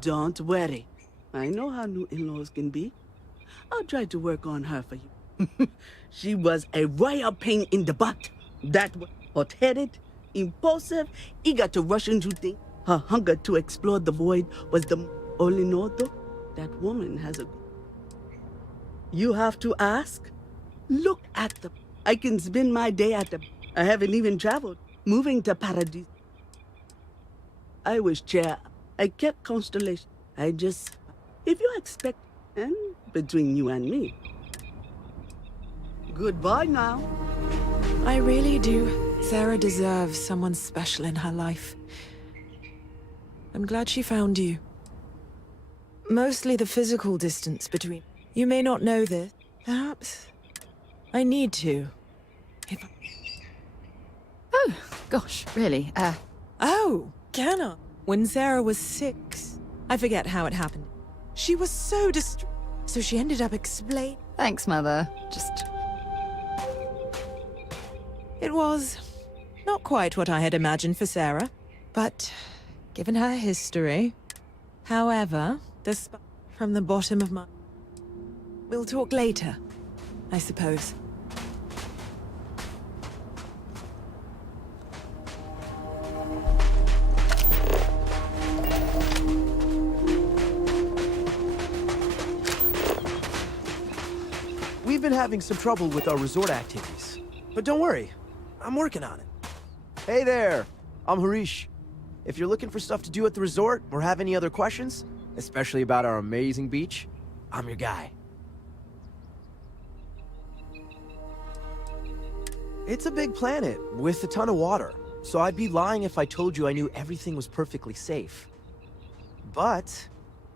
Don't worry. I know how new in-laws can be. I'll try to work on her for you. She was a royal pain in the butt. That was hot-headed, impulsive, eager to rush into things. Her hunger to explore the void was the only note, though. That woman has a... You have to ask? Look at the... I can spend my day at the... I haven't even traveled. Moving to Paradise. I was chair. I kept constellation. I just... If you expect... And between you and me. Goodbye now. I really do. Sarah deserves someone special in her life. I'm glad she found you. Mostly the physical distance between... You may not know this. Perhaps... I need to. If I... Oh, gosh, really? Oh, can I? When Sarah was 6, I forget how it happened. She was so distraught, so she ended up explaining. Thanks, Mother. Just... It was not quite what I had imagined for Sarah, but given her history... However, from the bottom of my... We'll talk later, I suppose. We've been having some trouble with our resort activities. But don't worry, I'm working on it. Hey there, I'm Harish. If you're looking for stuff to do at the resort or have any other questions, especially about our amazing beach, I'm your guy. It's a big planet with a ton of water, so I'd be lying if I told you I knew everything was perfectly safe. But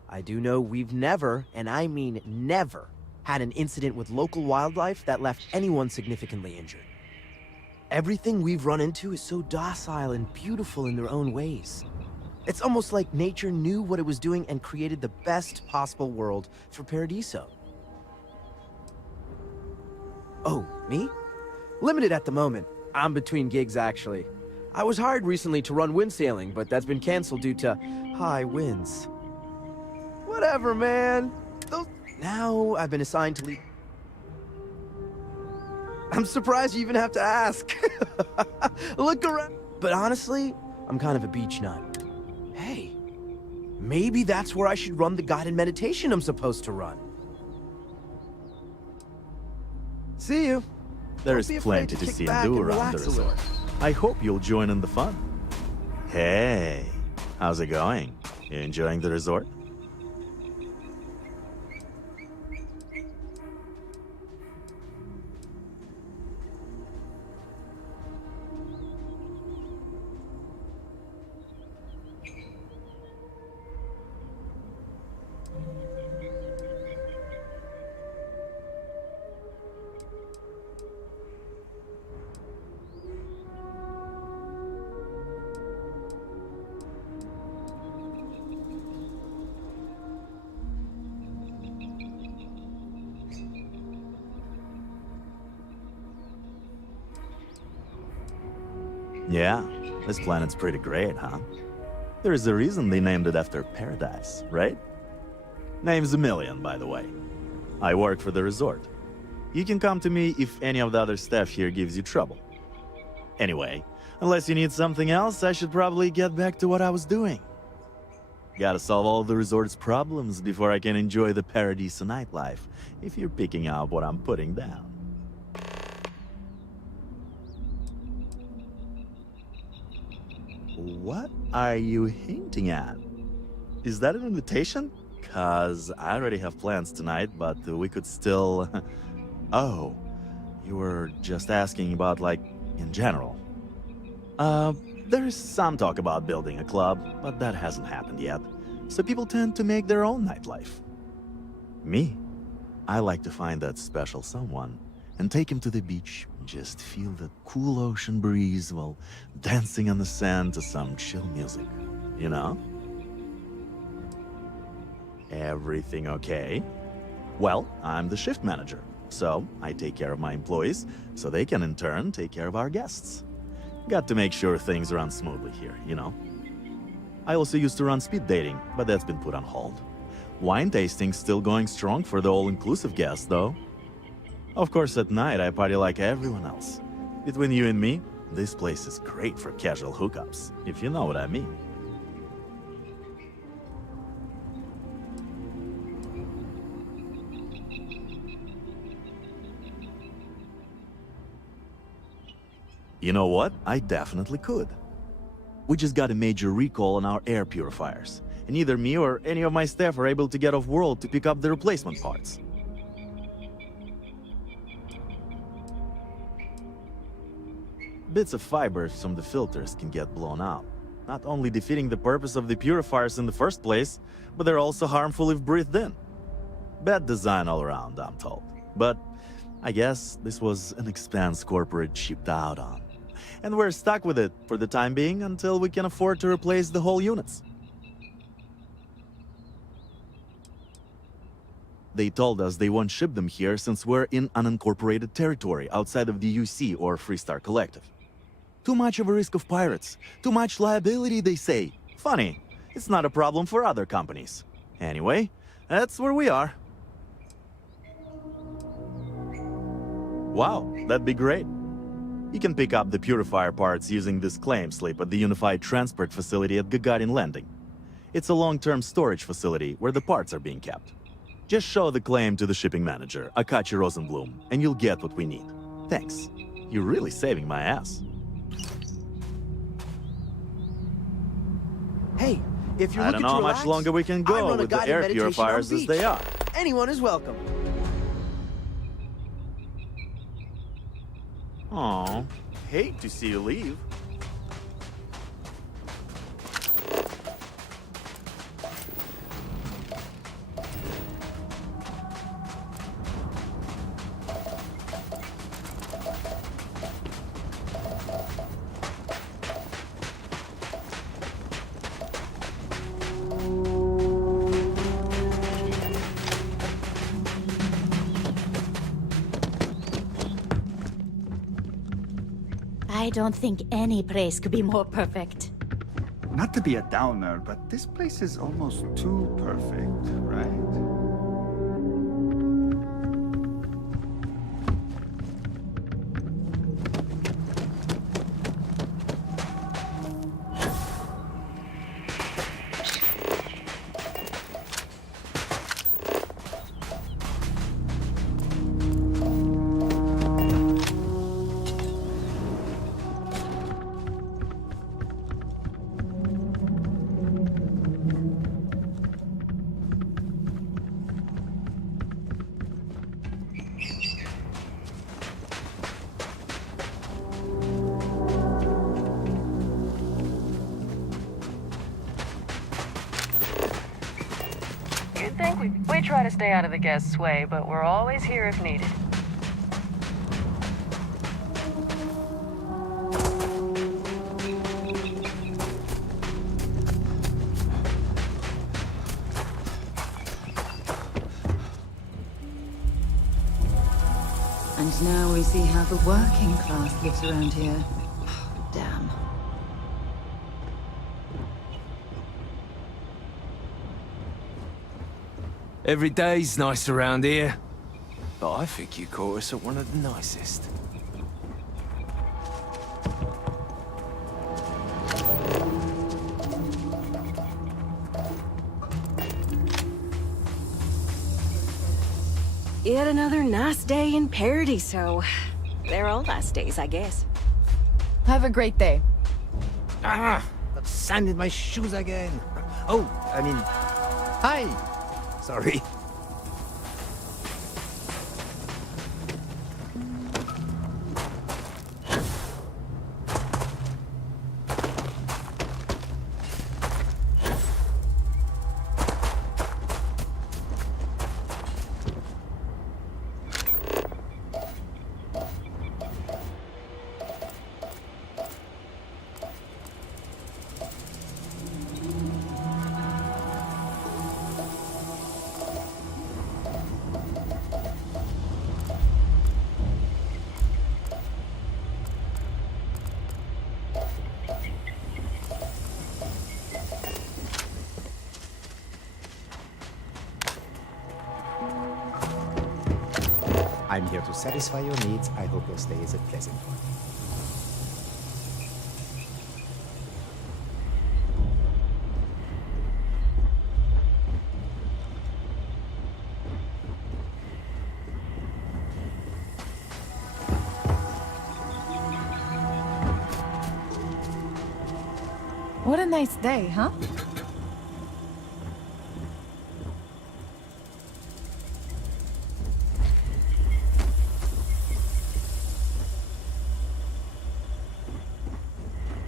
I do know we've never, and I mean never, had an incident with local wildlife that left anyone significantly injured. Everything we've run into is so docile and beautiful in their own ways. It's almost like nature knew what it was doing and created the best possible world for Paradiso. Oh, me? Limited at the moment. I'm between gigs, actually. I was hired recently to run wind sailing, but that's been canceled due to high winds. Whatever, man. Now I've been assigned to lead. I'm surprised you even have to ask. Look around. But honestly, I'm kind of a beach nut. Hey, maybe that's where I should run the guided meditation I'm supposed to run. See you. There's plenty to see and do around the resort. I hope you'll join in the fun. Hey, how's it going? You enjoying the resort? Yeah, this planet's pretty great, huh? There's a reason they named it after Paradise, right? Name's a million, by the way. I work for the resort. You can come to me if any of the other staff here gives you trouble. Anyway, unless you need something else, I should probably get back to what I was doing. Gotta solve all the resort's problems before I can enjoy the Paradiso nightlife, if you're picking up what I'm putting down. What are you hinting at? Is that an invitation? 'Cause I already have plans tonight, but we could still... Oh, you were just asking about, like, in general. There is some talk about building a club, but that hasn't happened yet. So people tend to make their own nightlife. Me? I like to find that special someone and take him to the beach. Just feel the cool ocean breeze while dancing on the sand to some chill music, you know? Everything okay? Well, I'm the shift manager, so I take care of my employees, so they can in turn take care of our guests. Got to make sure things run smoothly here, you know? I also used to run speed dating, but that's been put on hold. Wine tasting's still going strong for the all-inclusive guests, though. Of course, at night I party like everyone else. Between you and me, this place is great for casual hookups, if you know what I mean. You know what? I definitely could. We just got a major recall on our air purifiers, and neither me or any of my staff are able to get off-world to pick up the replacement parts. Bits of fibers from the filters can get blown out, not only defeating the purpose of the purifiers in the first place, but they're also harmful if breathed in. Bad design all around, I'm told. But I guess this was an expense corporate shipped out on. And we're stuck with it for the time being until we can afford to replace the whole units. They told us they won't ship them here since we're in unincorporated territory outside of the UC or Freestar Collective. Too much of a risk of pirates. Too much liability, they say. Funny, it's not a problem for other companies. Anyway, that's where we are. Wow, that'd be great. You can pick up the purifier parts using this claim slip at the Unified Transport Facility at Gagarin Landing. It's a long-term storage facility where the parts are being kept. Just show the claim to the shipping manager, Akachi Rosenblum, and you'll get what we need. Thanks. You're really saving my ass. Hey, if you're I looking don't know to how relax, much longer we can I go run a with the guided air meditation on purifiers as beach. they are. Anyone is welcome. Aw, hate to see you leave. I don't think any place could be more perfect. Not to be a downer, but this place is almost too perfect, right? You'd think we try to stay out of the guests' way, but we're always here if needed. And now we see how the working class lives around here. Damn. Every day's nice around here. But I think you caught us at one of the nicest. Yet another nice day in Paradiso. They're all nice days, I guess. Have a great day. Ah, got sand in my shoes again. Oh, I mean, hi. Sorry. I'm here to satisfy your needs. I hope your stay is a pleasant one. What a nice day, huh?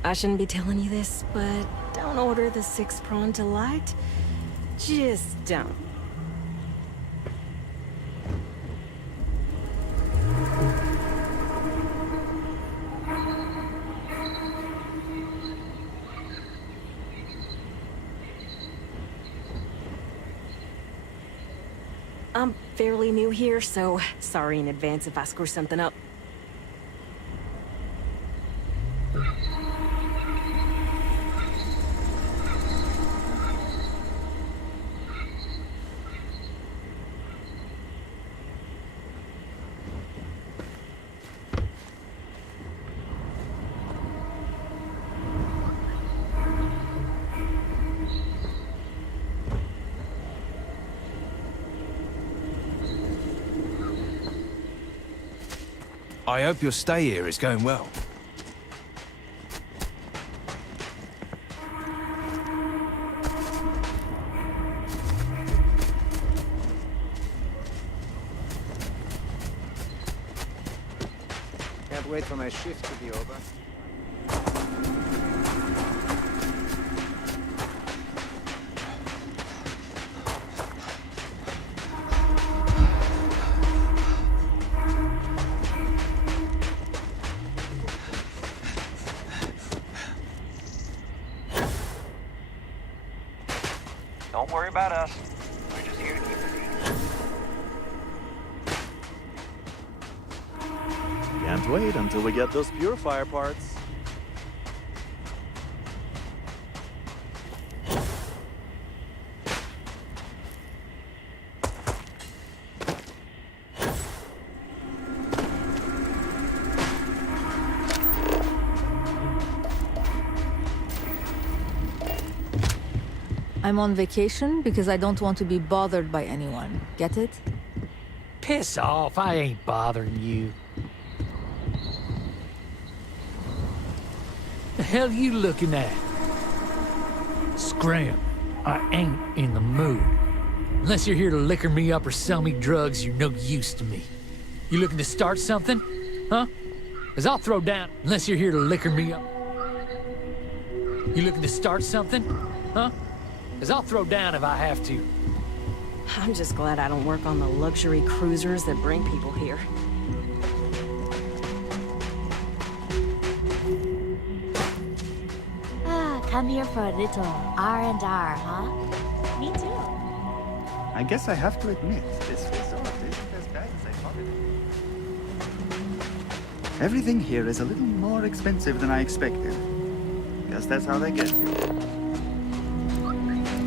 I shouldn't be telling you this, but don't order the 6-prawn delight. Just don't. I'm fairly new here, so sorry in advance if I screw something up. I hope your stay here is going well. Can't wait for my shift to be over. Don't worry about us. We're just here to keep the peace. Can't wait until we get those purifier parts. I'm on vacation because I don't want to be bothered by anyone. Get it? Piss off, I ain't bothering you. The hell you looking at? Scram, I ain't in the mood. Unless you're here to liquor me up or sell me drugs, you're no use to me. You looking to start something? Huh? 'Cause I'll throw down unless you're here to liquor me up. You looking to start something? Huh? 'Cause I'll throw down if I have to. I'm just glad I don't work on the luxury cruisers that bring people here. Come here for a little R&R, huh? Me too. I guess I have to admit, this resort isn't as bad as I thought it would. Everything here is a little more expensive than I expected. Guess that's how they get you.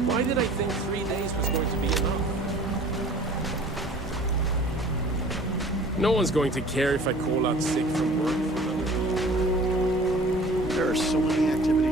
Why did I think 3 days was going to be enough? No one's going to care if I call out sick from work for another week. There are so many activities.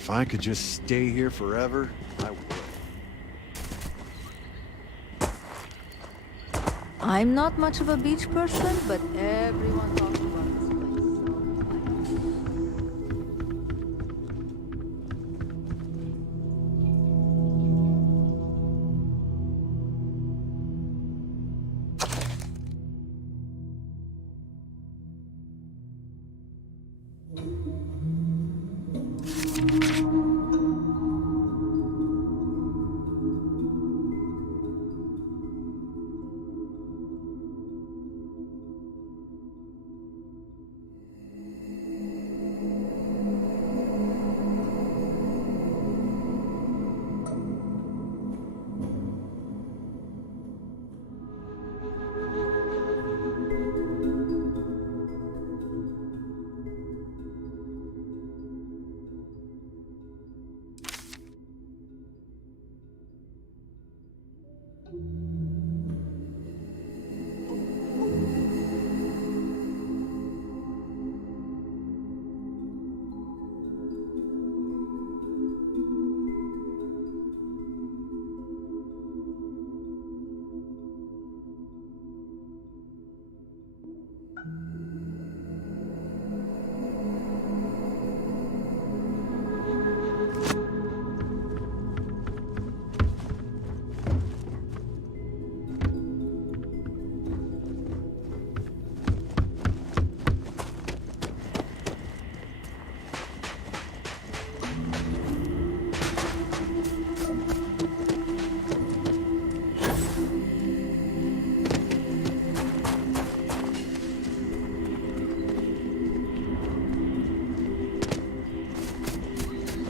If I could just stay here forever, I would. I'm not much of a beach person, but everyone talks about this place.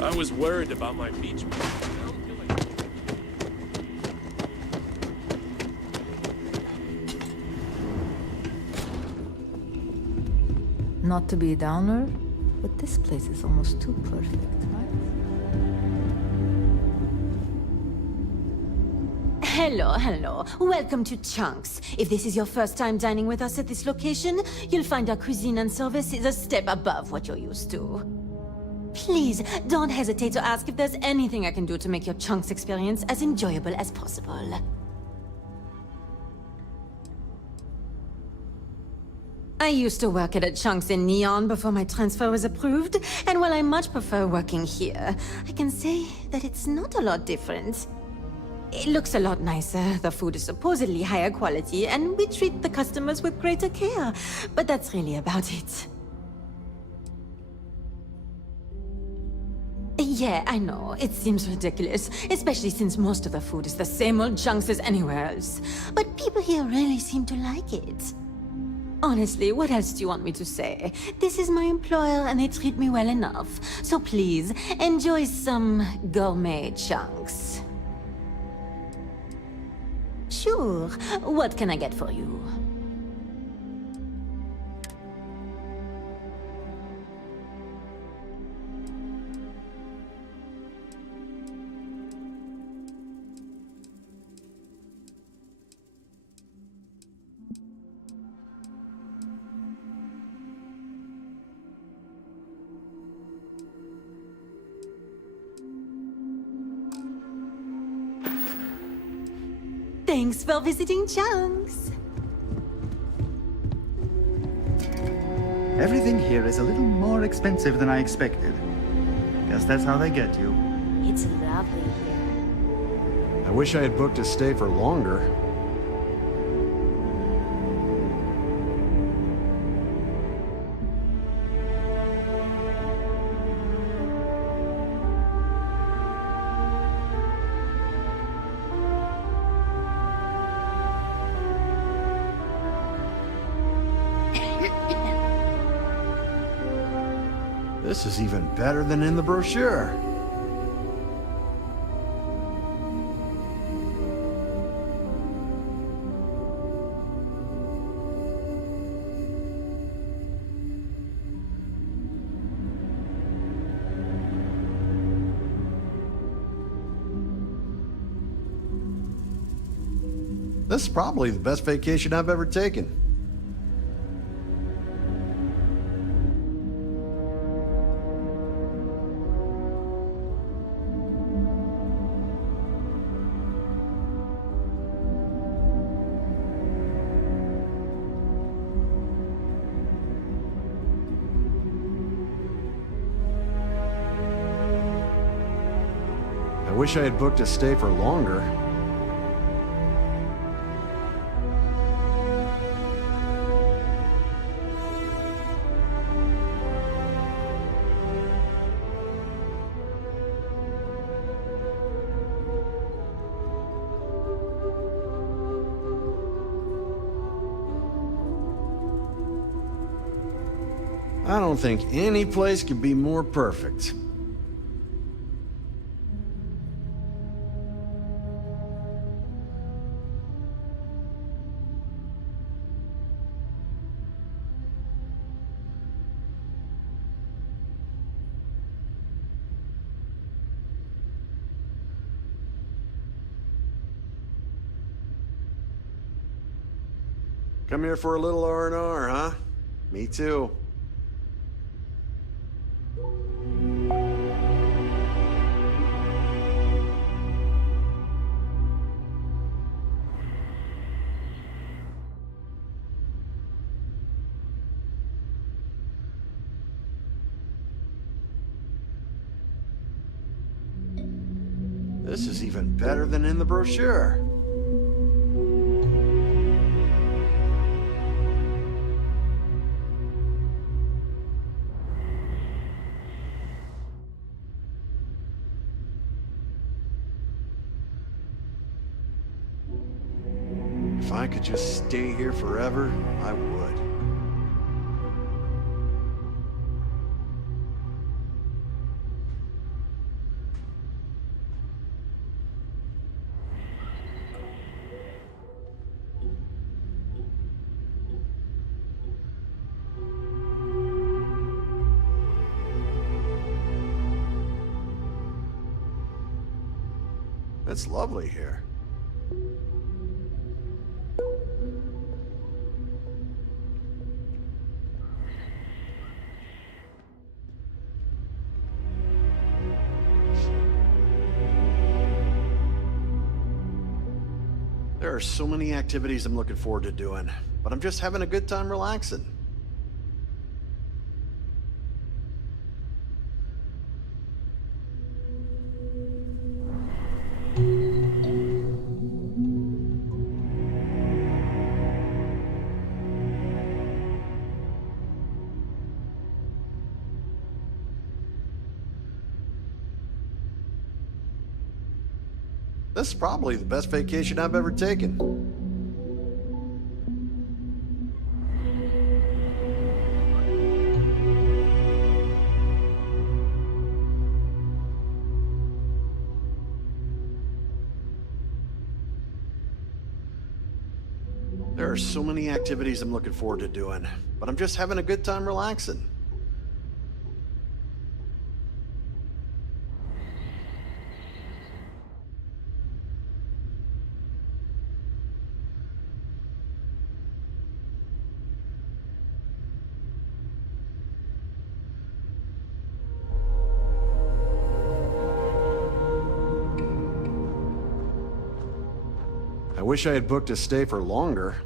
I was worried about my beach. Not to be a downer, but this place is almost too perfect, right? Hello. Welcome to Chunks. If this is your first time dining with us at this location, you'll find our cuisine and service is a step above what you're used to. Please, don't hesitate to ask if there's anything I can do to make your Chunks experience as enjoyable as possible. I used to work at a Chunks in Neon before my transfer was approved, and while I much prefer working here, I can say that it's not a lot different. It looks a lot nicer, the food is supposedly higher quality, and we treat the customers with greater care, but that's really about it. Yeah, I know. It seems ridiculous, especially since most of the food is the same old Chunks as anywhere else. But people here really seem to like it. Honestly, what else do you want me to say? This is my employer and they treat me well enough. So please, enjoy some gourmet Chunks. Sure. What can I get for you? Thanks for visiting Chunks. Everything here is a little more expensive than I expected. Guess that's how they get you. It's lovely here. I wish I had booked a stay for longer. This is even better than in the brochure. This is probably the best vacation I've ever taken. I wish I had booked a stay for longer. I don't think any place could be more perfect. Come here for a little R&R, huh? Me too. This is even better than in the brochure. If I could just stay here forever, I would. It's lovely here. There are so many activities I'm looking forward to doing, but I'm just having a good time relaxing. This is probably the best vacation I've ever taken. There are so many activities I'm looking forward to doing, but I'm just having a good time relaxing. I wish I had booked a stay for longer.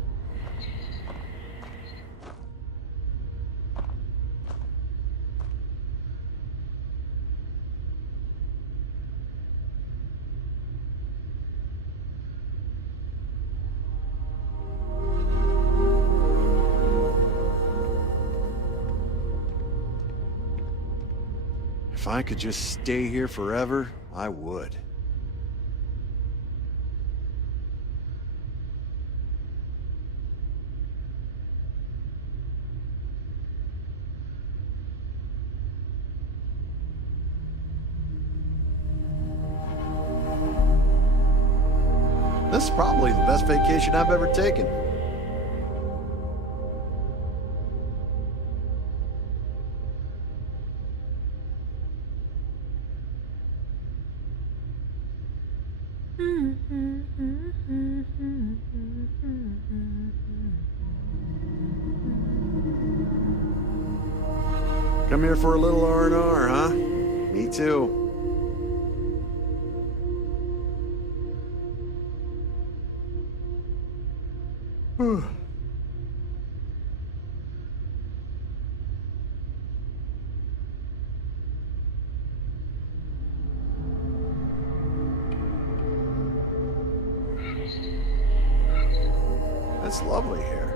If I could just stay here forever, I would. This is probably the best vacation I've ever taken. Come here for a little R&R, huh? Me too. It's lovely here.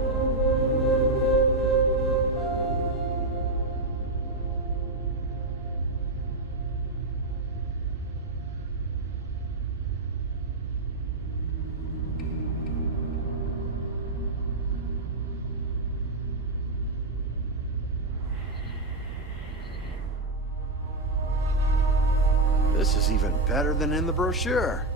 This is even better than in the brochure.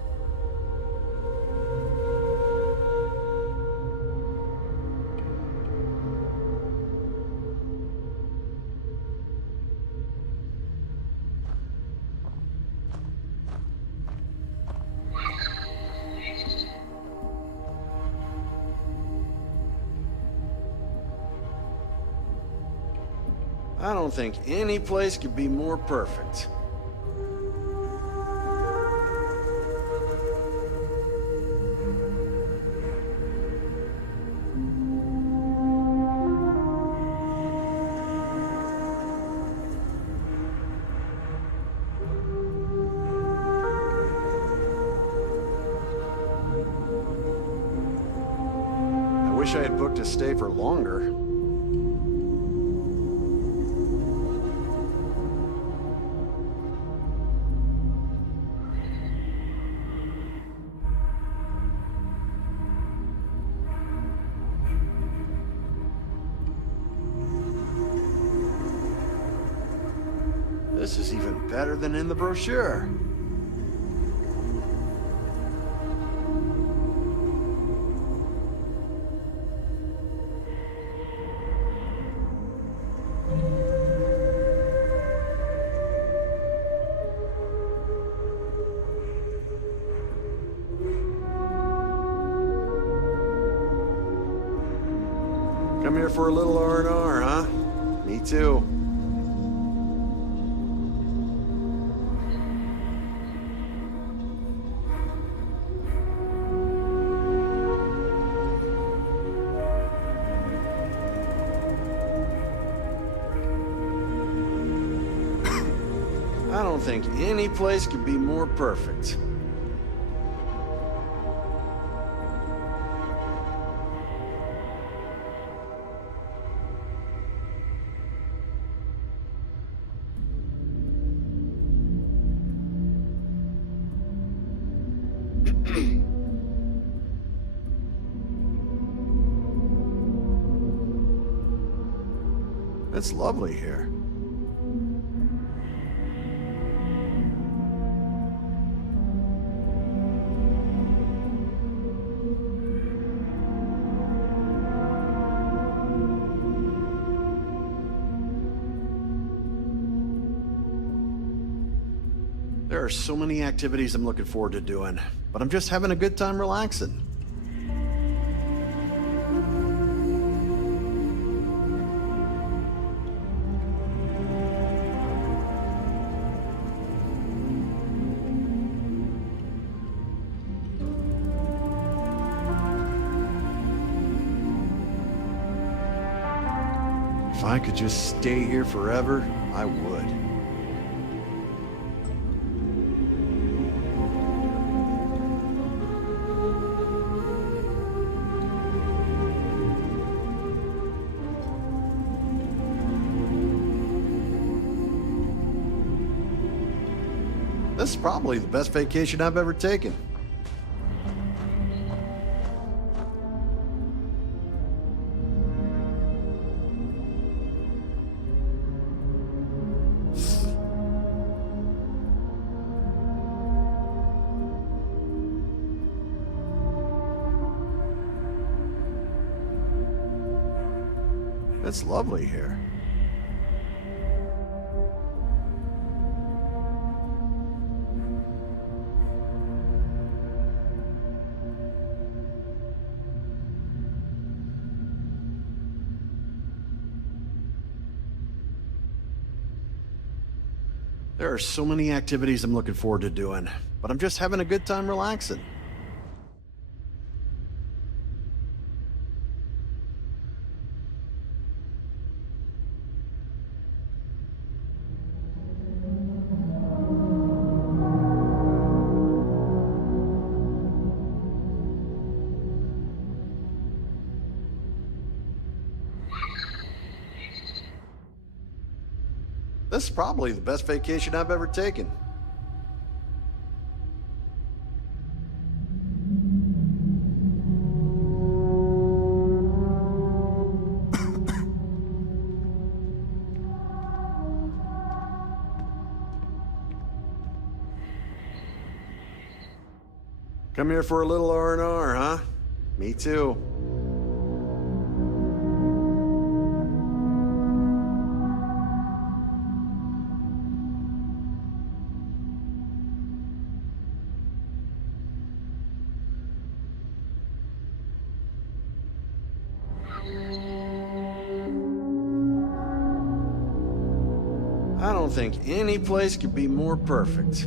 I don't think any place could be more perfect. I wish I had booked a stay for longer. This is even better than in the brochure. Come here for a little R&R, huh? Me too. I don't think any place could be more perfect. It's lovely here. There are so many activities I'm looking forward to doing, but I'm just having a good time relaxing. If I could just stay here forever, I would. This is probably the best vacation I've ever taken. It's lovely here. There are so many activities I'm looking forward to doing, but I'm just having a good time relaxing. This is probably the best vacation I've ever taken. Come here for a little R&R, huh? Me too. I don't think any place could be more perfect.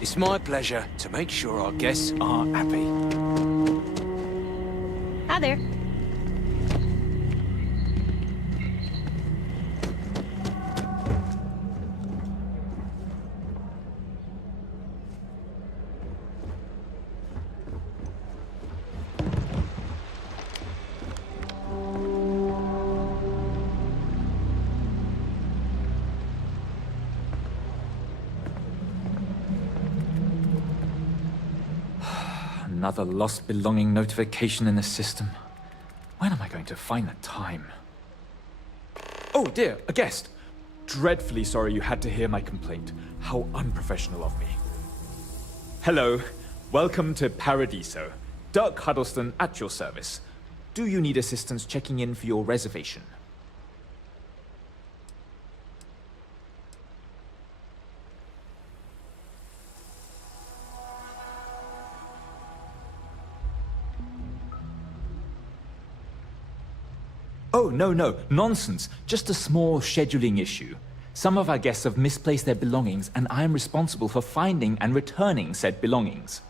It's my pleasure to make sure our guests are happy. Hi there. Another lost belonging notification in the system. When am I going to find the time? Oh dear, a guest! Dreadfully sorry you had to hear my complaint. How unprofessional of me. Hello, welcome to Paradiso. Dirk Huddleston at your service. Do you need assistance checking in for your reservation? Oh, no, nonsense. Just a small scheduling issue. Some of our guests have misplaced their belongings, and I am responsible for finding and returning said belongings.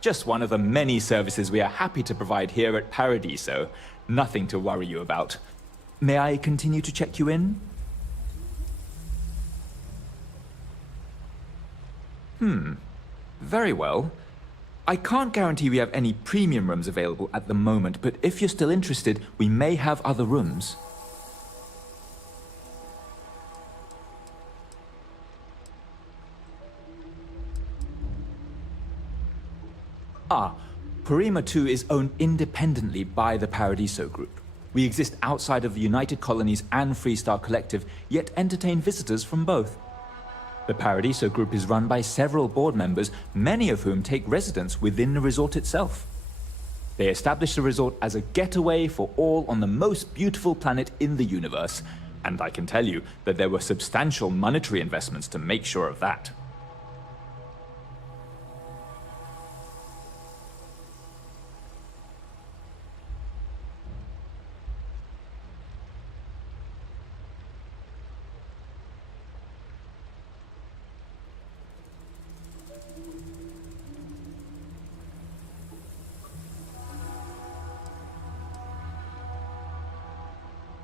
Just one of the many services we are happy to provide here at Paradiso. Nothing to worry you about. May I continue to check you in? Very well. I can't guarantee we have any premium rooms available at the moment, but if you're still interested, we may have other rooms. Parima 2 is owned independently by the Paradiso Group. We exist outside of the United Colonies and Freestar Collective, yet entertain visitors from both. The Paradiso Group is run by several board members, many of whom take residence within the resort itself. They established the resort as a getaway for all on the most beautiful planet in the universe, and I can tell you that there were substantial monetary investments to make sure of that.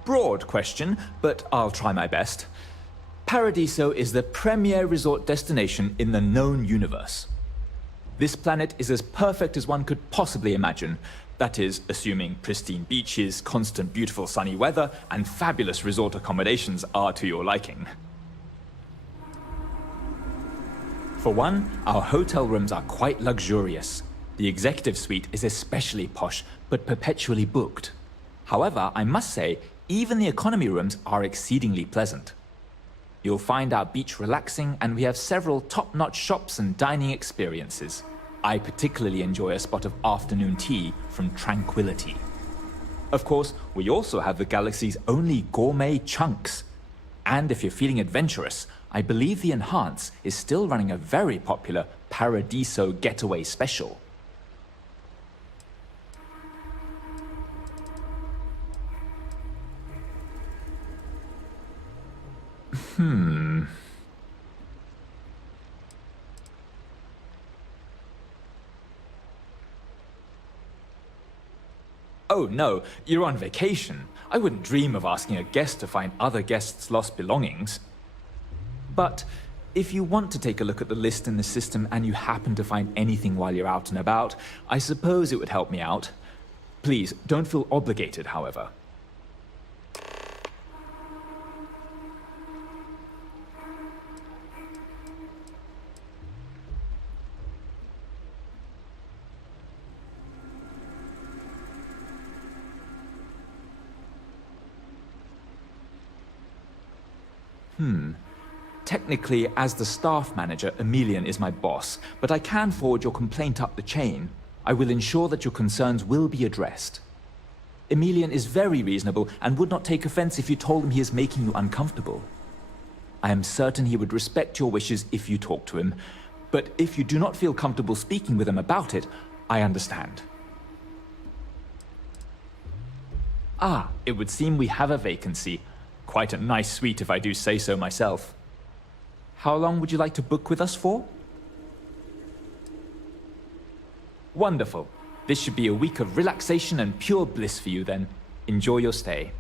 Broad question, but I'll try my best. Paradiso is the premier resort destination in the known universe. This planet is as perfect as one could possibly imagine. That is, assuming pristine beaches, constant beautiful sunny weather, and fabulous resort accommodations are to your liking. For one, our hotel rooms are quite luxurious. The executive suite is especially posh, but perpetually booked. However, I must say, even the economy rooms are exceedingly pleasant. You'll find our beach relaxing, and we have several top-notch shops and dining experiences. I particularly enjoy a spot of afternoon tea from Tranquility. Of course, we also have the galaxy's only gourmet chunks. And if you're feeling adventurous, I believe the Enhance is still running a very popular Paradiso Getaway special. Oh no, you're on vacation. I wouldn't dream of asking a guest to find other guests' lost belongings. But if you want to take a look at the list in the system and you happen to find anything while you're out and about, I suppose it would help me out. Please, don't feel obligated, however. Technically, as the staff manager, Emilian is my boss, but I can forward your complaint up the chain. I will ensure that your concerns will be addressed. Emilian is very reasonable and would not take offense if you told him he is making you uncomfortable. I am certain he would respect your wishes if you talk to him, but if you do not feel comfortable speaking with him about it, I understand. Ah, it would seem we have a vacancy. Quite a nice suite if I do say so myself. How long would you like to book with us for? Wonderful. This should be a week of relaxation and pure bliss for you then. Enjoy your stay.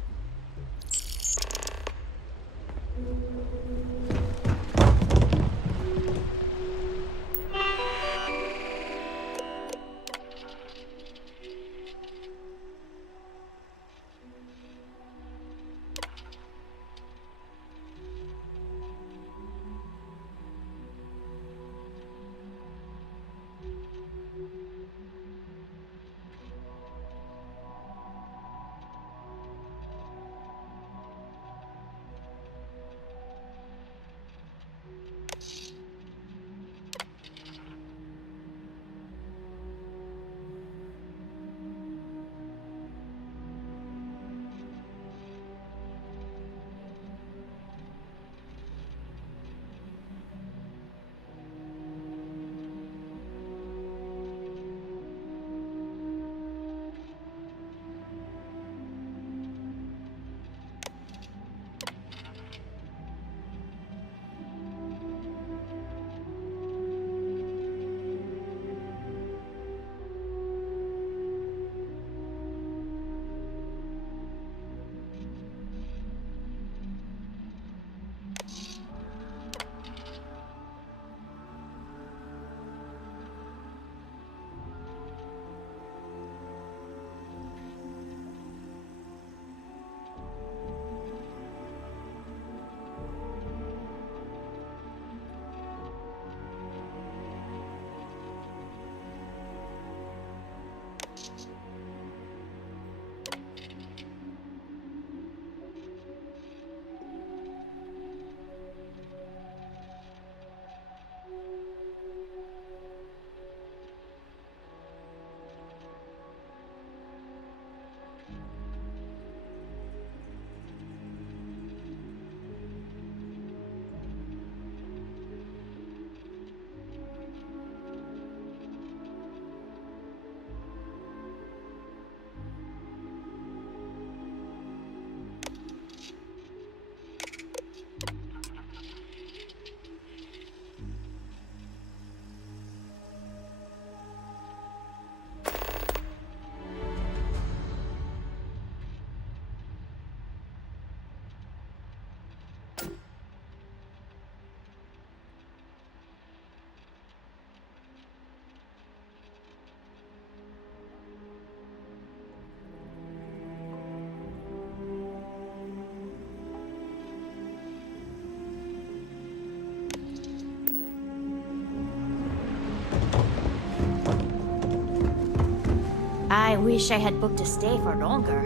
I wish I had booked a stay for longer.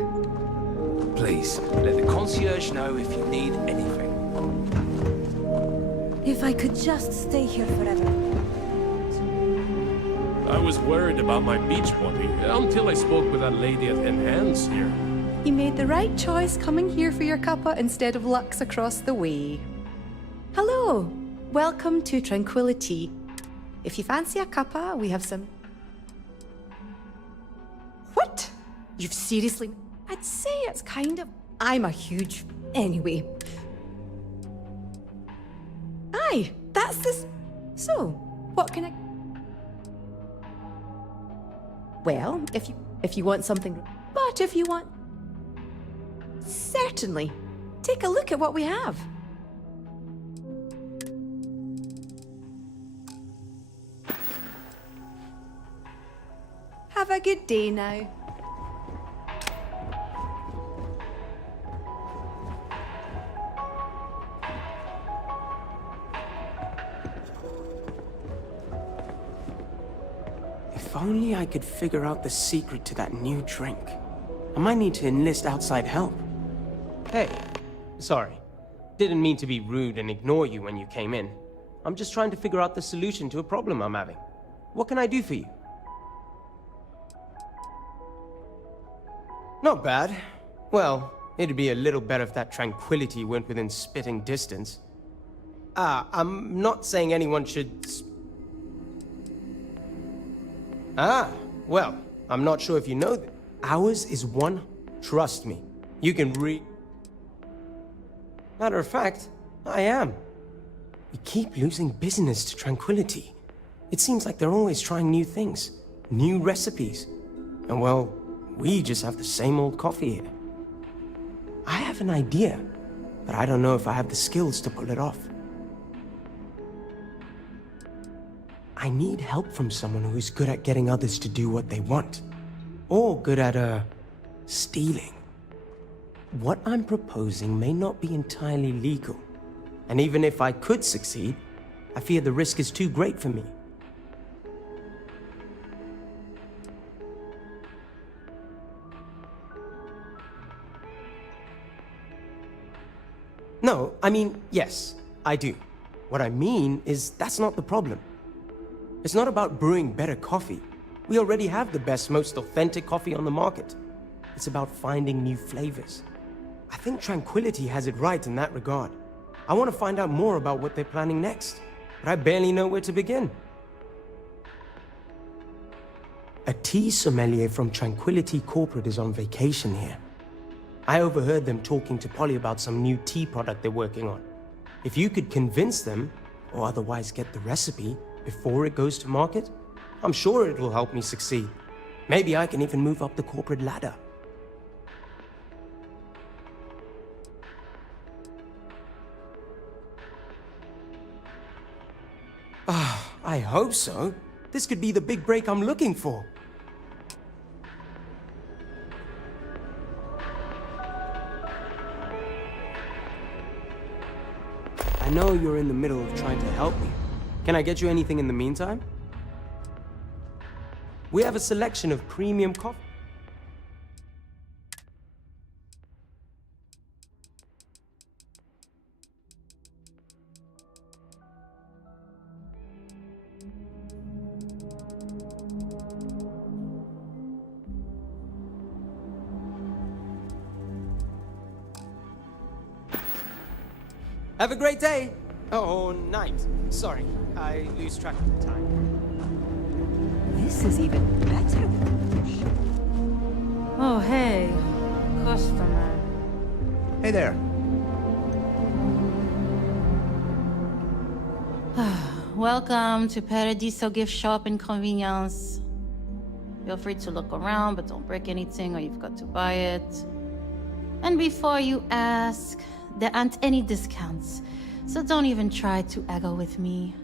Please, let the concierge know if you need anything. If I could just stay here forever. I was worried about my beach body until I spoke with that lady at Enhance here. You made the right choice coming here for your cuppa instead of Lux across the way. Hello! Welcome to Tranquility. If you fancy a cuppa, we have some... What? You've seriously... I'd say it's kind of... I'm a huge... Anyway. Hi, that's this. So, what can I... Well, if you want something... But if you want... Certainly. Take a look at what we have. Have a good day now. If only I could figure out the secret to that new drink. I might need to enlist outside help. Hey, sorry. Didn't mean to be rude and ignore you when you came in. I'm just trying to figure out the solution to a problem I'm having. What can I do for you? Not bad. Well, it'd be a little better if that tranquility went within spitting distance. I'm not saying anyone should... well, I'm not sure if you know that. Ours is one... Trust me. You can Matter of fact, I am. We keep losing business to Tranquility. It seems like they're always trying new things, new recipes. And well, we just have the same old coffee here. I have an idea, but I don't know if I have the skills to pull it off. I need help from someone who is good at getting others to do what they want. Or good at, stealing. What I'm proposing may not be entirely legal. And even if I could succeed, I fear the risk is too great for me. No, I mean, yes, I do. What I mean is that's not the problem. It's not about brewing better coffee. We already have the best, most authentic coffee on the market. It's about finding new flavors. I think Tranquility has it right in that regard. I want to find out more about what they're planning next, but I barely know where to begin. A tea sommelier from Tranquility Corporate is on vacation here. I overheard them talking to Polly about some new tea product they're working on. If you could convince them, or otherwise get the recipe, before it goes to market, I'm sure it will help me succeed. Maybe I can even move up the corporate ladder. I hope so. This could be the big break I'm looking for. I know you're in the middle of trying to help me. Can I get you anything in the meantime? We have a selection of premium coffee. Have a great day! Oh, night. Sorry, I lose track of the time. This is even better. Oh, hey. Customer. Hey there. Welcome to Paradiso Gift Shop and Convenience. Feel free to look around, but don't break anything or you've got to buy it. And before you ask, there aren't any discounts, so don't even try to haggle with me.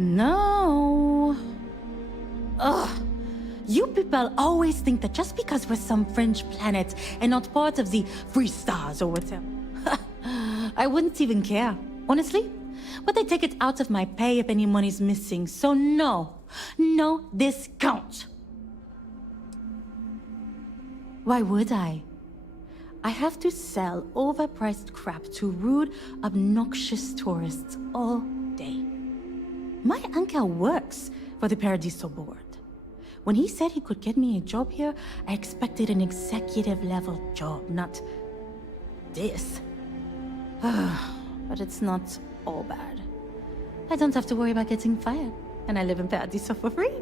No. Ugh. You people always think that just because we're some fringe planet and not part of the free stars or whatever. I wouldn't even care, honestly. But they take it out of my pay if any money's missing, so no discount. Why would I? I have to sell overpriced crap to rude, obnoxious tourists all day. My uncle works for the Paradiso board. When he said he could get me a job here, I expected an executive level job, not this. But it's not all bad. I don't have to worry about getting fired, and I live in Paradiso for free.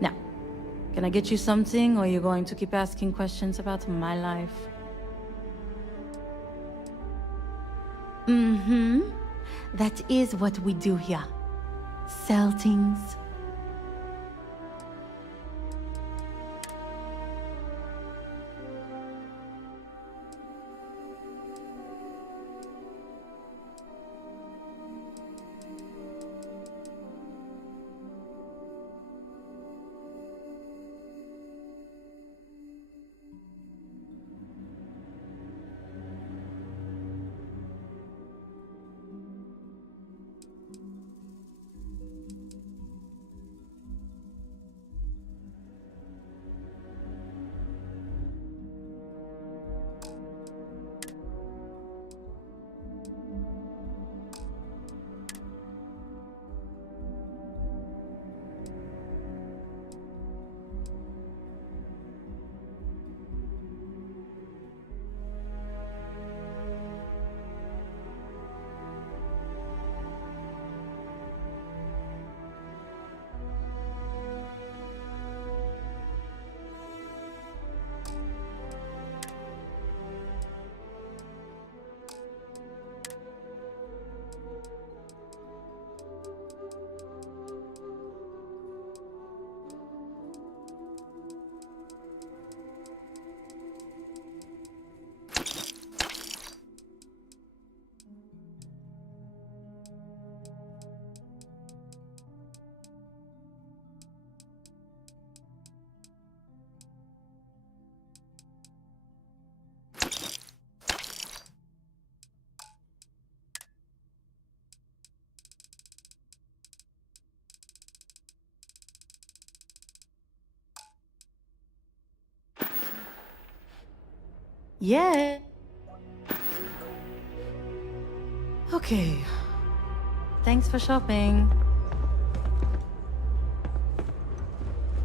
Now, Can I get you something, or are you going to keep asking questions about my life? Mm-hmm. That is what we do here. Sell things. Yeah. Okay. Thanks for shopping.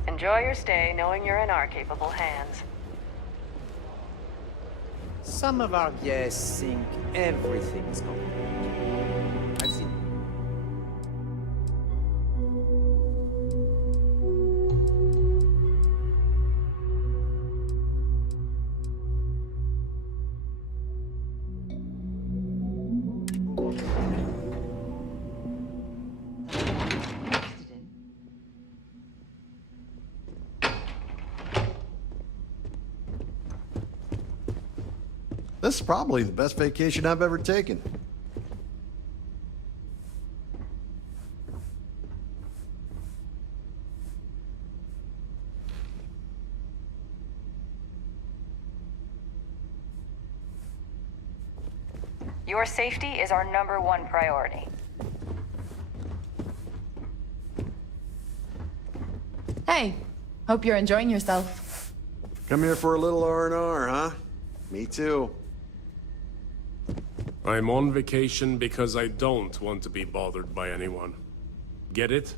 Enjoy your stay, knowing you're in our capable hands. Some of our guests think everything's complicated. I've seen. This is probably the best vacation I've ever taken. Your safety is our #1 priority. Hey, hope you're enjoying yourself. Come here for a little R&R, huh? Me too. I'm on vacation because I don't want to be bothered by anyone. Get it?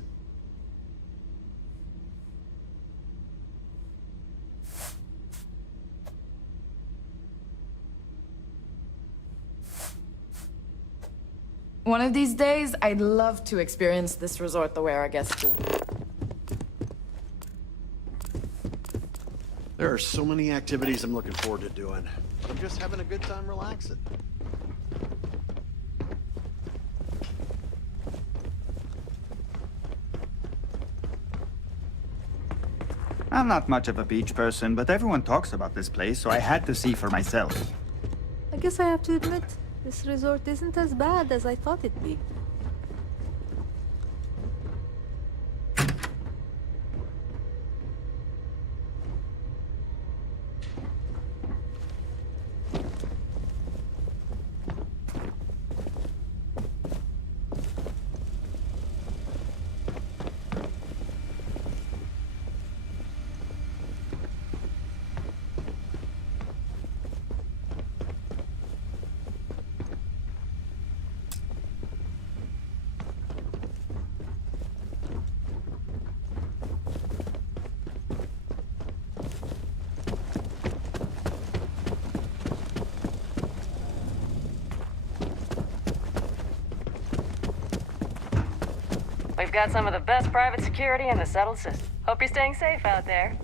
One of these days, I'd love to experience this resort the way our guests do. There are so many activities I'm looking forward to doing, but I'm just having a good time relaxing. I'm not much of a beach person, but everyone talks about this place, so I had to see for myself. I guess I have to admit, this resort isn't as bad as I thought it'd be. We've got some of the best private security in the settled system. Hope you're staying safe out there.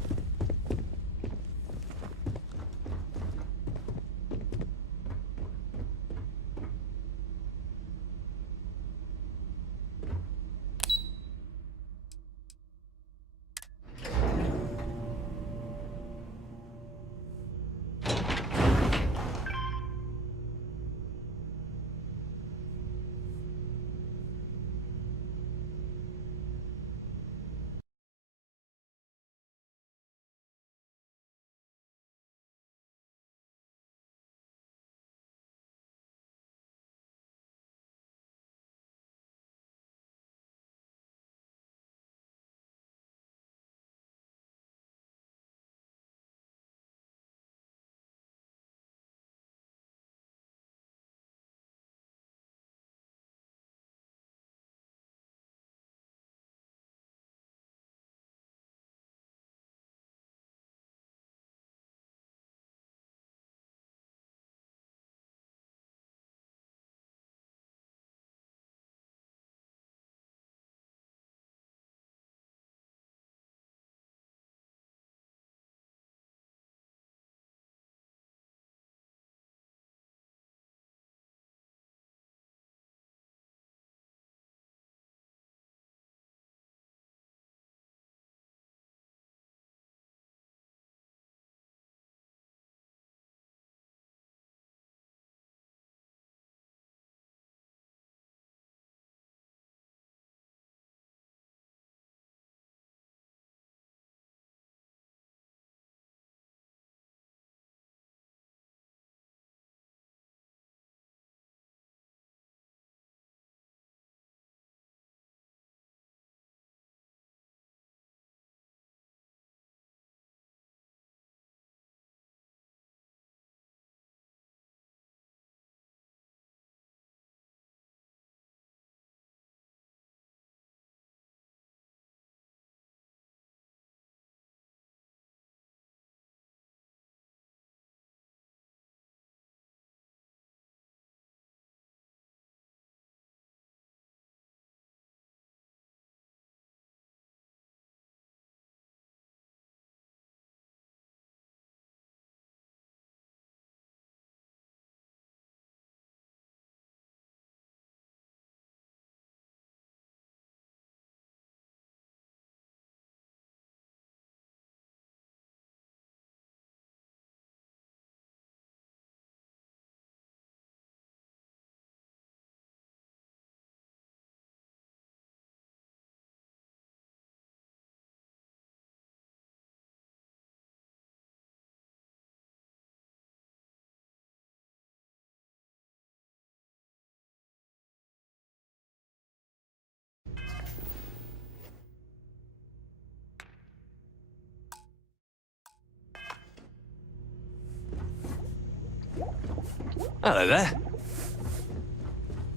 Hello there.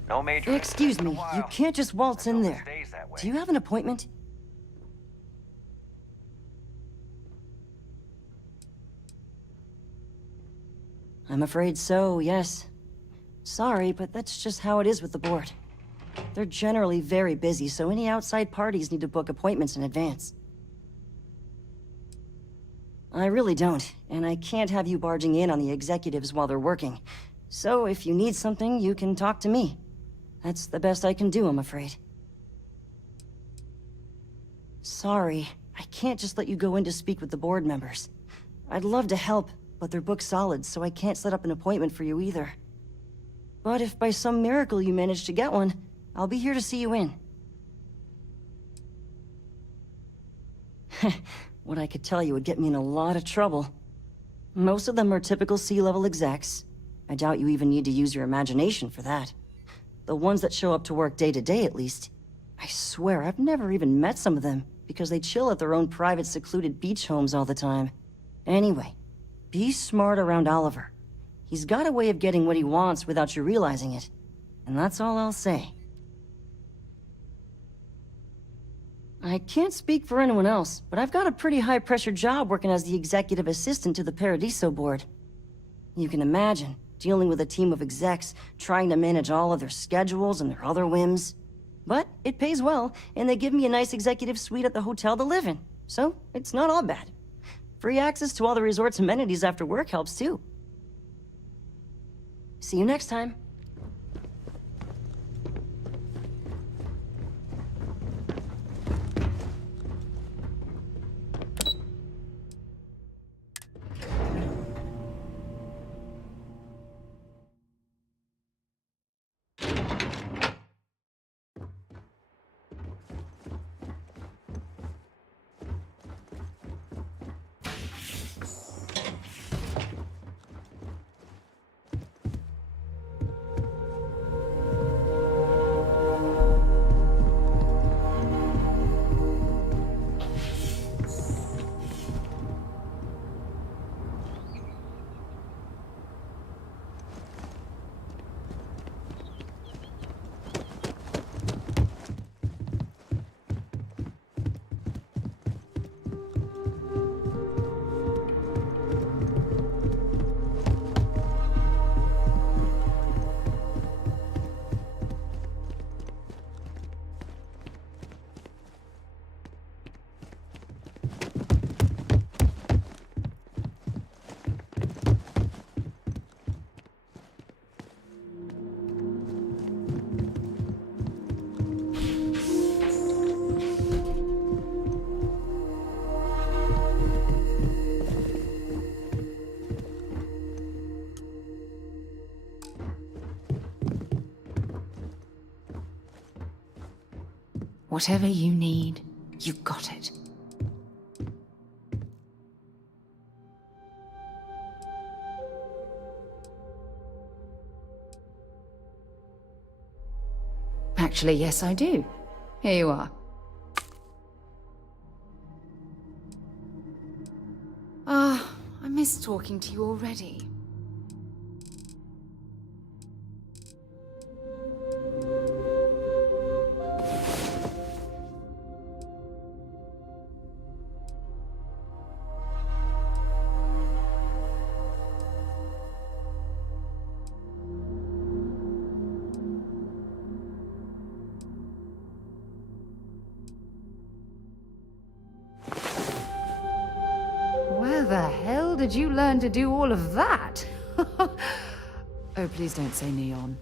No major. Excuse me, you can't just waltz in there. Do you have an appointment? I'm afraid so, yes. Sorry, but that's just how it is with the board. They're generally very busy, so any outside parties need to book appointments in advance. I really don't, and I can't have you barging in on the executives while they're working. So if you need something, you can talk to me. That's the best I can do, I'm afraid. Sorry, I can't just let you go in to speak with the board members. I'd love to help, but they're booked solid, so I can't set up an appointment for you either. But if by some miracle you manage to get one, I'll be here to see you in. What I could tell you would get me in a lot of trouble. Most of them are typical C-level execs. I doubt you even need to use your imagination for that. The ones that show up to work day to day, at least. I swear, I've never even met some of them, because they chill at their own private secluded beach homes all the time. Anyway, be smart around Oliver. He's got a way of getting what he wants without you realizing it. And that's all I'll say. I can't speak for anyone else, but I've got a pretty high-pressure job working as the executive assistant to the Paradiso board. You can imagine, dealing with a team of execs, trying to manage all of their schedules and their other whims. But it pays well, and they give me a nice executive suite at the hotel to live in. So, it's not all bad. Free access to all the resort's amenities after work helps too. See you next time. Whatever you need, you got it. Actually, yes, I do. Here you are. Ah, I miss talking to you already. Where the hell did you learn to do all of that? Oh, please don't say neon.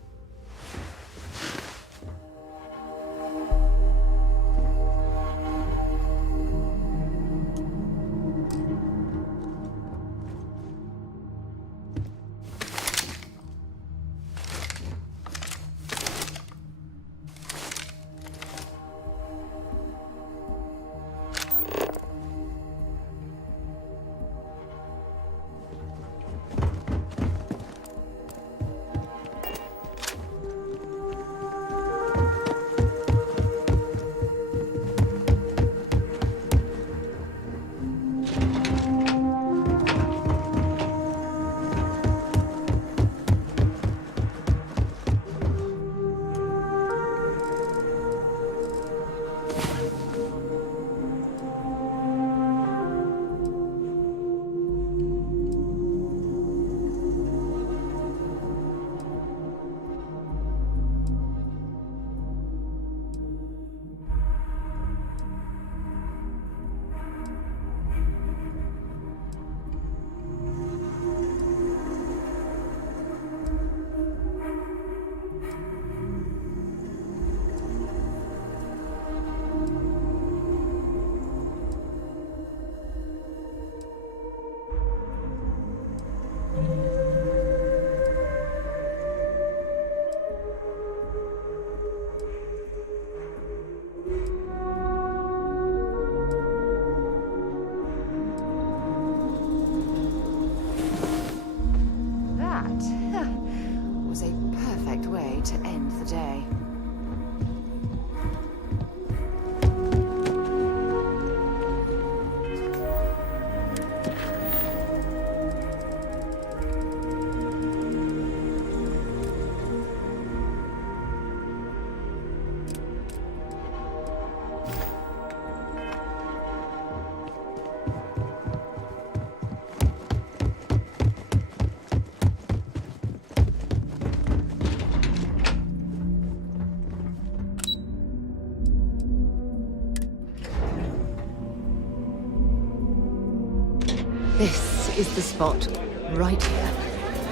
This is the spot. Right here.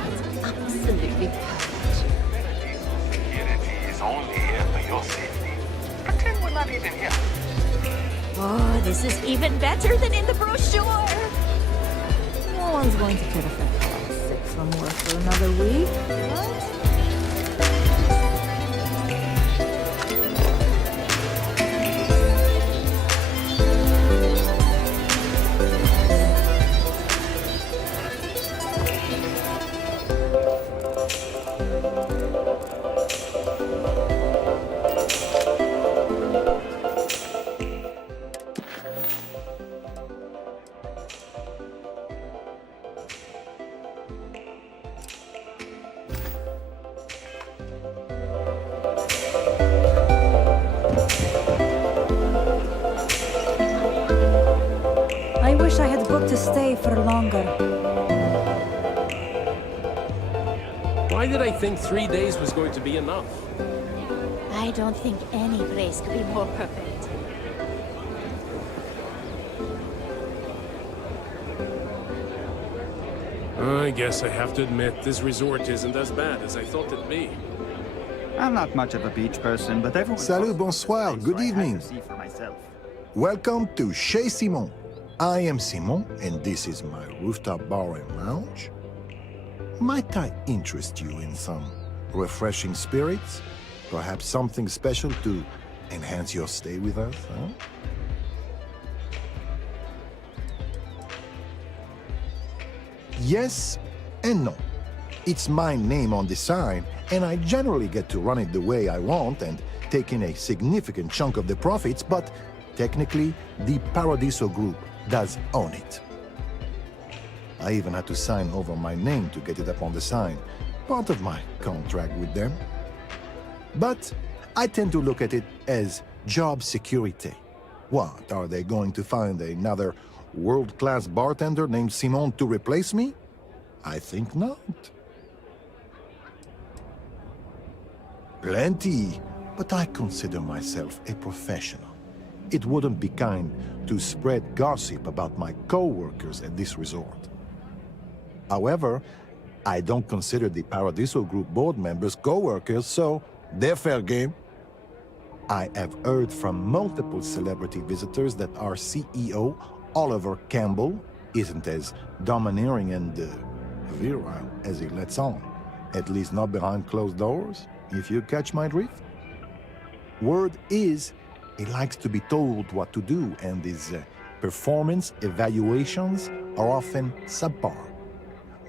It's absolutely perfect. Security is only here for your safety. Pretend we're not even here. Oh, this is even better than in the brochure. No one's going to care if I call out sick from work for another week, right? I wish I had booked to stay for longer. Why did I think 3 days was going to be enough? I don't think any place could be more perfect. I guess I have to admit, this resort isn't as bad as I thought it'd be. I'm not much of a beach person, but everyone... Salut, bonsoir, good evening. Welcome to Chez Simon. I am Simon, and this is my rooftop bar and lounge. Might I interest you in some refreshing spirits? Perhaps something special to enhance your stay with us, huh? Yes and no. It's my name on the sign, and I generally get to run it the way I want and take in a significant chunk of the profits, but technically, the Paradiso Group does own it. I even had to sign over my name to get it up on the sign, part of my contract with them. But I tend to look at it as job security. What, are they going to find another world-class bartender named Simon to replace me? I think not. Plenty, but I consider myself a professional. It wouldn't be kind to spread gossip about my co-workers at this resort. However, I don't consider the Paradiso Group board members co-workers, so they're fair game. I have heard from multiple celebrity visitors that our CEO, Oliver Campbell, isn't as domineering and virile as he lets on. At least not behind closed doors, if you catch my drift. Word is, he likes to be told what to do, and his performance evaluations are often subpar.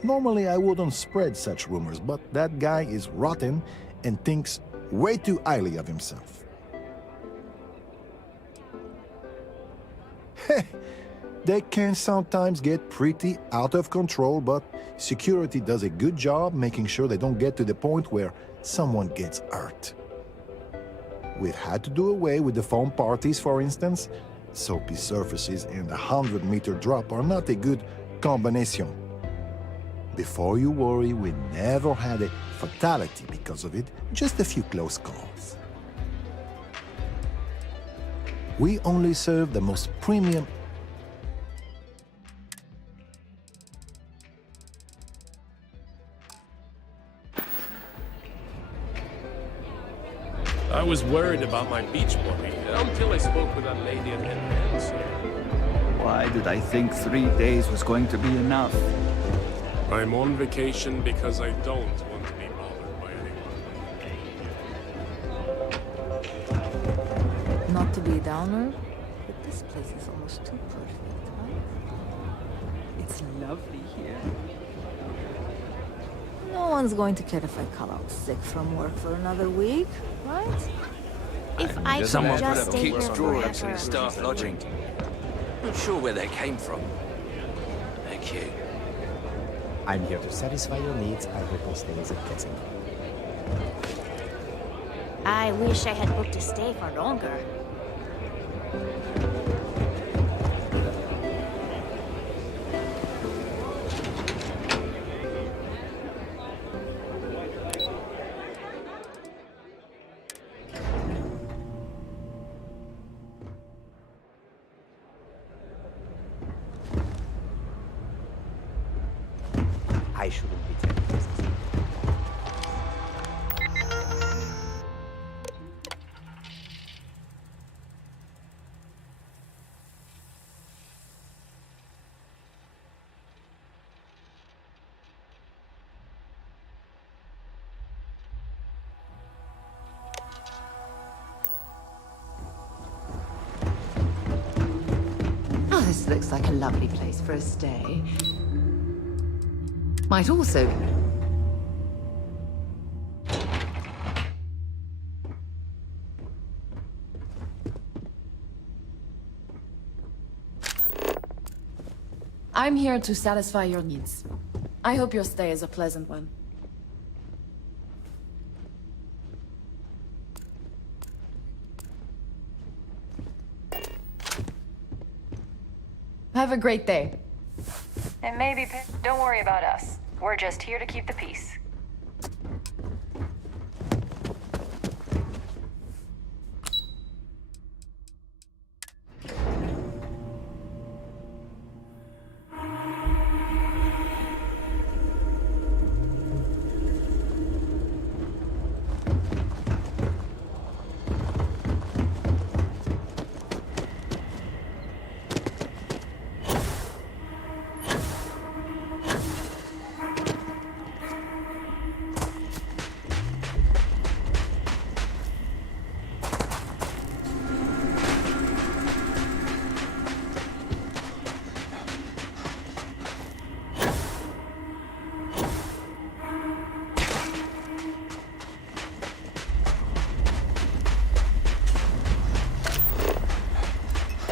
Normally, I wouldn't spread such rumors, but that guy is rotten and thinks way too highly of himself. They can sometimes get pretty out of control, but security does a good job making sure they don't get to the point where someone gets hurt. We've had to do away with the foam parties, for instance. Soapy surfaces and a 100-meter drop are not a good combination. Before you worry, we never had a fatality because of it, just a few close calls. We only serve the most premium. I was worried about my beach body until I spoke with that lady at Enhance. Why did I think 3 days was going to be enough? I'm on vacation because I don't want to be bothered by anyone. Not to be a downer, but this place is almost too perfect, huh? It's lovely here. No one's going to care if I call out sick from work for another week, right? If I could Someone just put stay up here keep drawings in forever. his staff lodging. Not sure where they came from. Thank you. I'm here to satisfy your needs. I hope your stay is a pleasant one. I wish I had booked to stay for longer. I shouldn't be telling this. Oh, this looks like a lovely place for a stay. Might also... I'm here to satisfy your needs. I hope your stay is a pleasant one. Have a great day. And maybe, don't worry about us. We're just here to keep the peace.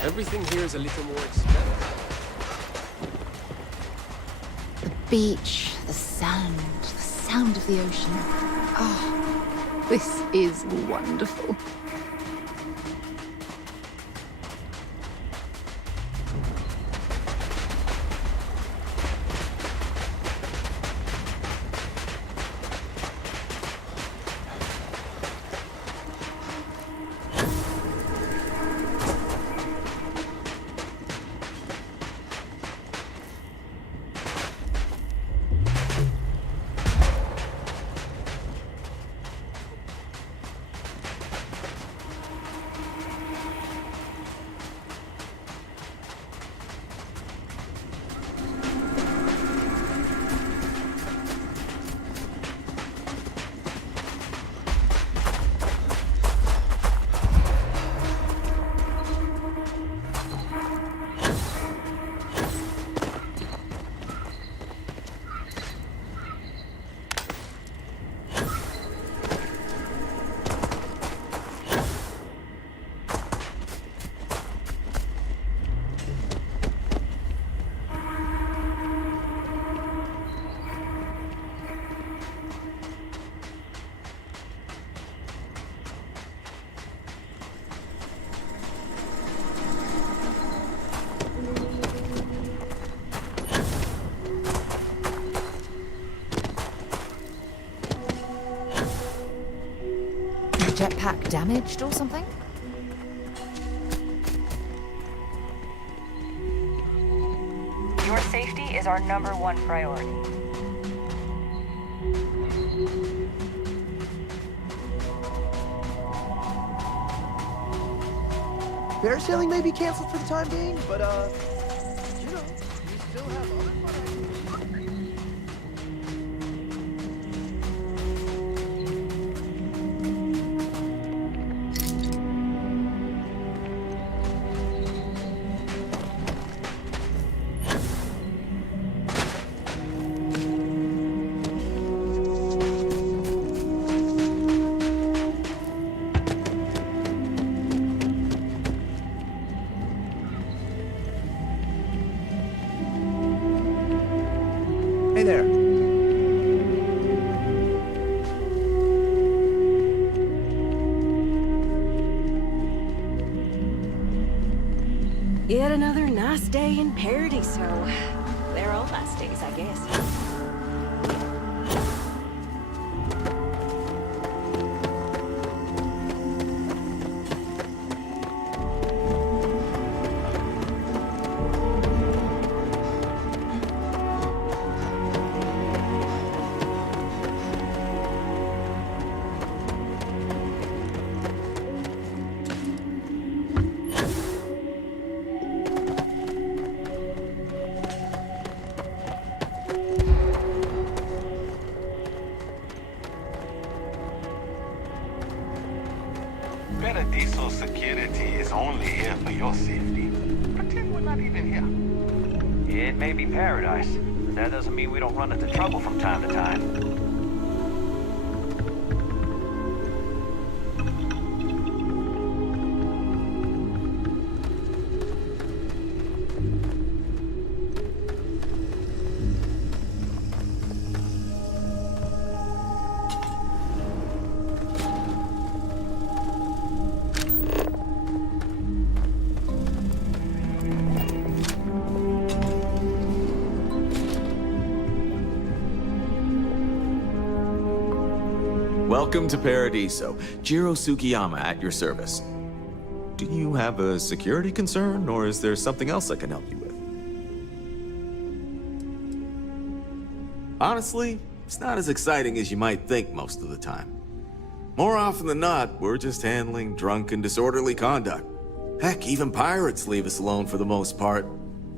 Everything here is a little more expensive. The beach, the sound of the ocean. Oh, this is wonderful. Jetpack damaged or something? Your safety is our #1 priority. Parasailing may be canceled for the time being, but you know, we still have other fun activities. Hey there. Yet another nice day in Paradise, so they're all nice days, I guess. security is only here for your safety. Pretend we're not even here. It may be paradise, but that doesn't mean we don't run into trouble from time to time. Welcome to Paradiso. Jiro Sukiyama at your service. Do you have a security concern, or is there something else I can help you with? Honestly, it's not as exciting as you might think most of the time. More often than not, we're just handling drunk and disorderly conduct. Heck, even pirates leave us alone for the most part.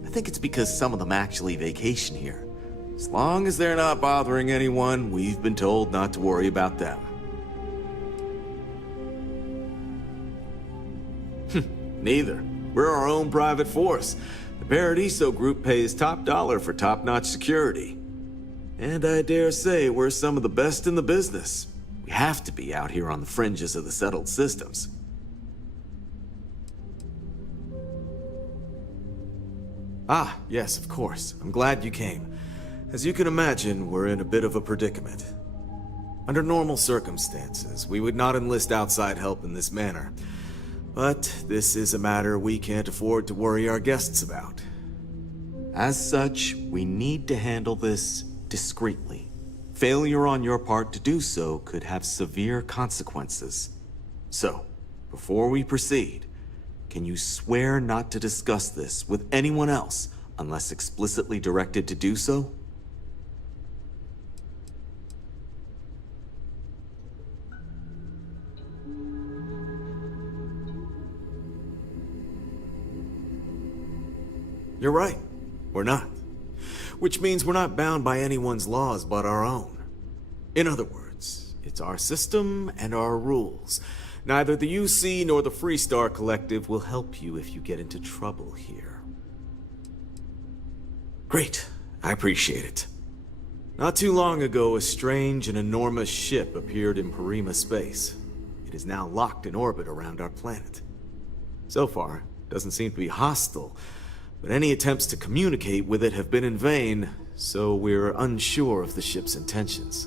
I think it's because some of them actually vacation here. As long as they're not bothering anyone, we've been told not to worry about them. Neither. We're our own private force. The Paradiso group pays top dollar for top-notch security. And I dare say we're some of the best in the business. We have to be out here on the fringes of the settled systems. Ah, yes, of course. I'm glad you came. As you can imagine, we're in a bit of a predicament. Under normal circumstances, we would not enlist outside help in this manner. But this is a matter we can't afford to worry our guests about. As such, we need to handle this discreetly. Failure on your part to do so could have severe consequences. So, before we proceed, can you swear not to discuss this with anyone else unless explicitly directed to do so? You're right. We're not. Which means we're not bound by anyone's laws but our own. In other words, it's our system and our rules. Neither the UC nor the Freestar Collective will help you if you get into trouble here. Great. I appreciate it. Not too long ago, a strange and enormous ship appeared in Parima space. It is now locked in orbit around our planet. So far, it doesn't seem to be hostile, but any attempts to communicate with it have been in vain, so we're unsure of the ship's intentions.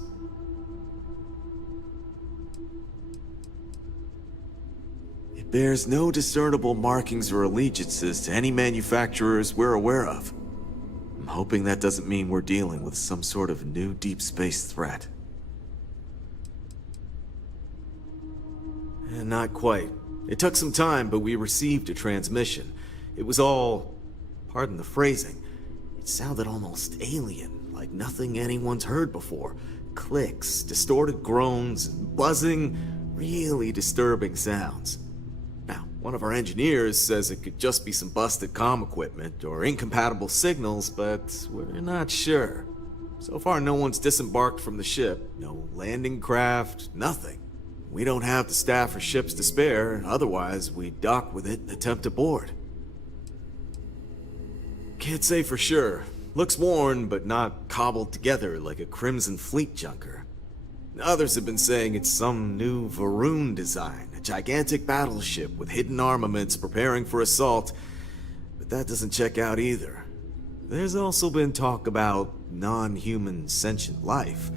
It bears no discernible markings or allegiances to any manufacturers we're aware of. I'm hoping that doesn't mean we're dealing with some sort of new deep space threat. Not quite. It took some time, but we received a transmission. It was all... pardon the phrasing. It sounded almost alien, like nothing anyone's heard before. Clicks, distorted groans, buzzing, really disturbing sounds. Now, one of our engineers says it could just be some busted comm equipment or incompatible signals, but we're not sure. So far, no one's disembarked from the ship. No landing craft, nothing. We don't have the staff or ships to spare, otherwise we'd dock with it and attempt to board. Can't say for sure. Looks worn, but not cobbled together like a Crimson Fleet junker. Others have been saying it's some new Varun design, a gigantic battleship with hidden armaments preparing for assault, but that doesn't check out either. There's also been talk about non-human sentient life.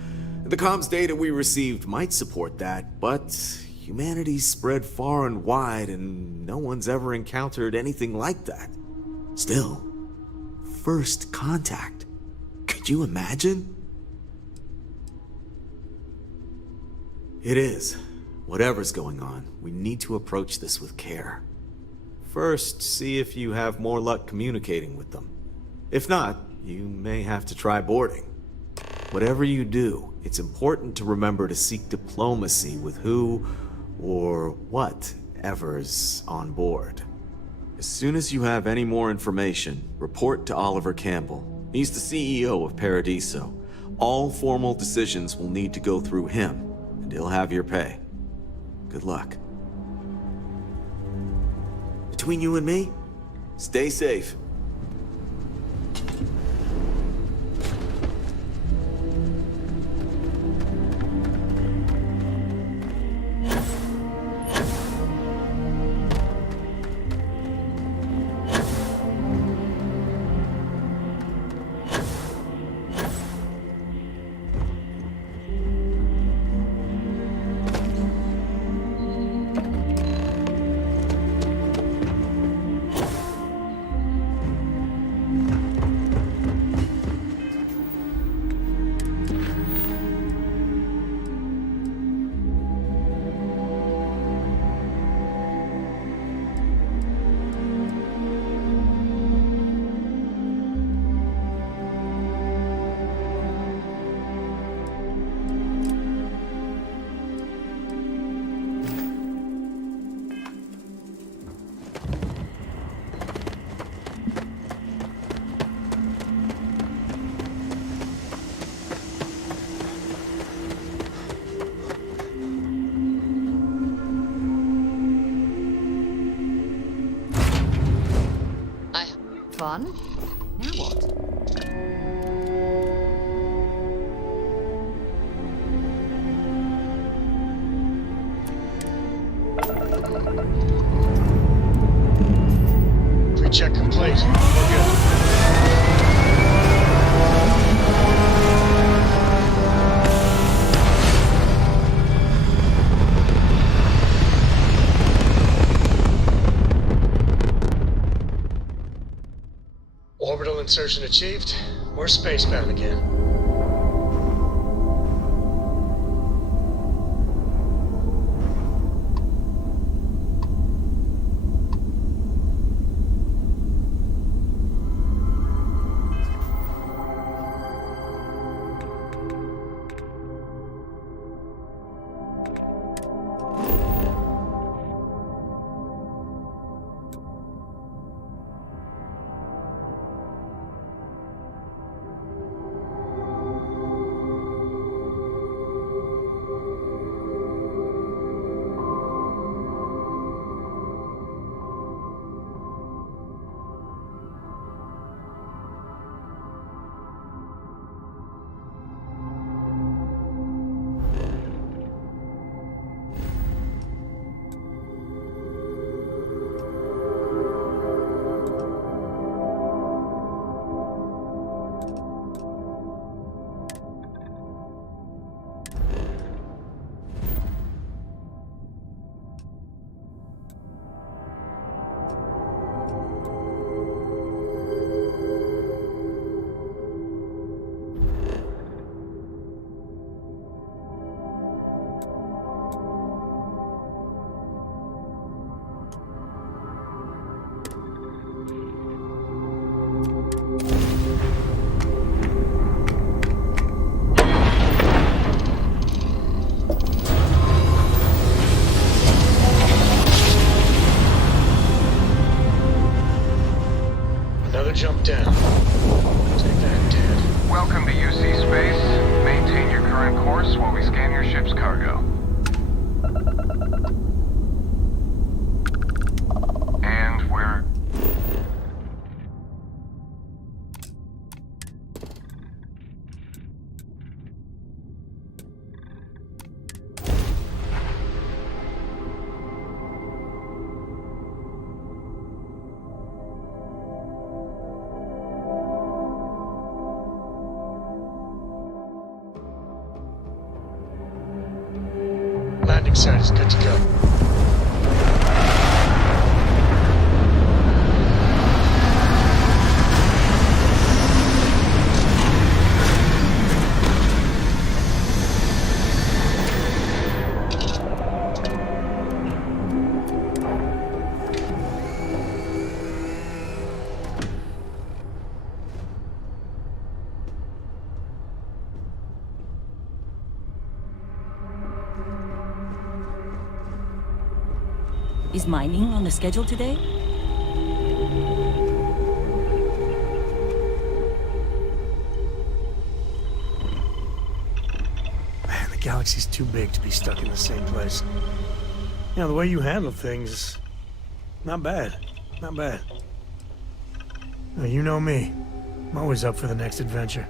The comms data we received might support that, but humanity's spread far and wide and no one's ever encountered anything like that. Still, first contact. Could you imagine? It is. Whatever's going on, we need to approach this with care. First, see if you have more luck communicating with them. If not, you may have to try boarding. Whatever you do, it's important to remember to seek diplomacy with who or whatever's on board. As soon as you have any more information, report to Oliver Campbell. He's the CEO of Paradiso. All formal decisions will need to go through him, and he'll have your pay. Good luck. between you and me, stay safe. Fun? Now what? Pre-check complete. We're good. Orbital insertion achieved. We're spacebound again. Jump down. Take that, Dad. Welcome to UC Space. Maintain your current course while we scan your ship's cargo. And we're... Landing site is good to go. Is mining on the schedule today? Man, the galaxy's too big to be stuck in the same place. You know, the way you handle things, not bad. Not bad. Well, you know me. I'm always up for the next adventure.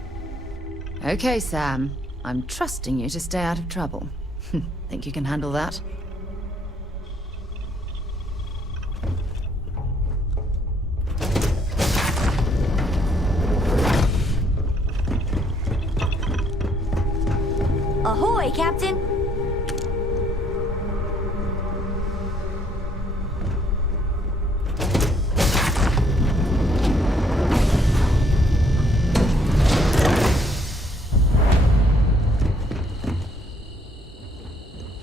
Okay, Sam. I'm trusting you to stay out of trouble. Think you can handle that? Ahoy, Captain!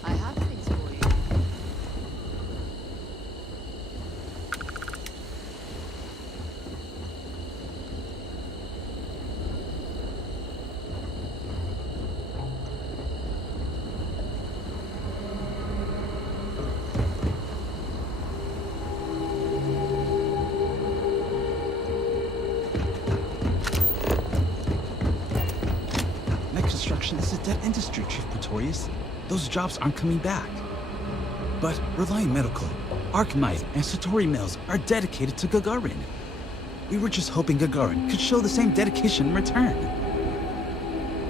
I have things for you. Net construction is a dead industry, Chief Pretorius. Those jobs aren't coming back. But Reliant Medical, Arcanite, and Satori Mills are dedicated to Gagarin. We were just hoping Gagarin could show the same dedication in return.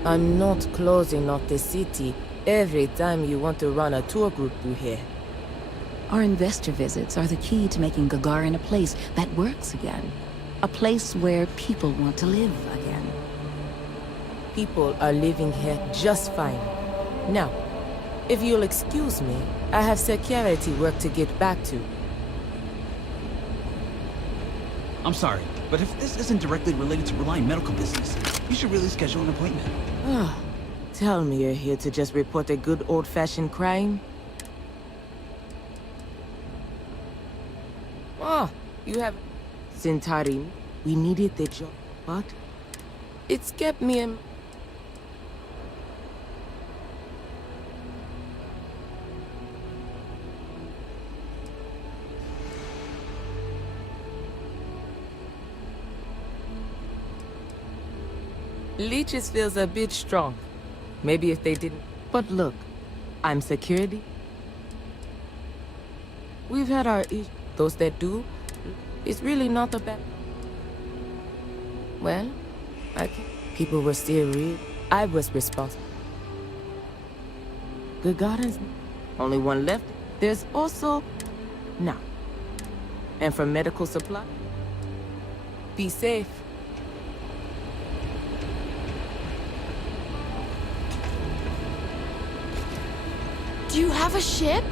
I'm not closing off the city every time you want to run a tour group through here. Our investor visits are the key to making Gagarin a place that works again. A place where people want to live again. People are living here just fine. Now, if you'll excuse me, I have security work to get back to. I'm sorry, but if this isn't directly related to Reliant Medical business, you should really schedule an appointment. Tell me you're here to just report a good old-fashioned crime? You have... Centauri, we needed the job, but... It's kept me in... Leeches feels a bit strong. Maybe if they didn't... But look, I'm security. We've had our issues. Those that do, it's really not a bad... Well, people were still real. I was responsible. Good gardens. Only one left. There's also... Now. And for medical supply, be safe. Do you have a ship?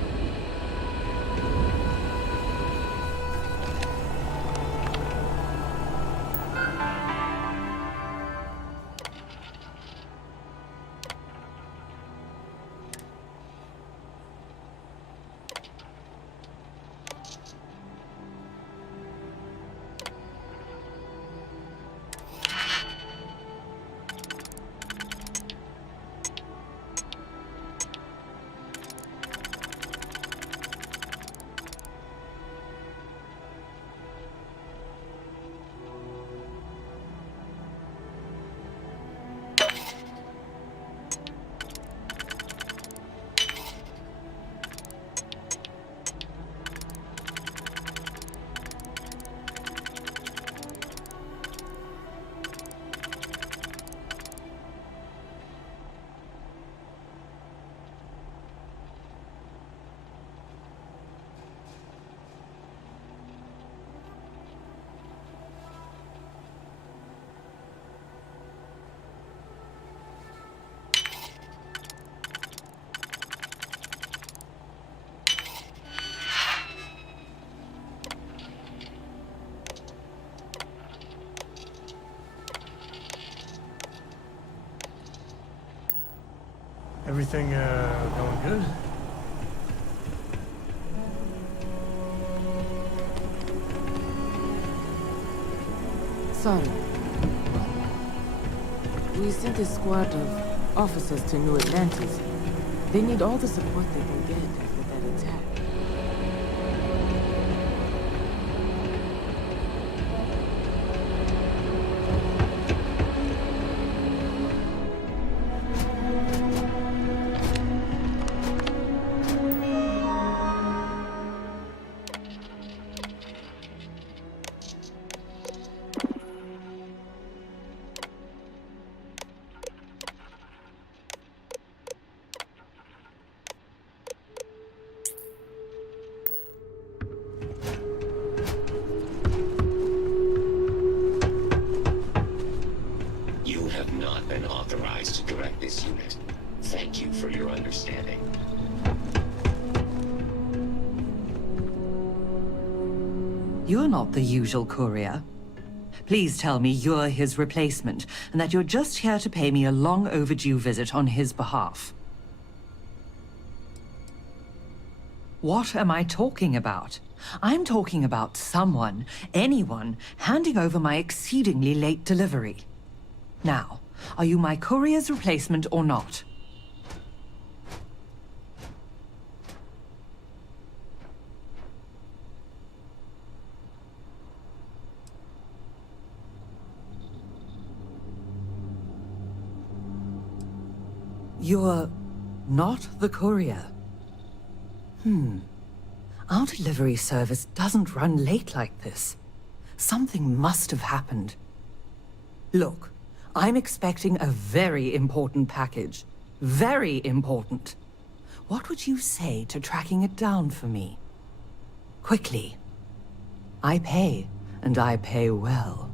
Everything, going good? Sorry. We sent a squad of officers to New Atlantis. They need all the support they can get after that attack. this unit. Thank you for your understanding. You're not the usual courier. Please tell me you're his replacement, and that you're just here to pay me a long overdue visit on his behalf. What am I talking about? I'm talking about someone, anyone, handing over my exceedingly late delivery. Now, are you my courier's replacement or not? You're not the courier. Our delivery service doesn't run late like this. Something must have happened. Look, I'm expecting a very important package. Very important. What would you say to tracking it down for me? Quickly. I pay, and I pay well.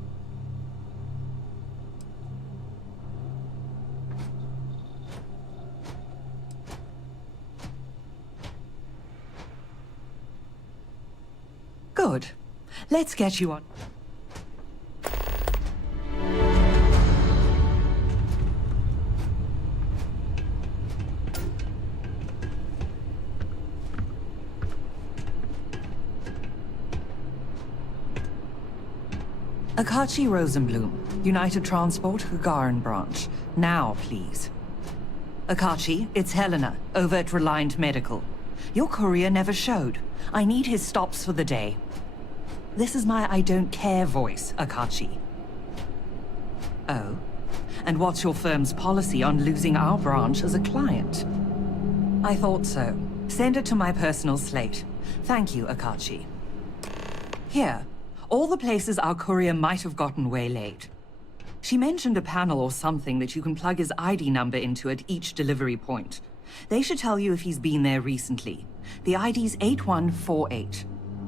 Good. Let's get you on. Akachi Rosenblum, United Transport, Gagarin branch. Now, please. Akachi, it's Helena, over at Reliant Medical. Your courier never showed. I need his stops for the day. This is my I don't care voice, Akachi. Oh? And what's your firm's policy on losing our branch as a client? I thought so. Send it to my personal slate. Thank you, Akachi. Here, all the places our courier might have gotten waylaid. She mentioned a panel or something that you can plug his ID number into at each delivery point. They should tell you if he's been there recently. The ID's 8148.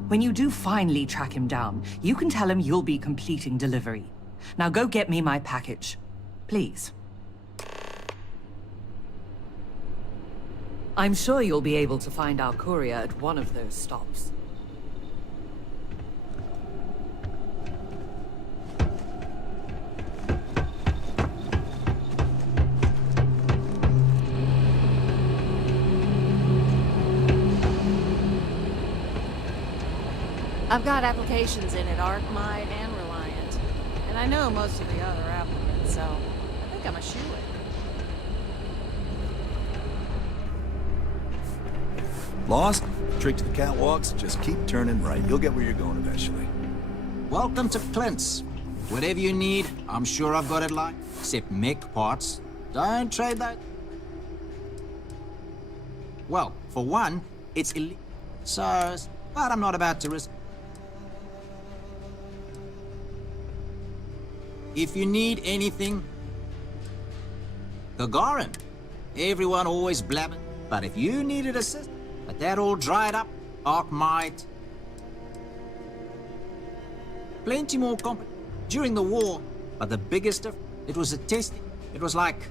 When you do finally track him down, you can tell him you'll be completing delivery. Now go get me my package. Please. I'm sure you'll be able to find our courier at one of those stops. I've got applications in at Arkmite and Reliant, and I know most of the other applicants, so I think I'm a shoo-in. Lost? Trick to the catwalks? Just keep turning right. You'll get where you're going eventually. Welcome to Clint's. Whatever you need, I'm sure I've got it like. Except mech parts. Don't trade that. Well, for one, it's illegal. So, but I'm not about to risk. If you need anything, Gagarin. Everyone always blabbing. But if you needed assistance, but that all dried up, Arkmite. Plenty more during the war, but the biggest of it was a testing. It was like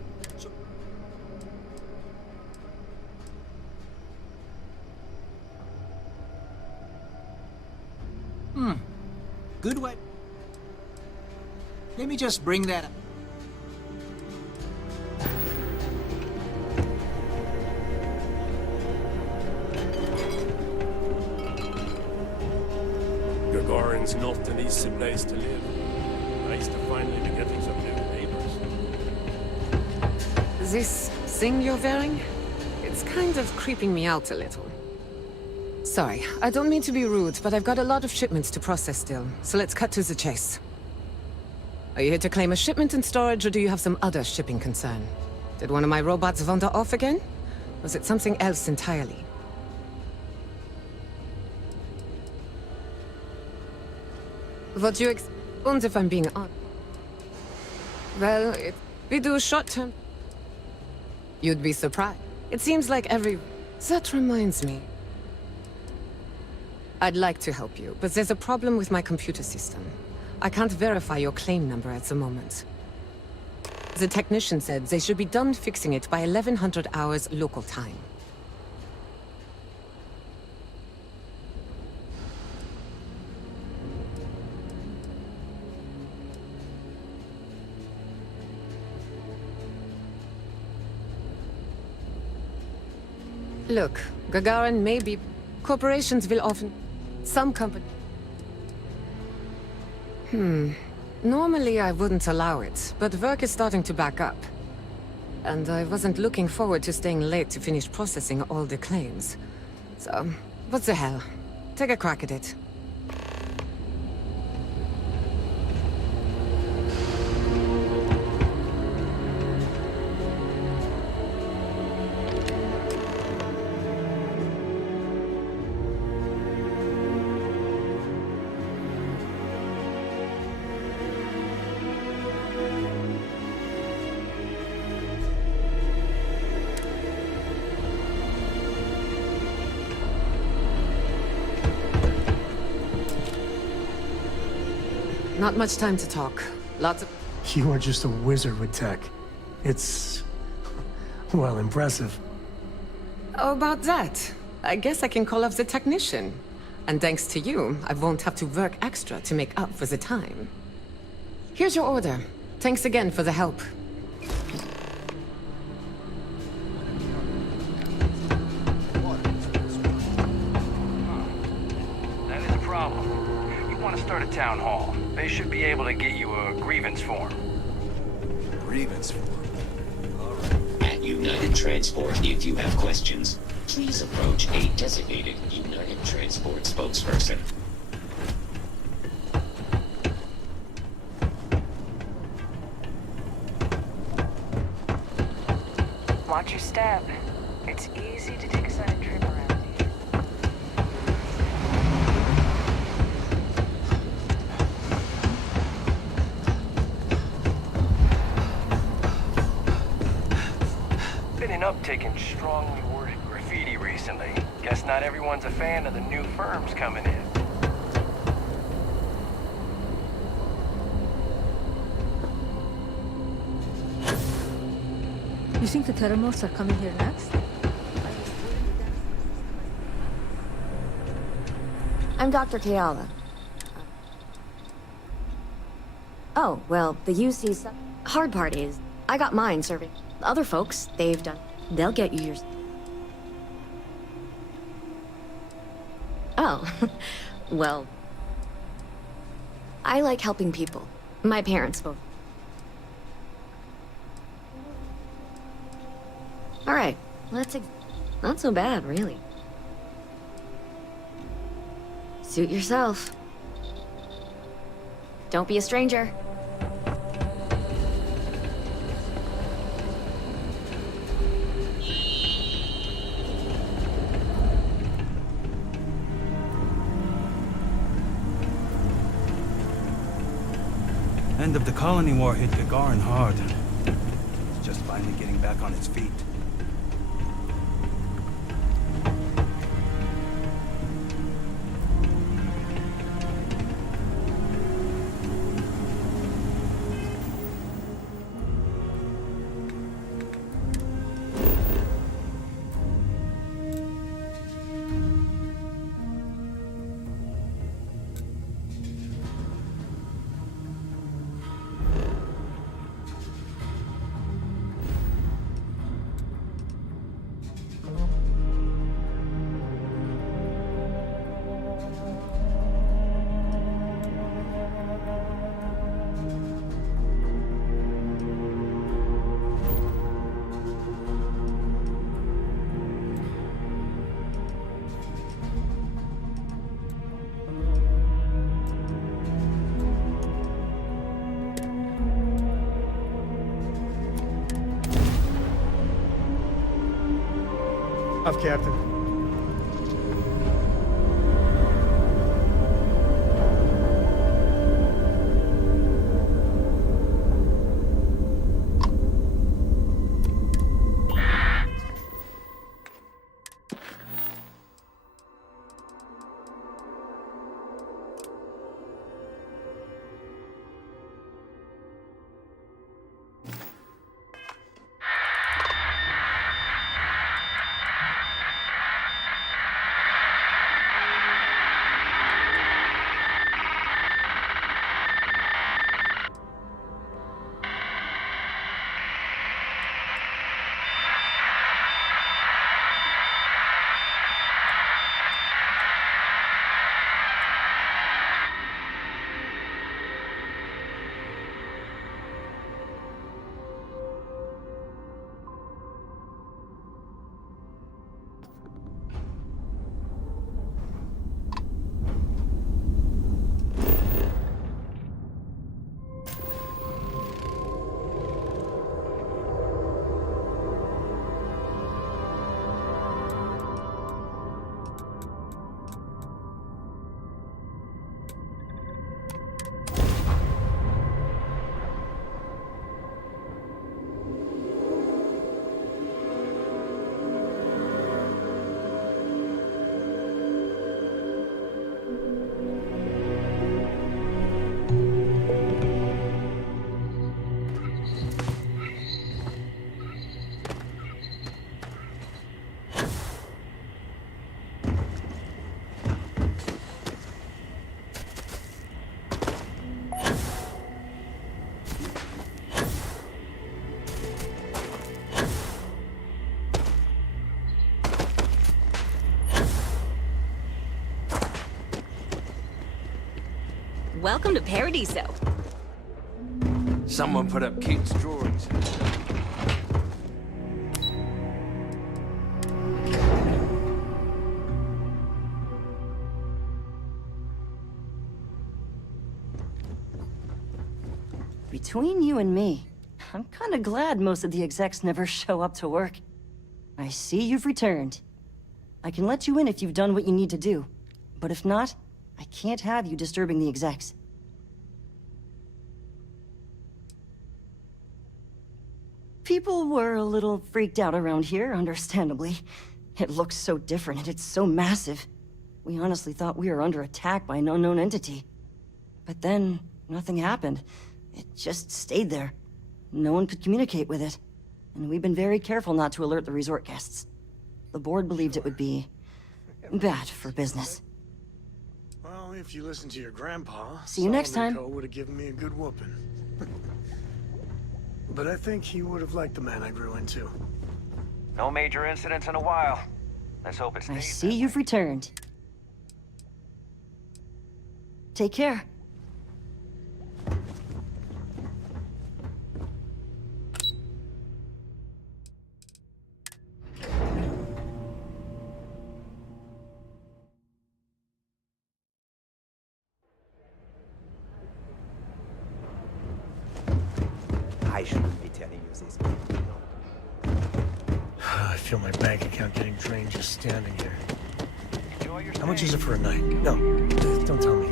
good way. Let me just bring that up. Gagarin's not an easy place to live. Nice to finally be getting some new neighbors. This thing you're wearing? It's kind of creeping me out a little. Sorry, I don't mean to be rude, but I've got a lot of shipments to process still, so let's cut to the chase. Are you here to claim a shipment in storage, or do you have some other shipping concern? Did one of my robots wander off again? Was it something else entirely? What you and if I'm being honest? Well, we do short-term. You'd be surprised. It seems like That reminds me. I'd like to help you, but there's a problem with my computer system. I can't verify your claim number at the moment. The technician said they should be done fixing it by 1100 hours local time. Look, Gagarin may be... Corporations will often... Some company... Normally I wouldn't allow it, but work is starting to back up. And I wasn't looking forward to staying late to finish processing all the claims. So, what the hell? Take a crack at it. Not much time to talk. Lots of... You are just a wizard with tech. It's... well, impressive. How about that? I guess I can call off the technician. And thanks to you, I won't have to work extra to make up for the time. Here's your order. Thanks again for the help. That is a problem. You want to start a town hall. They should be able to get you a grievance form. Grievance form? At United Transport, if you have questions, please approach a designated United Transport spokesperson. Watch your step. It's easy to take a sudden trip around here. Been an uptick in strongly worded graffiti recently. Guess not everyone's a fan of the new firms coming in. You think the Terramorphs are coming here next? I'm Dr. Kayala. Oh, well, the UC's hard part is, I got mine serving. Other folks, they'll get you yours. Oh, well, I like helping people. My parents both. All right, not so bad, really. Suit yourself. Don't be a stranger. End of the colony war hit Gagarin hard. It's just finally getting back on its feet. Off, Captain. Welcome to Paradiso. Someone put up Kate's drawings. Between you and me, I'm kinda glad most of the execs never show up to work. I see you've returned. I can let you in if you've done what you need to do. But if not, I can't have you disturbing the execs. People were a little freaked out around here, understandably. It looks so different and it's so massive. We honestly thought we were under attack by an unknown entity. But then, nothing happened. It just stayed there. No one could communicate with it. And we've been very careful not to alert the resort guests. The board believed it would be bad for business. Well, if you listen to your grandpa, See you next time. Would have given me a good whooping. But I think he would have liked the man I grew into. No major incidents in a while. Let's hope it stays. I see you've returned. Take care. I shouldn't be telling you this. I feel my bank account getting drained just standing here. How much is it for a night? No, don't tell me.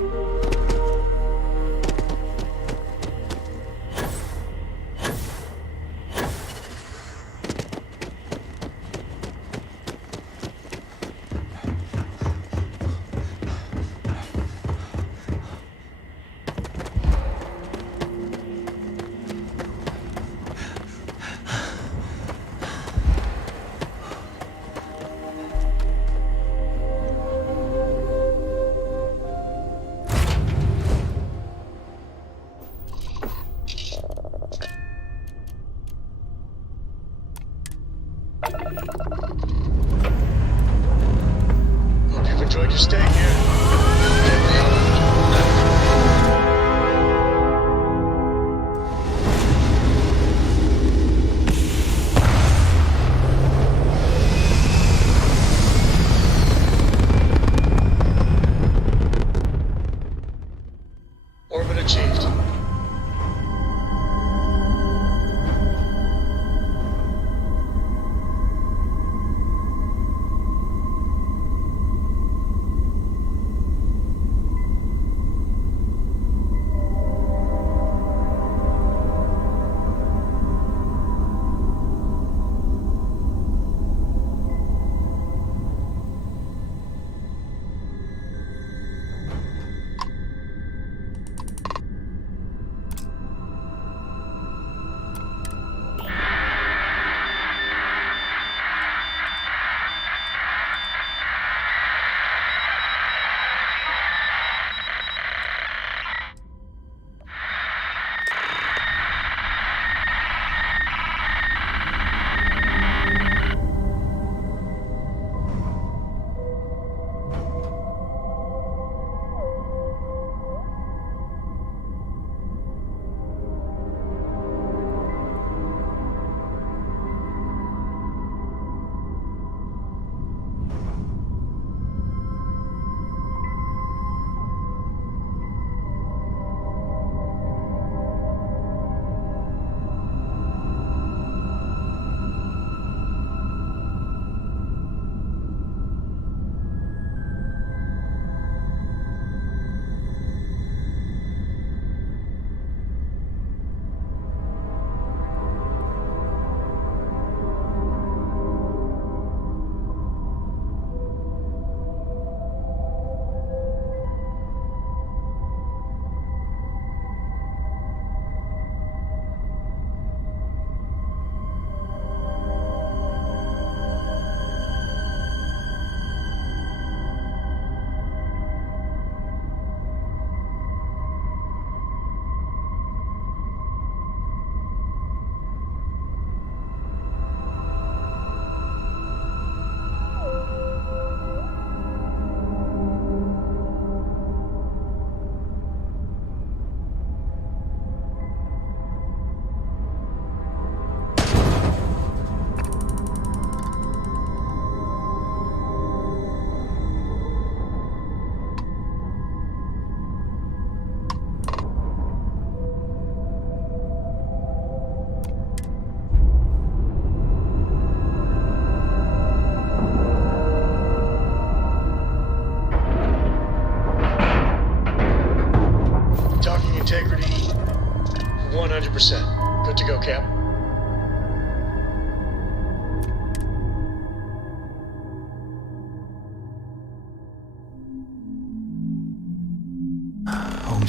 Hope you've enjoyed your stay here. Orbit achieved.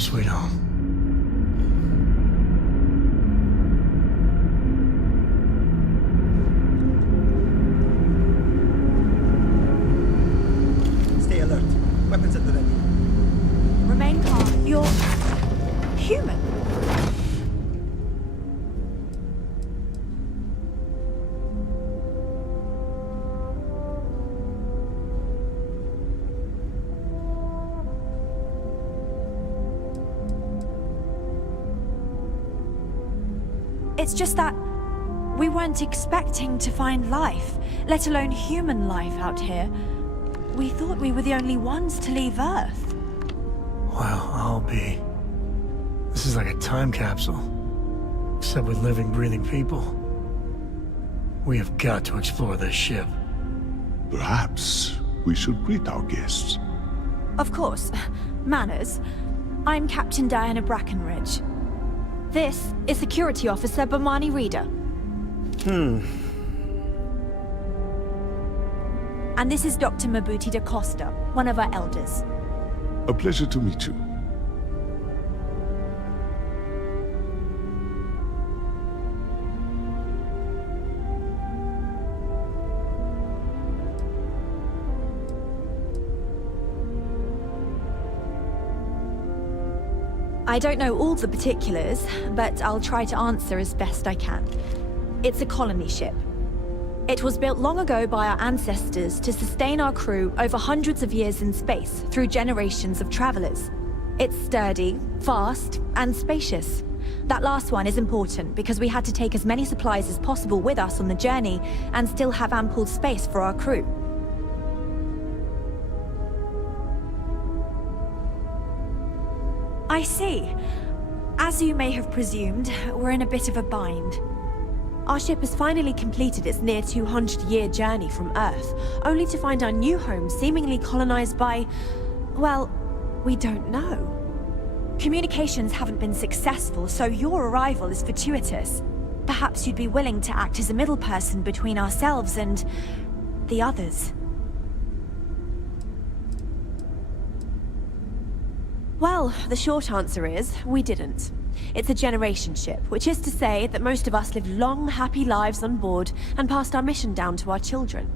sweet home. Stay alert. Weapons at the ready. Remain calm. You're human. It's just that we weren't expecting to find life, let alone human life out here. We thought we were the only ones to leave Earth. Well, I'll be. This is like a time capsule. Except with living, breathing people. We have got to explore this ship. Perhaps we should greet our guests. Of course. Manners. I'm Captain Diana Brackenridge. This is Security Officer Bomani Reader. And this is Dr. Mabuti da Costa, one of our elders. A pleasure to meet you. I don't know all the particulars, but I'll try to answer as best I can. It's a colony ship. It was built long ago by our ancestors to sustain our crew over hundreds of years in space through generations of travelers. It's sturdy, fast, and spacious. That last one is important because we had to take as many supplies as possible with us on the journey and still have ample space for our crew. I see. As you may have presumed, we're in a bit of a bind. Our ship has finally completed its near 200-year journey from Earth, only to find our new home seemingly colonized by... well, we don't know. Communications haven't been successful, so your arrival is fortuitous. Perhaps you'd be willing to act as a middle person between ourselves and... the others. Well, the short answer is, we didn't. It's a generation ship, which is to say that most of us lived long, happy lives on board and passed our mission down to our children.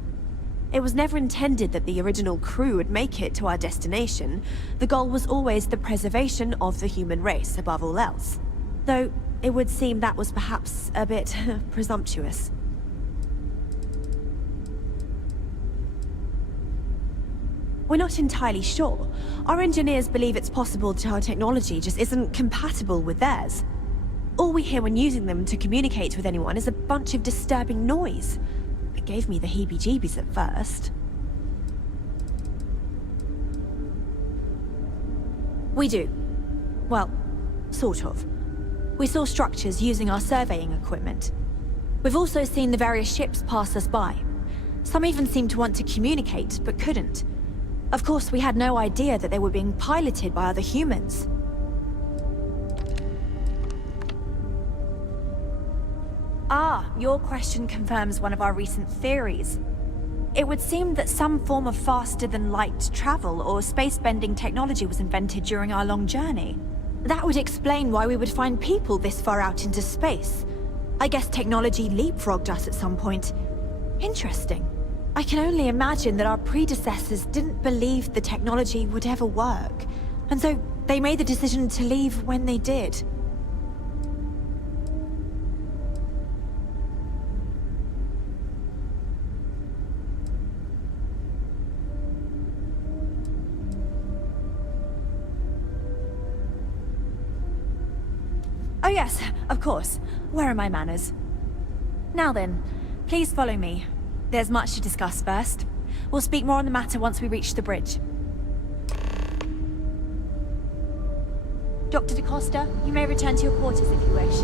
It was never intended that the original crew would make it to our destination. The goal was always the preservation of the human race, above all else. Though, it would seem that was perhaps a bit presumptuous. We're not entirely sure. Our engineers believe it's possible that our technology just isn't compatible with theirs. All we hear when using them to communicate with anyone is a bunch of disturbing noise. It gave me the heebie-jeebies at first. We do. Well, sort of. We saw structures using our surveying equipment. We've also seen the various ships pass us by. Some even seemed to want to communicate, but couldn't. Of course, we had no idea that they were being piloted by other humans. Ah, your question confirms one of our recent theories. It would seem that some form of faster-than-light travel or space-bending technology was invented during our long journey. That would explain why we would find people this far out into space. I guess technology leapfrogged us at some point. Interesting. I can only imagine that our predecessors didn't believe the technology would ever work, and so they made the decision to leave when they did. Oh yes, of course. Where are my manners? Now then, please follow me. There's much to discuss first. We'll speak more on the matter once we reach the bridge. Dr. DaCosta, you may return to your quarters if you wish.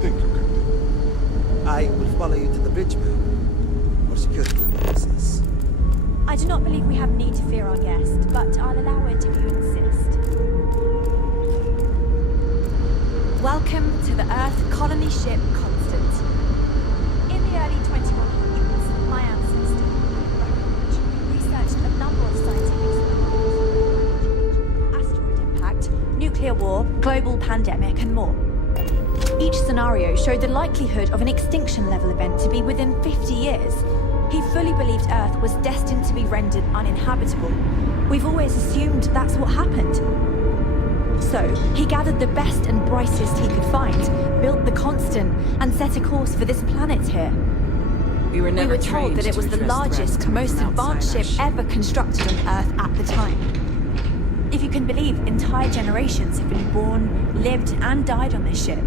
Thank you, Captain. I will follow you to the bridge, ma'am. For security purposes. I do not believe we have need to fear our guest, but I'll allow it if you insist. Welcome to the Earth colony ship Constant. In the early 2100s, my ancestor, researched a number of scientific asteroid impact, nuclear global pandemic, and more. Each scenario showed the likelihood of an extinction-level event to be within 50 years. He fully believed Earth was destined to be rendered uninhabitable. We've always assumed that's what happened. So, he gathered the best and brightest he could find, built the Constant, and set a course for this planet here. We were never told that it was the largest, most advanced ship ever constructed on Earth at the time. If you can believe, entire generations have been born, lived, and died on this ship.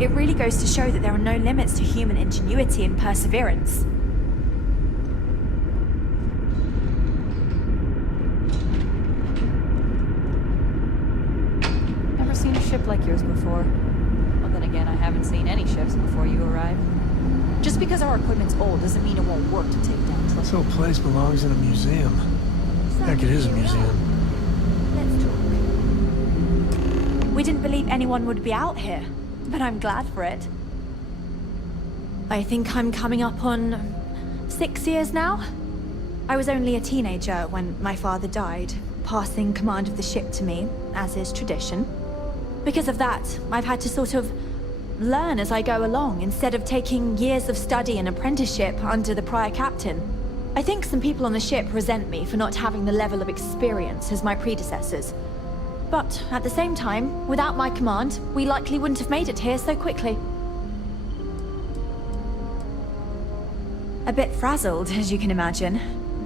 It really goes to show that there are no limits to human ingenuity and perseverance. Never seen a ship like yours before. Well, then again, I haven't seen any ships before you arrived. Just because our equipment's old doesn't mean it won't work to take down trouble. This whole place belongs in a museum. Heck, it is a museum. Let's talk. We didn't believe anyone would be out here, but I'm glad for it. I think I'm coming up on 6 years now. I was only a teenager when my father died, passing command of the ship to me, as is tradition. Because of that, I've had to sort of learn as I go along, instead of taking years of study and apprenticeship under the prior captain. I think some people on the ship resent me for not having the level of experience as my predecessors. But at the same time, without my command, we likely wouldn't have made it here so quickly. A bit frazzled, as you can imagine.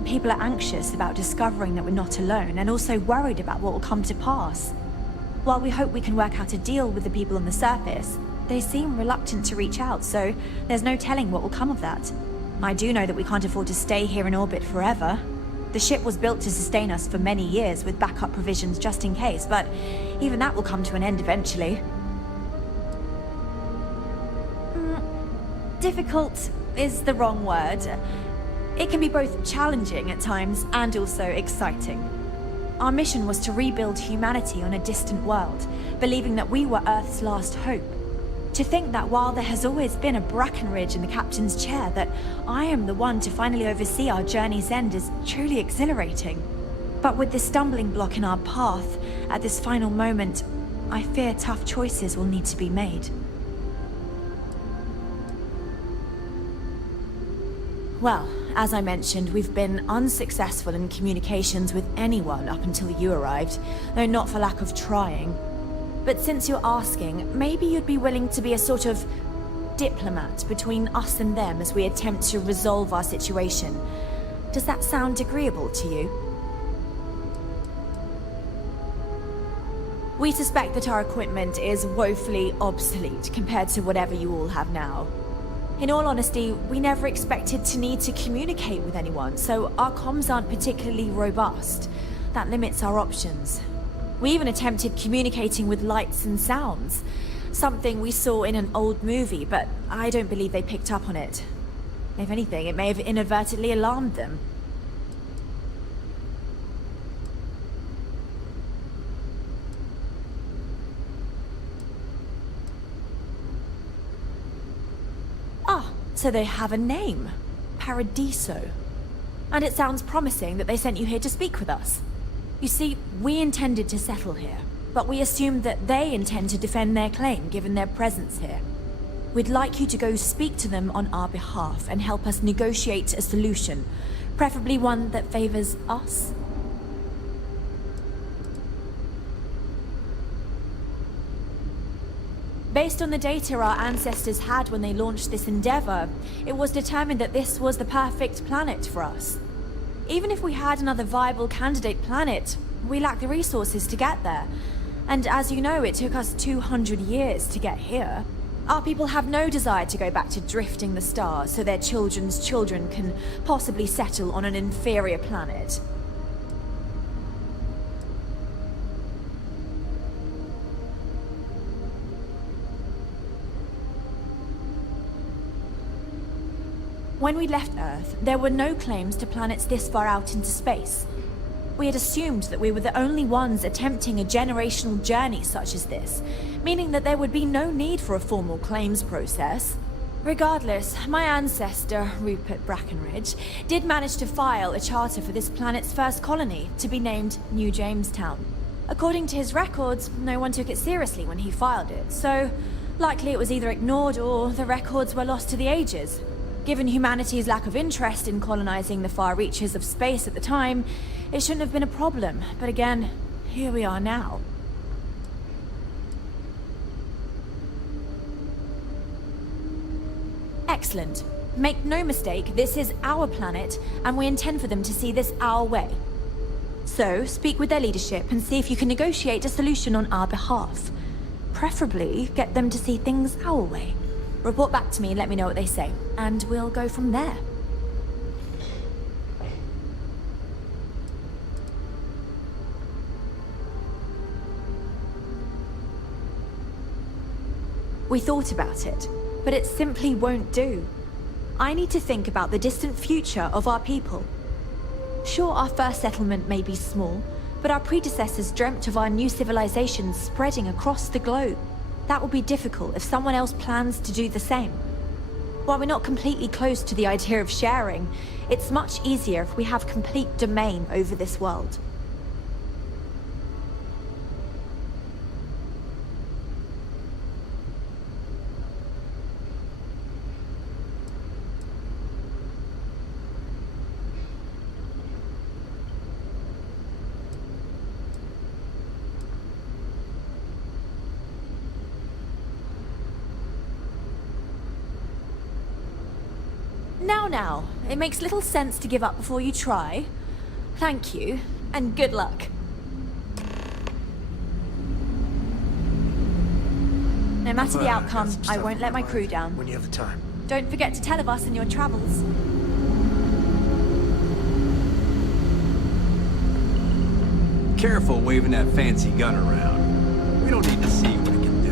People are anxious about discovering that we're not alone, and also worried about what will come to pass. While we hope we can work out a deal with the people on the surface, they seem reluctant to reach out, so there's no telling what will come of that. I do know that we can't afford to stay here in orbit forever. The ship was built to sustain us for many years with backup provisions just in case, but even that will come to an end eventually. Difficult is the wrong word. It can be both challenging at times and also exciting. Our mission was to rebuild humanity on a distant world, believing that we were Earth's last hope. To think that while there has always been a Brackenridge in the captain's chair, that I am the one to finally oversee our journey's end is truly exhilarating. But with this stumbling block in our path, at this final moment, I fear tough choices will need to be made. Well, as I mentioned, we've been unsuccessful in communications with anyone up until you arrived, though not for lack of trying. But since you're asking, maybe you'd be willing to be a sort of diplomat between us and them as we attempt to resolve our situation. Does that sound agreeable to you? We suspect that our equipment is woefully obsolete compared to whatever you all have now. In all honesty, we never expected to need to communicate with anyone, so our comms aren't particularly robust. That limits our options. We even attempted communicating with lights and sounds, something we saw in an old movie, but I don't believe they picked up on it. If anything, it may have inadvertently alarmed them. So they have a name. Paradiso. And it sounds promising that they sent you here to speak with us. You see, we intended to settle here, but we assumed that they intend to defend their claim given their presence here. We'd like you to go speak to them on our behalf and help us negotiate a solution, preferably one that favors us. Based on the data our ancestors had when they launched this endeavor, it was determined that this was the perfect planet for us. Even if we had another viable candidate planet, we lack the resources to get there. And as you know, it took us 200 years to get here. Our people have no desire to go back to drifting the stars so their children's children can possibly settle on an inferior planet. When we left Earth, there were no claims to planets this far out into space. We had assumed that we were the only ones attempting a generational journey such as this, meaning that there would be no need for a formal claims process. Regardless, my ancestor, Rupert Brackenridge, did manage to file a charter for this planet's first colony, to be named New Jamestown. According to his records, no one took it seriously when he filed it, so likely it was either ignored or the records were lost to the ages. Given humanity's lack of interest in colonizing the far reaches of space at the time, it shouldn't have been a problem. But again, here we are now. Excellent. Make no mistake, this is our planet, and we intend for them to see this our way. So, speak with their leadership and see if you can negotiate a solution on our behalf. Preferably, get them to see things our way. Report back to me and let me know what they say, and we'll go from there. We thought about it, but it simply won't do. I need to think about the distant future of our people. Sure, our first settlement may be small, but our predecessors dreamt of our new civilization spreading across the globe. That will be difficult if someone else plans to do the same. While we're not completely close to the idea of sharing, it's much easier if we have complete domain over this world. Now, it makes little sense to give up before you try. Thank you, and good luck. No matter the outcome, I won't let my crew down. When you have the time. Don't forget to tell of us in your travels. Careful waving that fancy gun around. We don't need to see what it can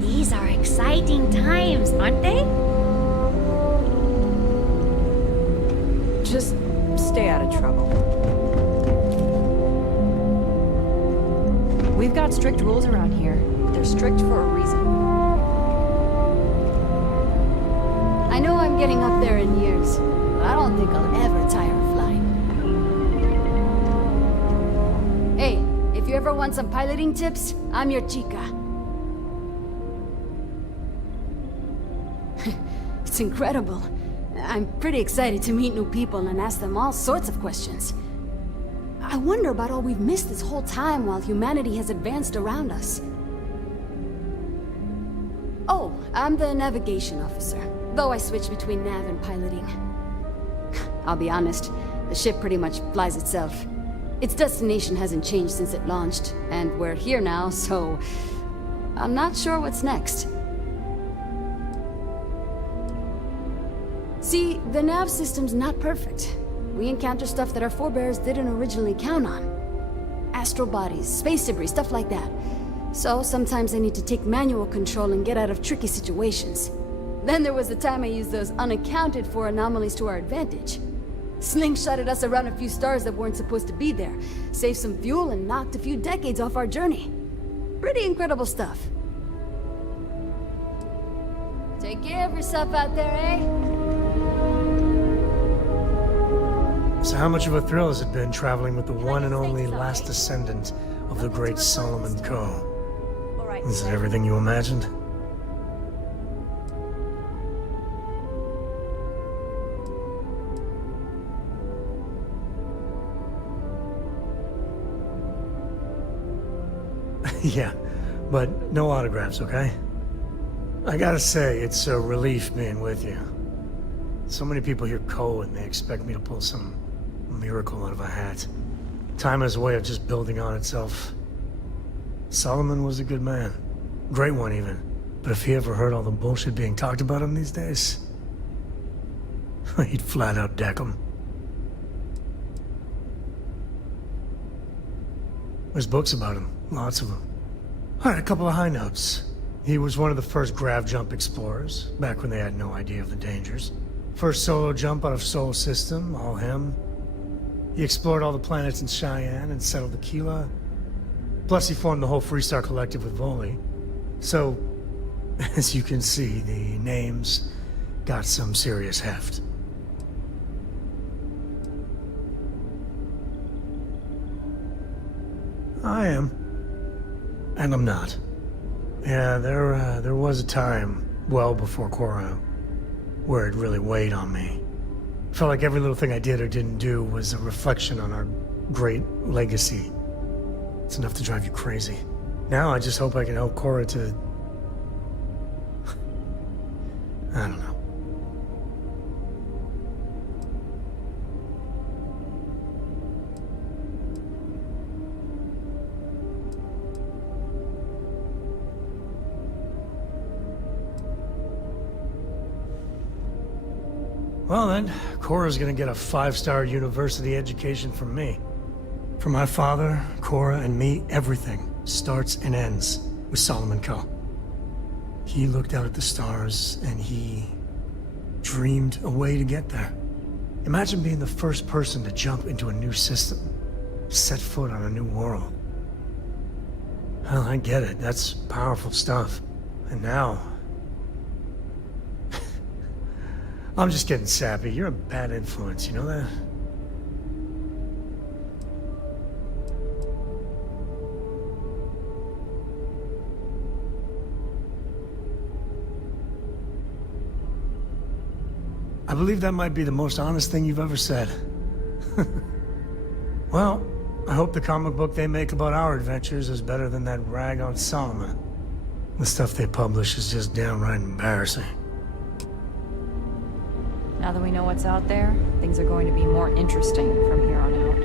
do. These are exciting times, aren't they? Just stay out of trouble. We've got strict rules around here. They're strict for a reason. I know I'm getting up there in years, but I don't think I'll ever tire of flying. Hey, if you ever want some piloting tips, I'm your chica. It's incredible. I'm pretty excited to meet new people and ask them all sorts of questions. I wonder about all we've missed this whole time while humanity has advanced around us. Oh, I'm the navigation officer, though I switch between nav and piloting. I'll be honest, the ship pretty much flies itself. Its destination hasn't changed since it launched, and we're here now, so I'm not sure what's next. See, the nav system's not perfect. We encounter stuff that our forebears didn't originally count on. Astral bodies, space debris, stuff like that. So sometimes I need to take manual control and get out of tricky situations. Then there was the time I used those unaccounted for anomalies to our advantage. Slingshotted us around a few stars that weren't supposed to be there, saved some fuel and knocked a few decades off our journey. Pretty incredible stuff. Take care of yourself out there, eh? So how much of a thrill has it been traveling with the one and only last descendant of the great Solomon Coe? Is it everything you imagined? Yeah, but no autographs, okay? I gotta say, it's a relief being with you. So many people hear Coe and they expect me to pull some miracle out of a hat. Time has a way of just building on itself. Solomon was a good man. Great one, even. But if he ever heard all the bullshit being talked about him these days, he'd flat out deck him. There's books about him. Lots of them. All right, a couple of high notes. He was one of the first grav jump explorers, back when they had no idea of the dangers. First solo jump out of Sol System, all him. He explored all the planets in Cheyenne and settled Aquila. Plus he formed the whole Freestar Collective with Voli. So, as you can see, the names got some serious heft. I am. And I'm not. Yeah, there was a time, well before Cora, where it really weighed on me. Felt like every little thing I did or didn't do was a reflection on our great legacy. It's enough to drive you crazy. Now I just hope I can help Cora to... I don't know. Well then, Cora's gonna get a 5-star university education from me. For my father, Cora, and me, everything starts and ends with Solomon Co. He looked out at the stars, and he dreamed a way to get there. Imagine being the first person to jump into a new system, set foot on a new world. Well, I get it. That's powerful stuff. And now... I'm just getting sappy. You're a bad influence, you know that? I believe that might be the most honest thing you've ever said. Well, I hope the comic book they make about our adventures is better than that rag on Solomon. The stuff they publish is just downright embarrassing. Now that we know what's out there, things are going to be more interesting from here on out.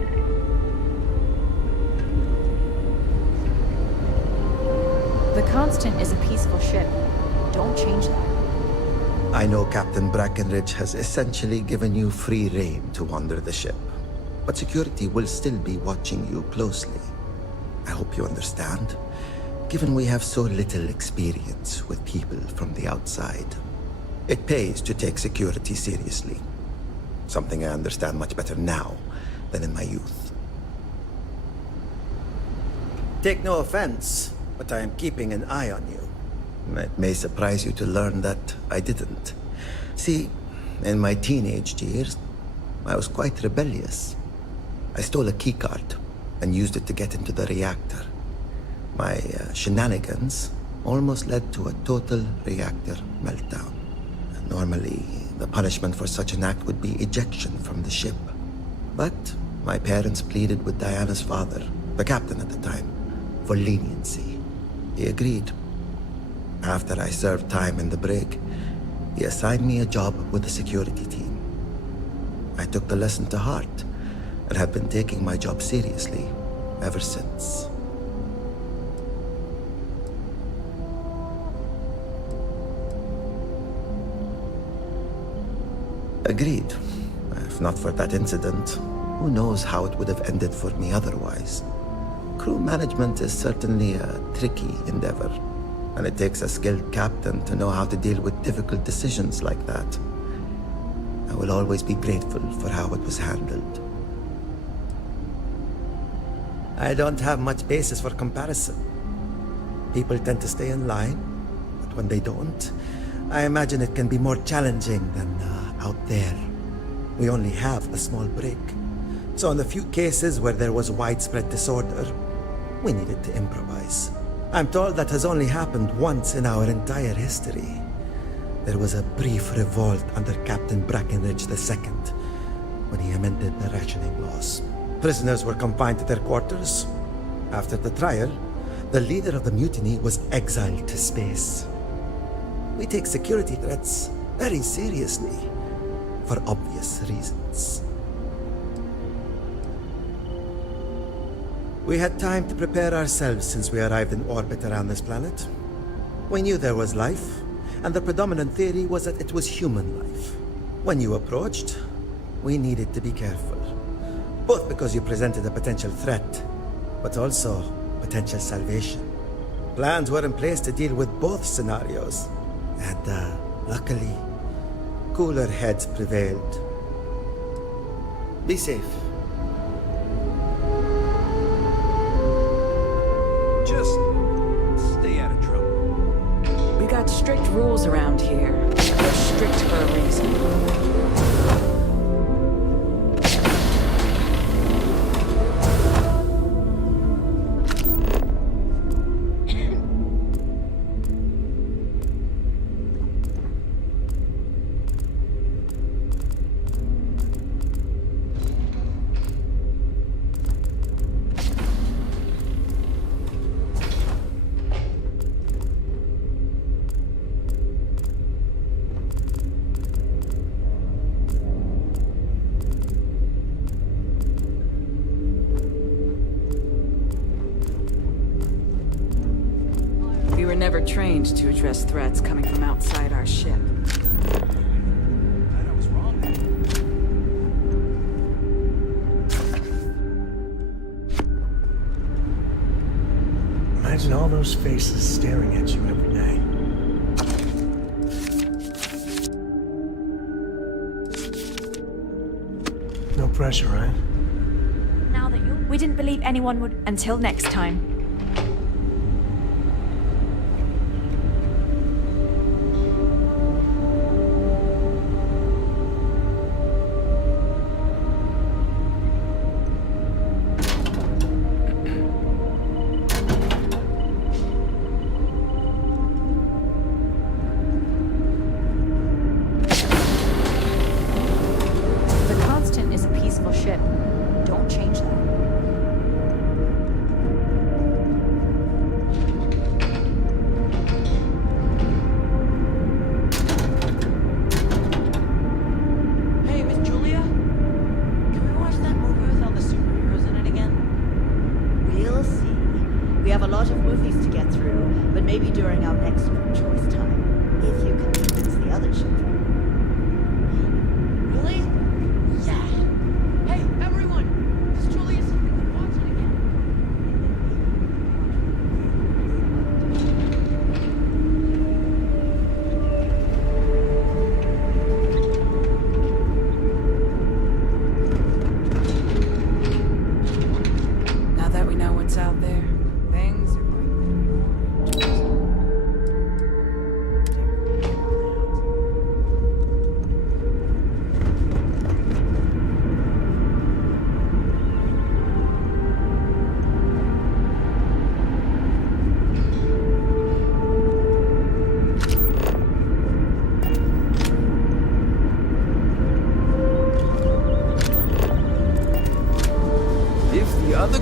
The Constant is a peaceful ship. Don't change that. I know Captain Brackenridge has essentially given you free rein to wander the ship, but security will still be watching you closely. I hope you understand, given we have so little experience with people from the outside. It pays to take security seriously. Something I understand much better now than in my youth. Take no offense, but I am keeping an eye on you. It may surprise you to learn that I didn't. See, in my teenage years, I was quite rebellious. I stole a keycard and used it to get into the reactor. My shenanigans almost led to a total reactor meltdown. Normally, the punishment for such an act would be ejection from the ship. But my parents pleaded with Diana's father, the captain at the time, for leniency. He agreed. After I served time in the brig, he assigned me a job with the security team. I took the lesson to heart and have been taking my job seriously ever since. Agreed. If not for that incident, who knows how it would have ended for me otherwise. Crew management is certainly a tricky endeavor, and it takes a skilled captain to know how to deal with difficult decisions like that. I will always be grateful for how it was handled. I don't have much basis for comparison. People tend to stay in line, but when they don't, I imagine it can be more challenging than out there. We only have a small brig, so in the few cases where there was widespread disorder, we needed to improvise. I'm told that has only happened once in our entire history. There was a brief revolt under Captain Brackenridge II, when he amended the rationing laws. Prisoners were confined to their quarters. After the trial, the leader of the mutiny was exiled to space. We take security threats very seriously, for obvious reasons. We had time to prepare ourselves since we arrived in orbit around this planet. We knew there was life, and the predominant theory was that it was human life. When you approached, we needed to be careful. Both because you presented a potential threat, but also potential salvation. Plans were in place to deal with both scenarios, and luckily, cooler heads prevailed. Be safe. Just stay out of trouble. We got strict rules around here. They're strict for a reason. trained to address threats coming from outside our ship. I was wrong then. Imagine all those faces staring at you every day. No pressure, right? Now that you're... We didn't believe anyone would... Until next time.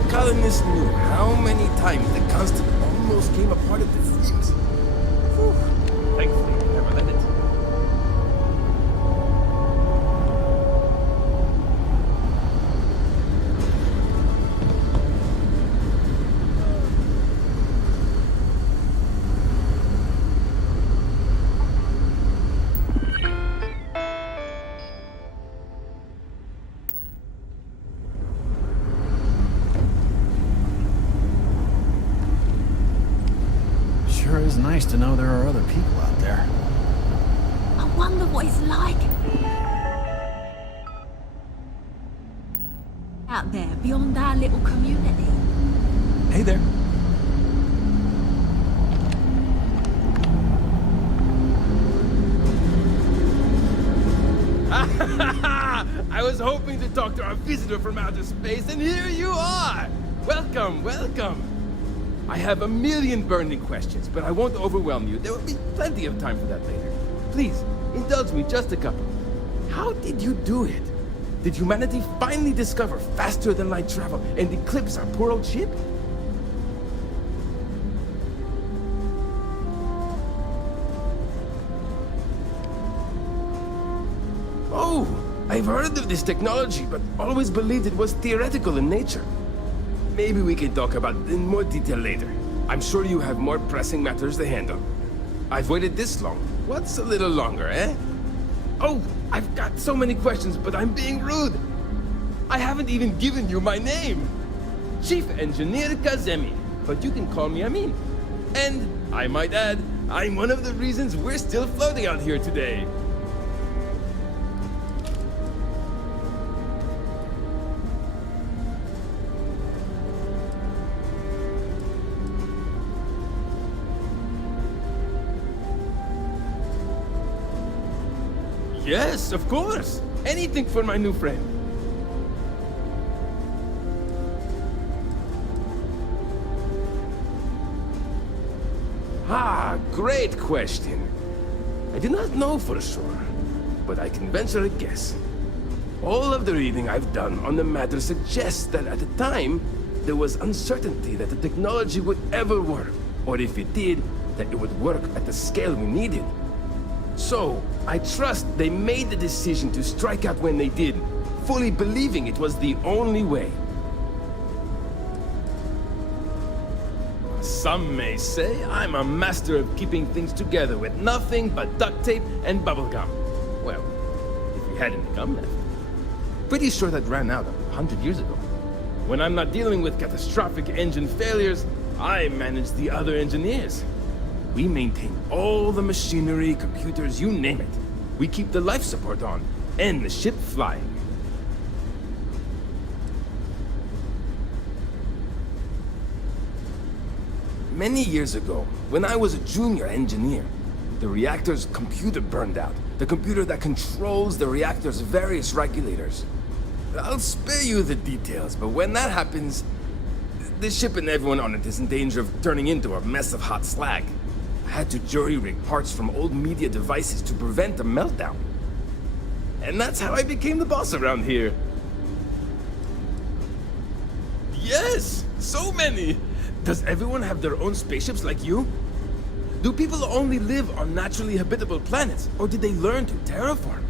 Colonists knew how many times the constant almost came apart at the seams. Whew. Thankfully, I never let it. Sure is nice to know there are other people out there. I wonder what it's like. Out there, beyond our little community. Hey there. I was hoping to talk to our visitor from outer space, and here you are! Welcome, welcome! I have a million burning questions, but I won't overwhelm you. There will be plenty of time for that later. Please, indulge me just a couple. How did you do it? Did humanity finally discover faster than light travel and eclipse our poor old ship? Oh, I've heard of this technology, but always believed it was theoretical in nature. Maybe we can talk about it in more detail later. I'm sure you have more pressing matters to handle. I've waited this long. What's a little longer, eh? Oh, I've got so many questions, but I'm being rude. I haven't even given you my name. Chief Engineer Kazemi, but you can call me Amin. And, I might add, I'm one of the reasons we're still floating out here today. Yes, of course. Anything for my new friend. Ah, great question. I do not know for sure, but I can venture a guess. All of the reading I've done on the matter suggests that at the time, there was uncertainty that the technology would ever work, or if it did, that it would work at the scale we needed. So, I trust they made the decision to strike out when they did, fully believing it was the only way. Some may say I'm a master of keeping things together with nothing but duct tape and bubblegum. Well, if we had any gum left. Pretty sure that ran out 100 years ago. When I'm not dealing with catastrophic engine failures, I manage the other engineers. We maintain all the machinery, computers, you name it. We keep the life support on, and the ship flying. Many years ago, when I was a junior engineer, the reactor's computer burned out. The computer that controls the reactor's various regulators. I'll spare you the details, but when that happens, the ship and everyone on it is in danger of turning into a mess of hot slag. I had to jury-rig parts from old media devices to prevent a meltdown. And that's how I became the boss around here. Yes! So many! Does everyone have their own spaceships like you? Do people only live on naturally habitable planets, or did they learn to terraform?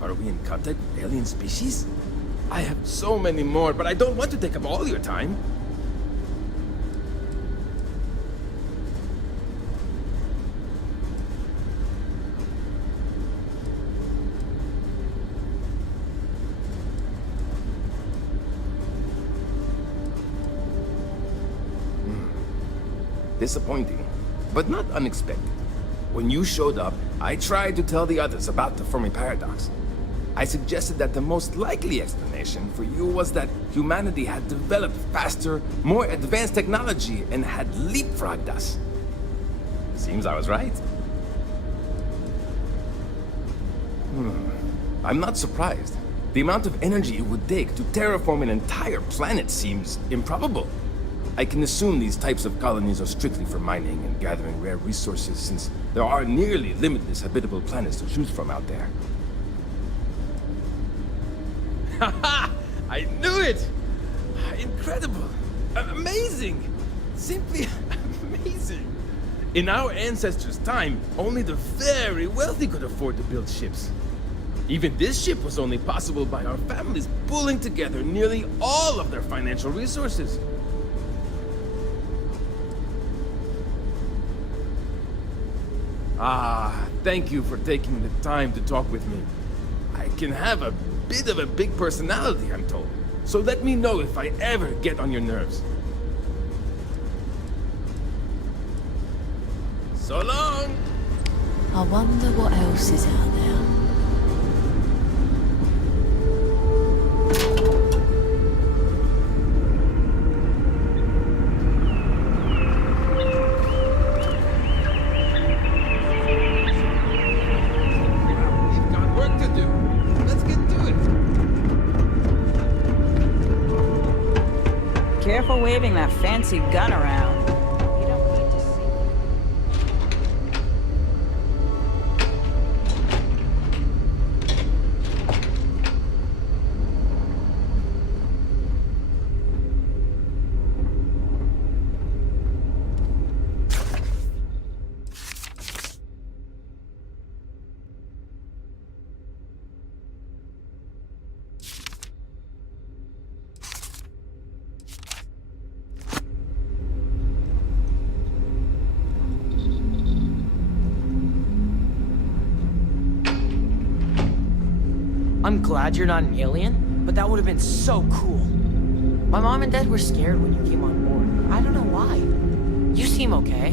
Are we in contact with alien species? I have so many more, but I don't want to take up all your time. Disappointing, but not unexpected. When you showed up, I tried to tell the others about the Fermi paradox. I suggested that the most likely explanation for you was that humanity had developed faster, more advanced technology and had leapfrogged us. Seems I was right. I'm not surprised. The amount of energy it would take to terraform an entire planet seems improbable. I can assume these types of colonies are strictly for mining and gathering rare resources, since there are nearly limitless habitable planets to choose from out there. Haha! I knew it! Incredible! Amazing! Simply amazing! In our ancestors' time, only the very wealthy could afford to build ships. Even this ship was only possible by our families pulling together nearly all of their financial resources. Ah, thank you for taking the time to talk with me. I can have a bit of a big personality, I'm told. So let me know if I ever get on your nerves. So long! I wonder what else is out there. Careful waving that fancy gun around. You don't need to see. I'm glad you're not an alien, but that would have been so cool. My mom and dad were scared when you came on board. I don't know why. You seem okay.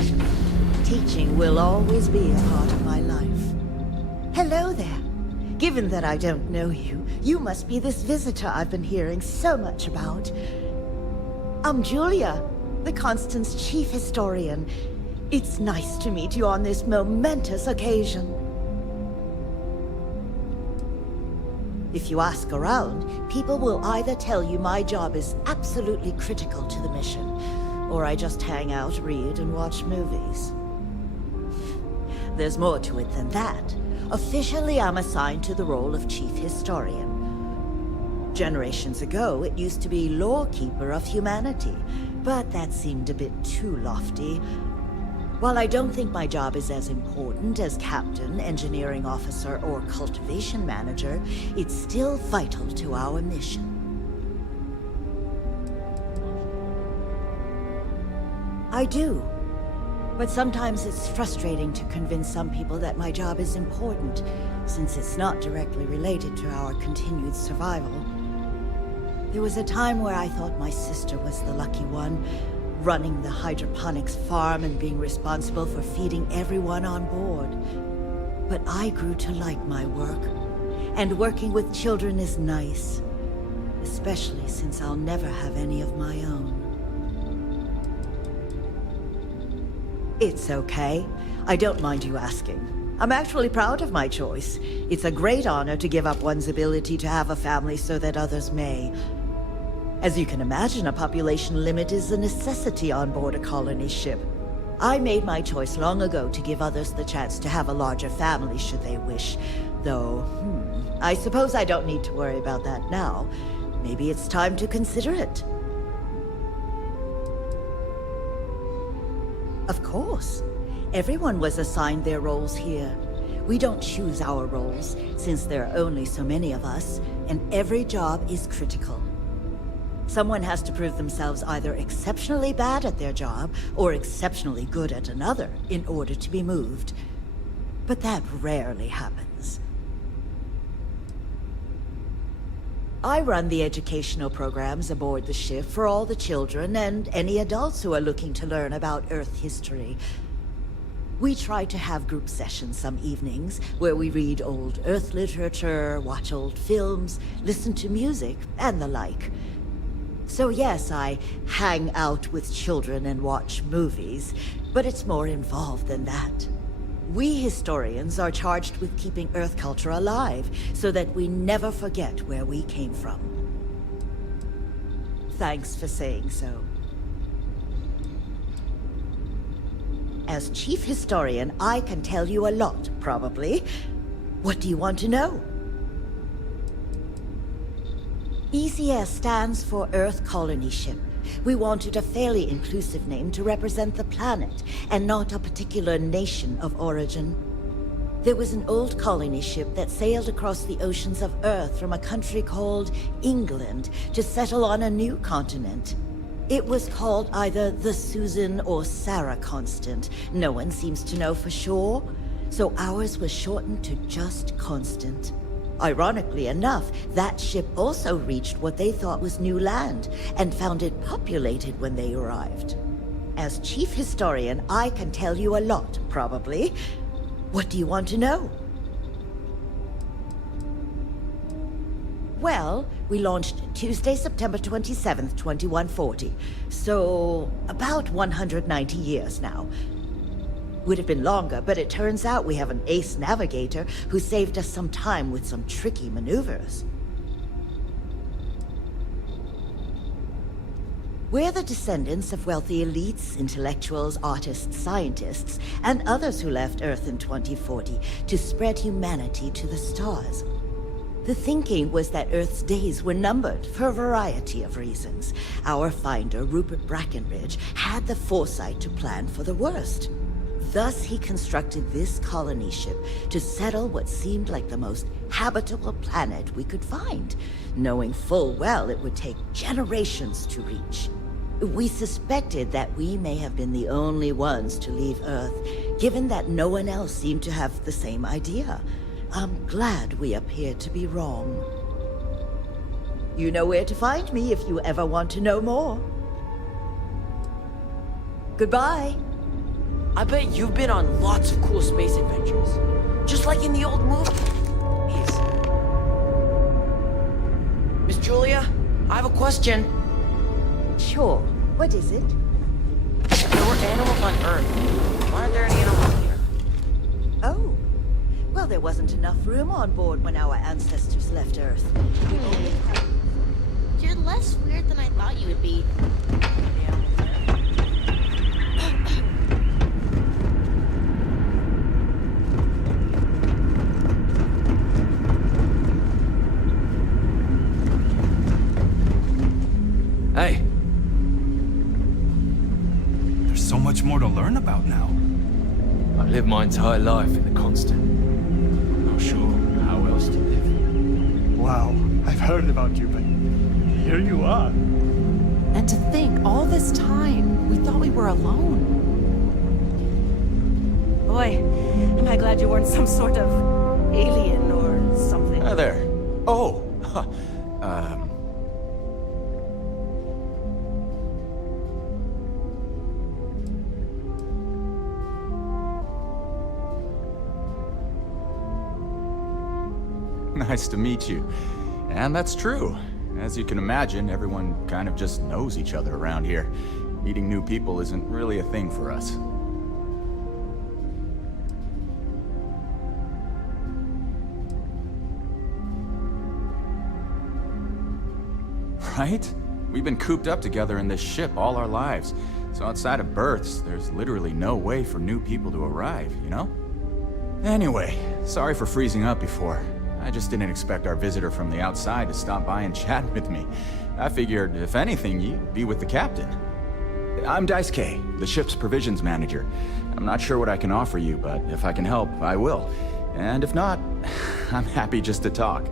Teaching will always be a part of my life. Hello there. Given that I don't know you, you must be this visitor I've been hearing so much about. I'm Julia, the Constant's chief historian. It's nice to meet you on this momentous occasion. If you ask around, people will either tell you my job is absolutely critical to the mission, or I just hang out, read, and watch movies. There's more to it than that. Officially, I'm assigned to the role of chief historian. Generations ago, it used to be lawkeeper of humanity, but that seemed a bit too lofty. While I don't think my job is as important as captain, engineering officer, or cultivation manager, it's still vital to our mission. I do. But sometimes it's frustrating to convince some people that my job is important, since it's not directly related to our continued survival. There was a time where I thought my sister was the lucky one, running the hydroponics farm and being responsible for feeding everyone on board. But I grew to like my work, and working with children is nice, especially since I'll never have any of my own. It's okay. I don't mind you asking. I'm actually proud of my choice. It's a great honor to give up one's ability to have a family so that others may. As you can imagine, a population limit is a necessity on board a colony ship. I made my choice long ago to give others the chance to have a larger family should they wish. Though, I suppose I don't need to worry about that now. Maybe it's time to consider it. Of course. Everyone was assigned their roles here. We don't choose our roles, since there are only so many of us, and every job is critical. Someone has to prove themselves either exceptionally bad at their job or exceptionally good at another in order to be moved. But that rarely happens. I run the educational programs aboard the ship for all the children and any adults who are looking to learn about Earth history. We try to have group sessions some evenings where we read old Earth literature, watch old films, listen to music, and the like. So yes, I hang out with children and watch movies, but it's more involved than that. We historians are charged with keeping Earth culture alive, so that we never forget where we came from. Thanks for saying so. As chief historian, I can tell you a lot, probably. What do you want to know? ECS stands for Earth Colony Ship. We wanted a fairly inclusive name to represent the planet, and not a particular nation of origin. There was an old colony ship that sailed across the oceans of Earth from a country called England to settle on a new continent. It was called either the Susan or Sarah Constant. No one seems to know for sure, so ours was shortened to just Constant. Ironically enough, that ship also reached what they thought was new land, and found it populated when they arrived. As chief historian, I can tell you a lot, probably. What do you want to know? Well, we launched Tuesday, September 27th, 2140. So, about 190 years now. Would have been longer, but it turns out we have an ace navigator who saved us some time with some tricky maneuvers. We're the descendants of wealthy elites, intellectuals, artists, scientists, and others who left Earth in 2040 to spread humanity to the stars. The thinking was that Earth's days were numbered for a variety of reasons. Our finder, Rupert Brackenridge, had the foresight to plan for the worst. Thus, he constructed this colony ship to settle what seemed like the most habitable planet we could find, knowing full well it would take generations to reach. We suspected that we may have been the only ones to leave Earth, given that no one else seemed to have the same idea. I'm glad we appeared to be wrong. You know where to find me if you ever want to know more. Goodbye. I bet you've been on lots of cool space adventures. Just like in the old movies. Miss Julia, I have a question. Sure. What is it? There were animals on Earth. Why aren't there any animals here? Oh. Well, there wasn't enough room on board when our ancestors left Earth. You're less weird than I thought you would be. Hey. There's so much more to learn about now. I lived my entire life in the constant. I'm not sure how else to live. Wow, I've heard about you, but here you are. And to think, all this time, we thought we were alone. boy, am I glad you weren't some sort of alien or something. Hi there. Oh, Nice to meet you. And that's true. As you can imagine, everyone kind of just knows each other around here. Meeting new people isn't really a thing for us. Right? We've been cooped up together in this ship all our lives. So outside of births, there's literally no way for new people to arrive, you know? Anyway, sorry for freezing up before. I just didn't expect our visitor from the outside to stop by and chat with me. I figured, if anything, you'd be with the captain. I'm Dice K, the ship's provisions manager. I'm not sure what I can offer you, but if I can help, I will. And if not, I'm happy just to talk.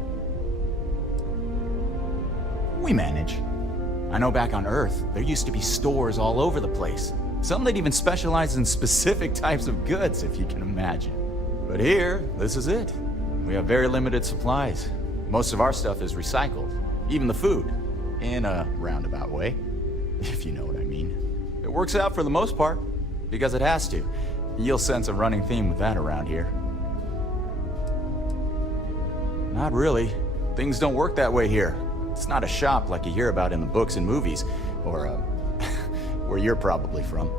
We manage. I know back on Earth, there used to be stores all over the place. Some that even specialize in specific types of goods, if you can imagine. But here, this is it. We have very limited supplies. Most of our stuff is recycled, even the food, in a roundabout way, if you know what I mean. It works out for the most part, because it has to. You'll sense a running theme with that around here. Not really. Things don't work that way here. It's not a shop like you hear about in the books and movies, or, where you're probably from.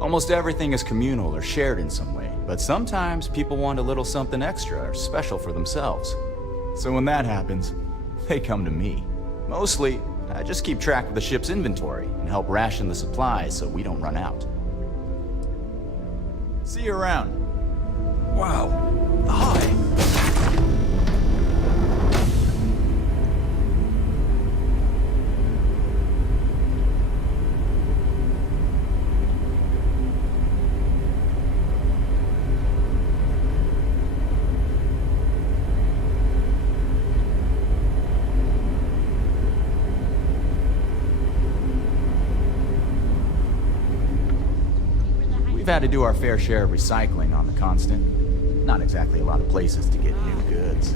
Almost everything is communal or shared in some way, but sometimes people want a little something extra or special for themselves. So when that happens, they come to me. Mostly, I just keep track of the ship's inventory and help ration the supplies so we don't run out. See you around. Wow. Hi. We've had to do our fair share of recycling on the Constant. Not exactly a lot of places to get new goods.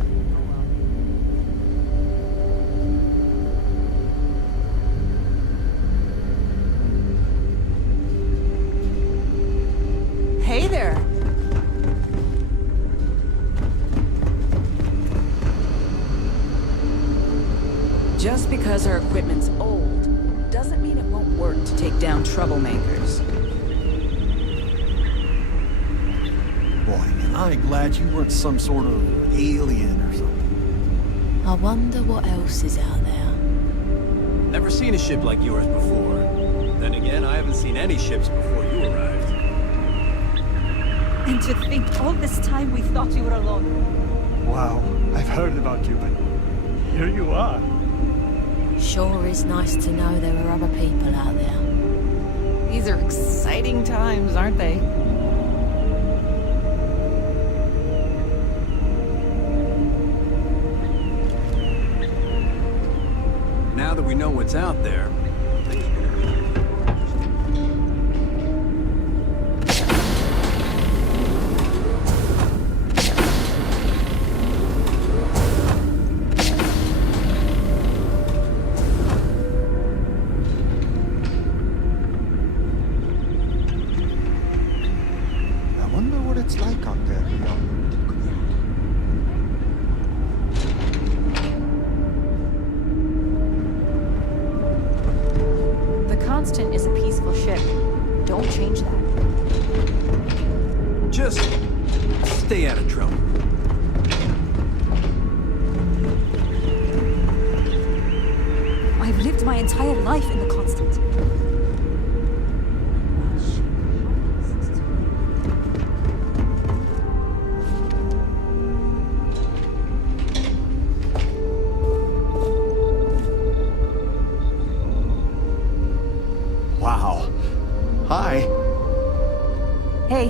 Hey there. Just because our equipment's old, doesn't mean it won't work to take down troublemakers. Boy, am I glad you weren't some sort of alien or something. I wonder what else is out there. Never seen a ship like yours before. Then again, I haven't seen any ships before you arrived. And to think all this time we thought you were alone. Wow, I've heard about you, but here you are. Sure is nice to know there are other people out there. These are exciting times, aren't they? Now that we know what's out there, things are gonna be... I wonder what it's like out there beyond. The Constant is a peaceful ship. Don't change that. Just stay out of trouble. I've lived my entire life in the Constant. Wow. Hi. Hey.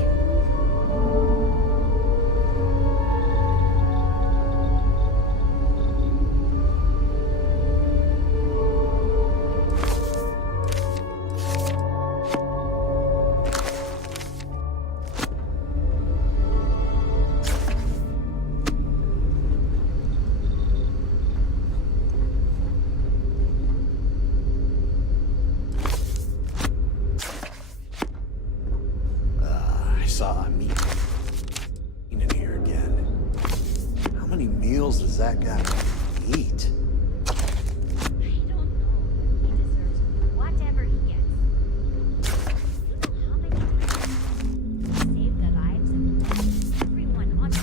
eat? Whatever he gets. You know how many times he saved the lives of everyone on the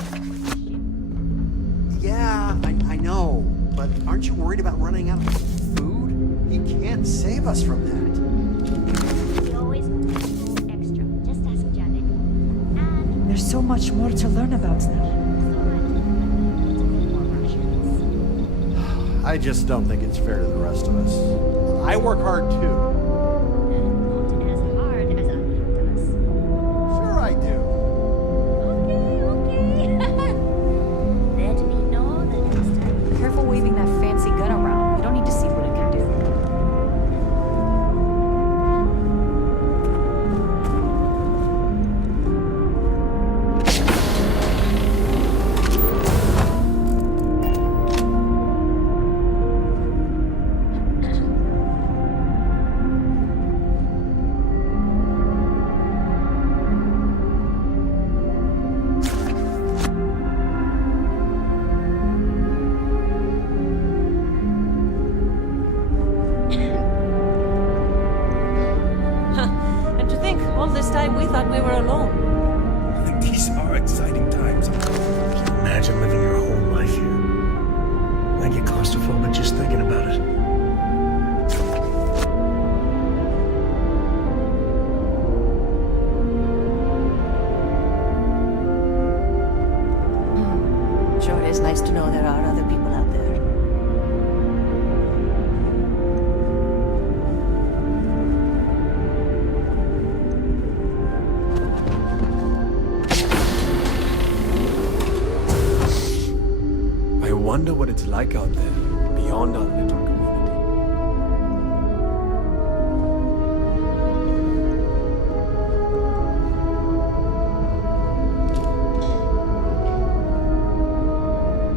ship? Yeah, I know. But aren't you worried about running out of food? He can't save us from that. He always goes extra. Just ask Janet. And There's so much more to learn about them. I just don't think it's fair to the rest of us. I work hard too. not as hard as Aline does. Sure I do. Okay. Let me know the next time. Careful waving that fancy gun around. We don't need to see what it can do. And to think, all this time we thought we were alone. These are exciting times. Can you imagine living your whole life here? I get claustrophobic just thinking about it. Sure is nice to know there are other people out there. I wonder what it's like out there, beyond our little community.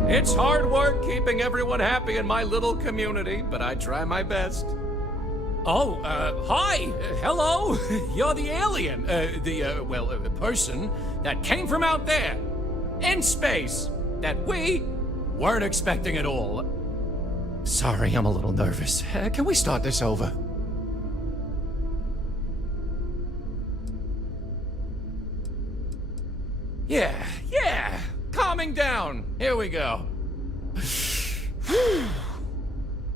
It's hard work keeping everyone happy in my little community, but I try my best. Oh, hi! Hello! You're the alien, the person that came from out there, in space, that we weren't expecting at all. Sorry, I'm a little nervous. Can we start this over? Yeah, calming down. Here we go.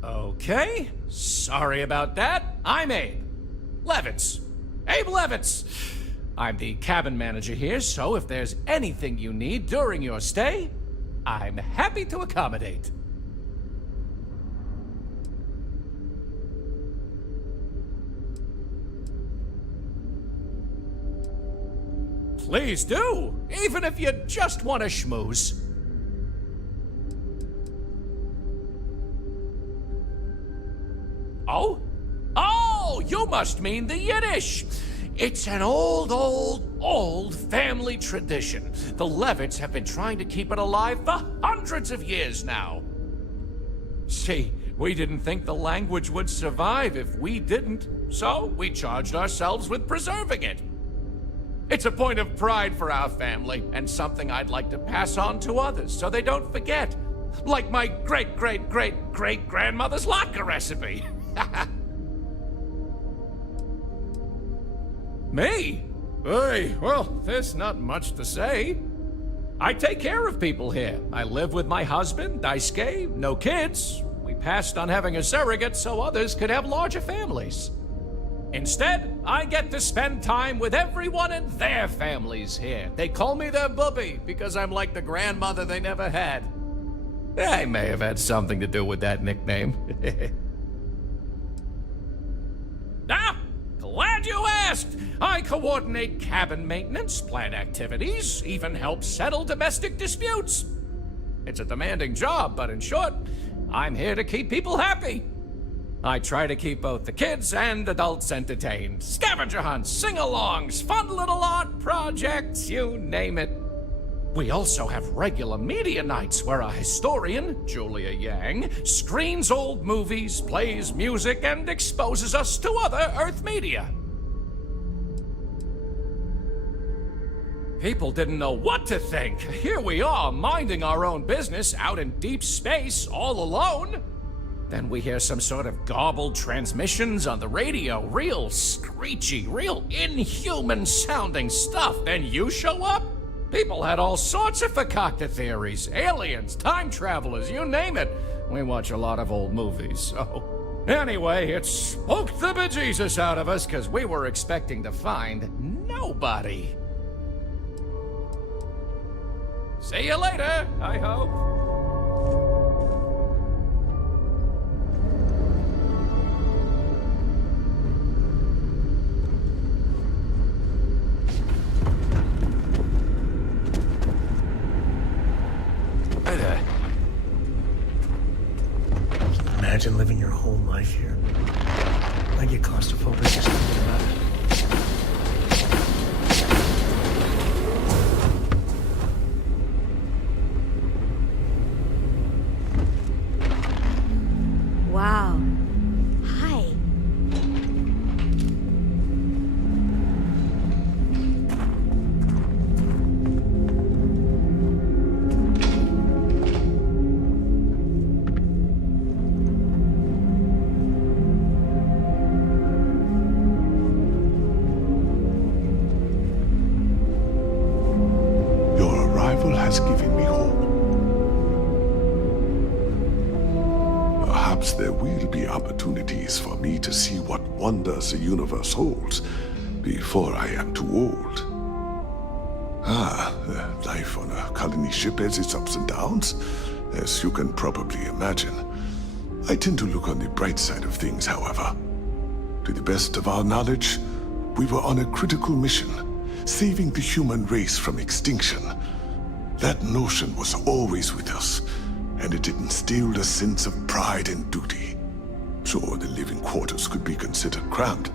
Okay, sorry about that. I'm Abe Levitz. Abe Levitz. I'm the cabin manager here, so if there's anything you need during your stay, I'm happy to accommodate. Please do, even if you just want to schmooze. Oh? Oh, you must mean the Yiddish. It's an old family tradition. The Levitts have been trying to keep it alive for hundreds of years now. See, we didn't think the language would survive if we didn't, so we charged ourselves with preserving it. It's a point of pride for our family, and something I'd like to pass on to others so they don't forget. Like my great-great-great-great-grandmother's latke recipe. Me? Hey, well, there's not much to say. I take care of people here. I live with my husband, Daisuke, no kids. We passed on having a surrogate so others could have larger families. Instead, I get to spend time with everyone in their families here. They call me their bubby because I'm like the grandmother they never had. I may have had something to do with that nickname. Glad you asked! I coordinate cabin maintenance, plan activities, even help settle domestic disputes. It's a demanding job, but in short, I'm here to keep people happy. I try to keep both the kids and adults entertained. Scavenger hunts, sing-alongs, fun little art projects, you name it. We also have regular media nights where a historian, Julia Yang, screens old movies, plays music, and exposes us to other Earth media. People didn't know what to think. Here we are, minding our own business out in deep space, all alone. Then we hear some sort of garbled transmissions on the radio, real screechy, real inhuman sounding stuff. Then you show up? People had all sorts of fakakta theories, aliens, time travelers, you name it. We watch a lot of old movies, so... Anyway, it spooked the bejesus out of us, because we were expecting to find nobody. See you later, I hope. Hi there. Imagine living your whole life here. I get claustrophobic just thinking about it. Wow. Hi. Your arrival has given me hope. Perhaps there will be opportunities for me to see what wonders the universe holds before I am too old. Life on a colony ship has its ups and downs, as you can probably imagine. I tend to look on the bright side of things, however. To the best of our knowledge, we were on a critical mission, saving the human race from extinction. That notion was always with us, and it instilled a sense of pride and duty. Sure, the living quarters could be considered cramped,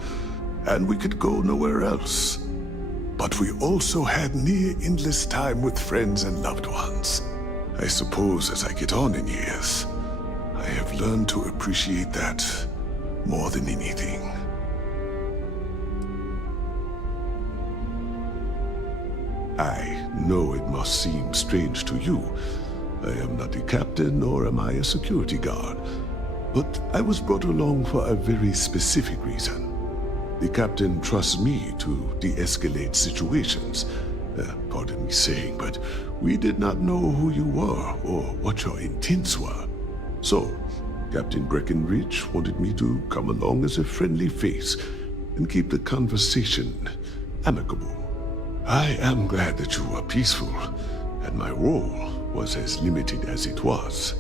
and we could go nowhere else. But we also had near endless time with friends and loved ones. I suppose as I get on in years, I have learned to appreciate that more than anything. I know it must seem strange to you. I am not a captain, nor am I a security guard. But I was brought along for a very specific reason. The captain trusts me to de-escalate situations. Pardon me saying, but we did not know who you were or what your intents were. So, Captain Breckenridge wanted me to come along as a friendly face and keep the conversation amicable. I am glad that you were peaceful, and my role was as limited as it was.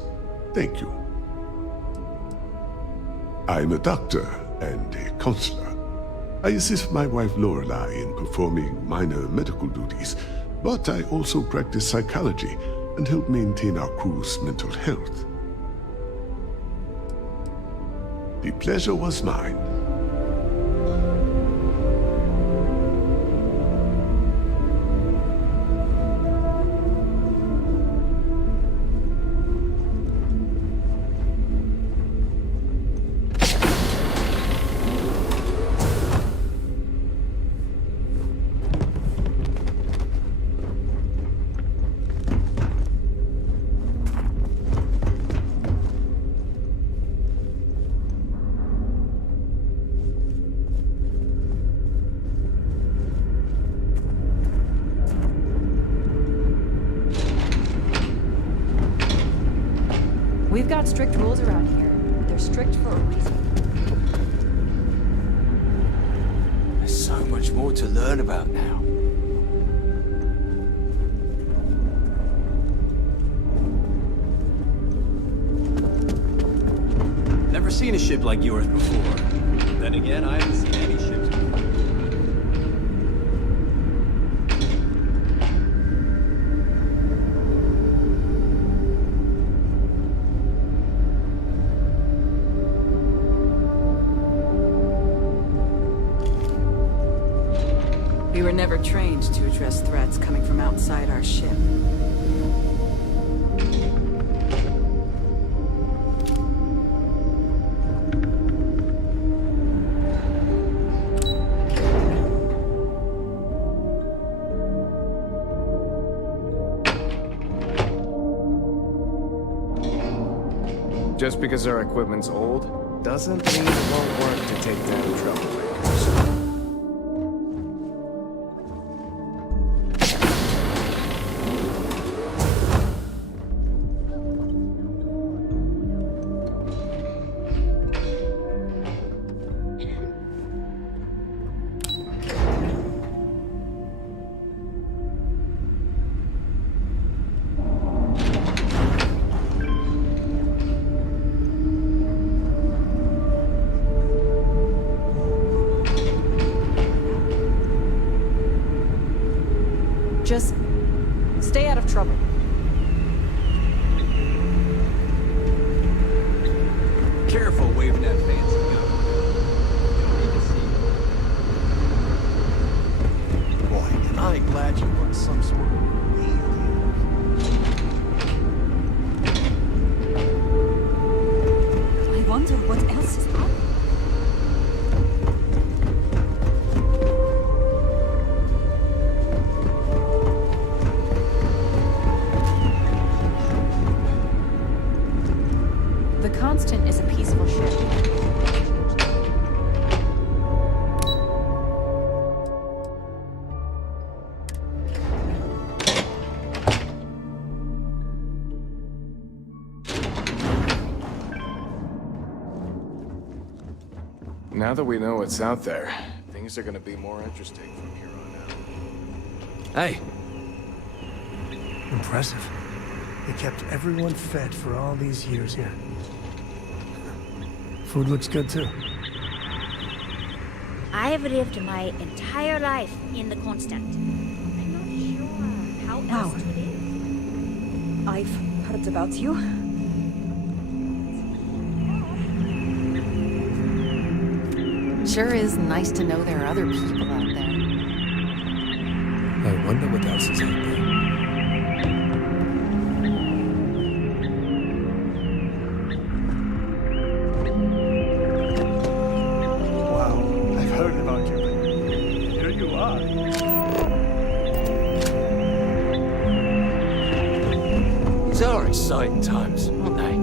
Thank you. I'm a doctor and a counselor. I assist my wife Lorelei in performing minor medical duties, but I also practice psychology and help maintain our crew's mental health. The pleasure was mine. We've got strict rules around here. They're strict for a reason. There's so much more to learn about now. Never seen a ship like yours before. Then again, I haven't seen any ships before. We were never trained to address threats coming from outside our ship. Just because our equipment's old, doesn't mean it won't work to take down troublemakers. Just stay out of trouble. Careful waving that fancy gun. Don't need to see. Boy, am I glad you weren't some sort of I wonder what else is happening. The Constant is a peaceful ship. Now that we know what's out there, things are gonna be more interesting from here on out. Hey. Impressive. They kept everyone fed for all these years here. Food looks good too. I have lived my entire life in the Constant. I'm not sure how else to live. I've heard about you. Sure is nice to know there are other people out there. I wonder what else is out there. Wow, I've heard about you, but here you are. These are exciting times, aren't they?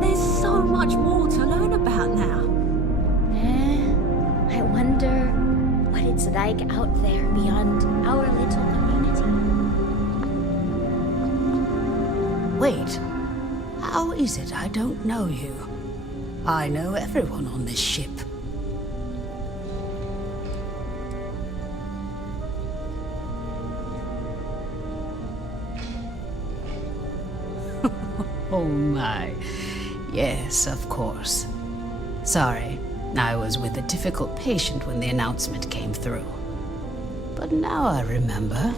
There's so much more to learn about now. I wonder what it's like out there beyond our little community. Wait. How is it I don't know you? I know everyone on this ship. Oh my. Yes, of course. Sorry, I was with a difficult patient when the announcement came through. But now I remember.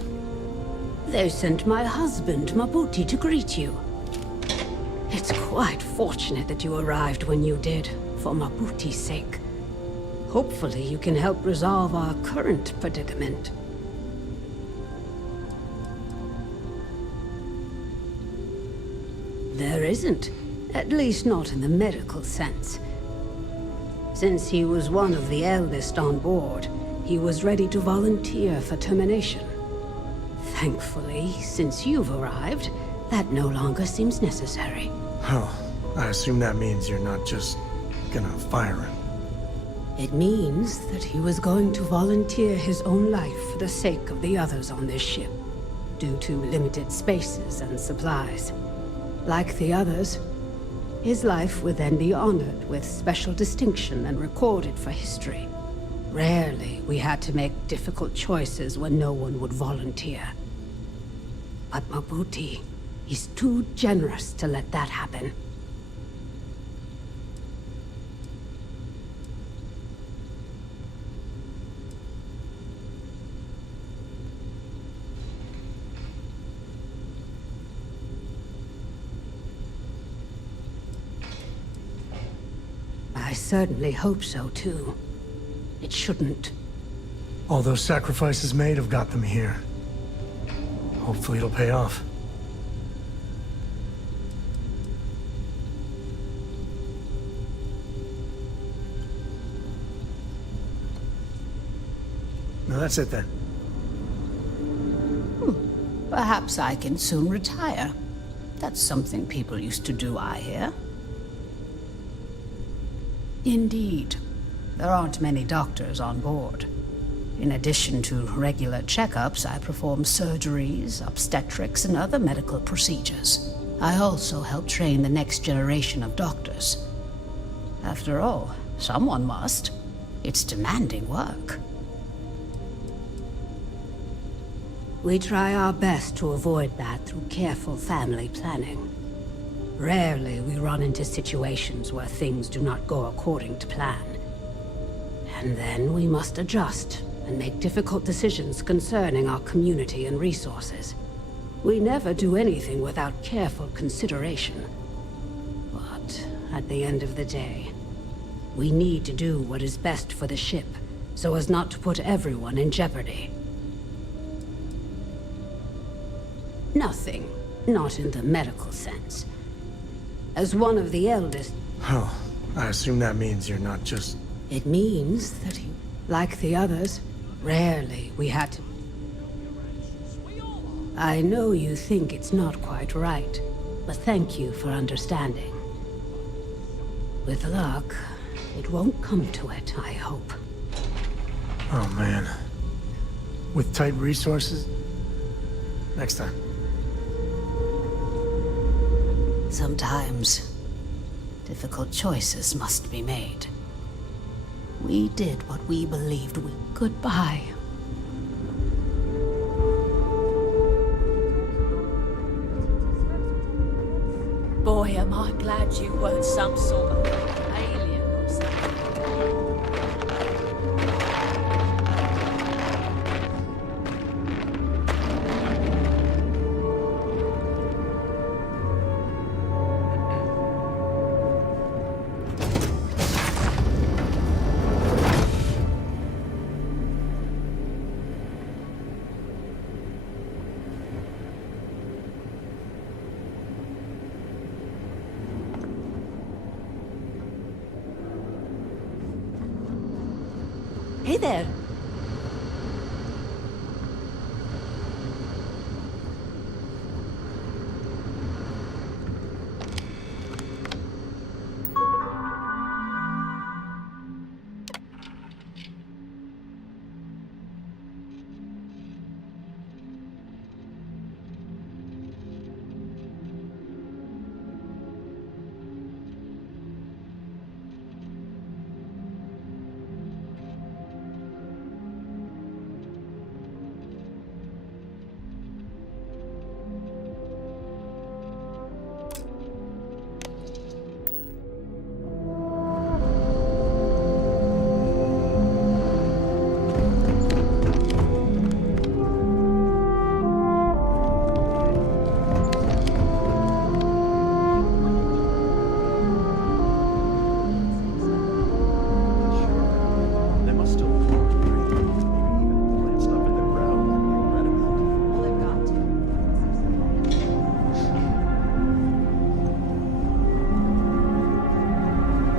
They sent my husband, Mabuti, to greet you. It's quite fortunate that you arrived when you did, for Mabuti's sake. Hopefully you can help resolve our current predicament. There isn't. At least not in the medical sense. Since he was one of the eldest on board, he was ready to volunteer for termination. Thankfully, since you've arrived, that no longer seems necessary. Oh, I assume that means you're not just gonna fire him. It means that he was going to volunteer his own life for the sake of the others on this ship, due to limited spaces and supplies. Like the others, his life would then be honored with special distinction and recorded for history. Rarely we had to make difficult choices when no one would volunteer. But Mabuti is too generous to let that happen. I certainly hope so, too. It shouldn't. All those sacrifices made have got them here. Hopefully it'll pay off. No, that's it then. Perhaps I can soon retire. That's something people used to do, I hear. Indeed. There aren't many doctors on board. In addition to regular checkups, I perform surgeries, obstetrics, and other medical procedures. I also help train the next generation of doctors. After all, someone must. It's demanding work. We try our best to avoid that through careful family planning. Rarely we run into situations where things do not go according to plan. And then we must adjust and make difficult decisions concerning our community and resources. We never do anything without careful consideration. But at the end of the day, we need to do what is best for the ship, so as not to put everyone in jeopardy. Nothing, not in the medical sense. As one of the eldest... Oh, I assume that means you're not just... It means that he, like the others, rarely we had to... I know you think it's not quite right, but thank you for understanding. With luck, it won't come to it, I hope. Oh man. With tight resources? Next time. Sometimes, difficult choices must be made. We did what we believed we could buy. Boy, am I glad you weren't some sort of alien or something. Hey there.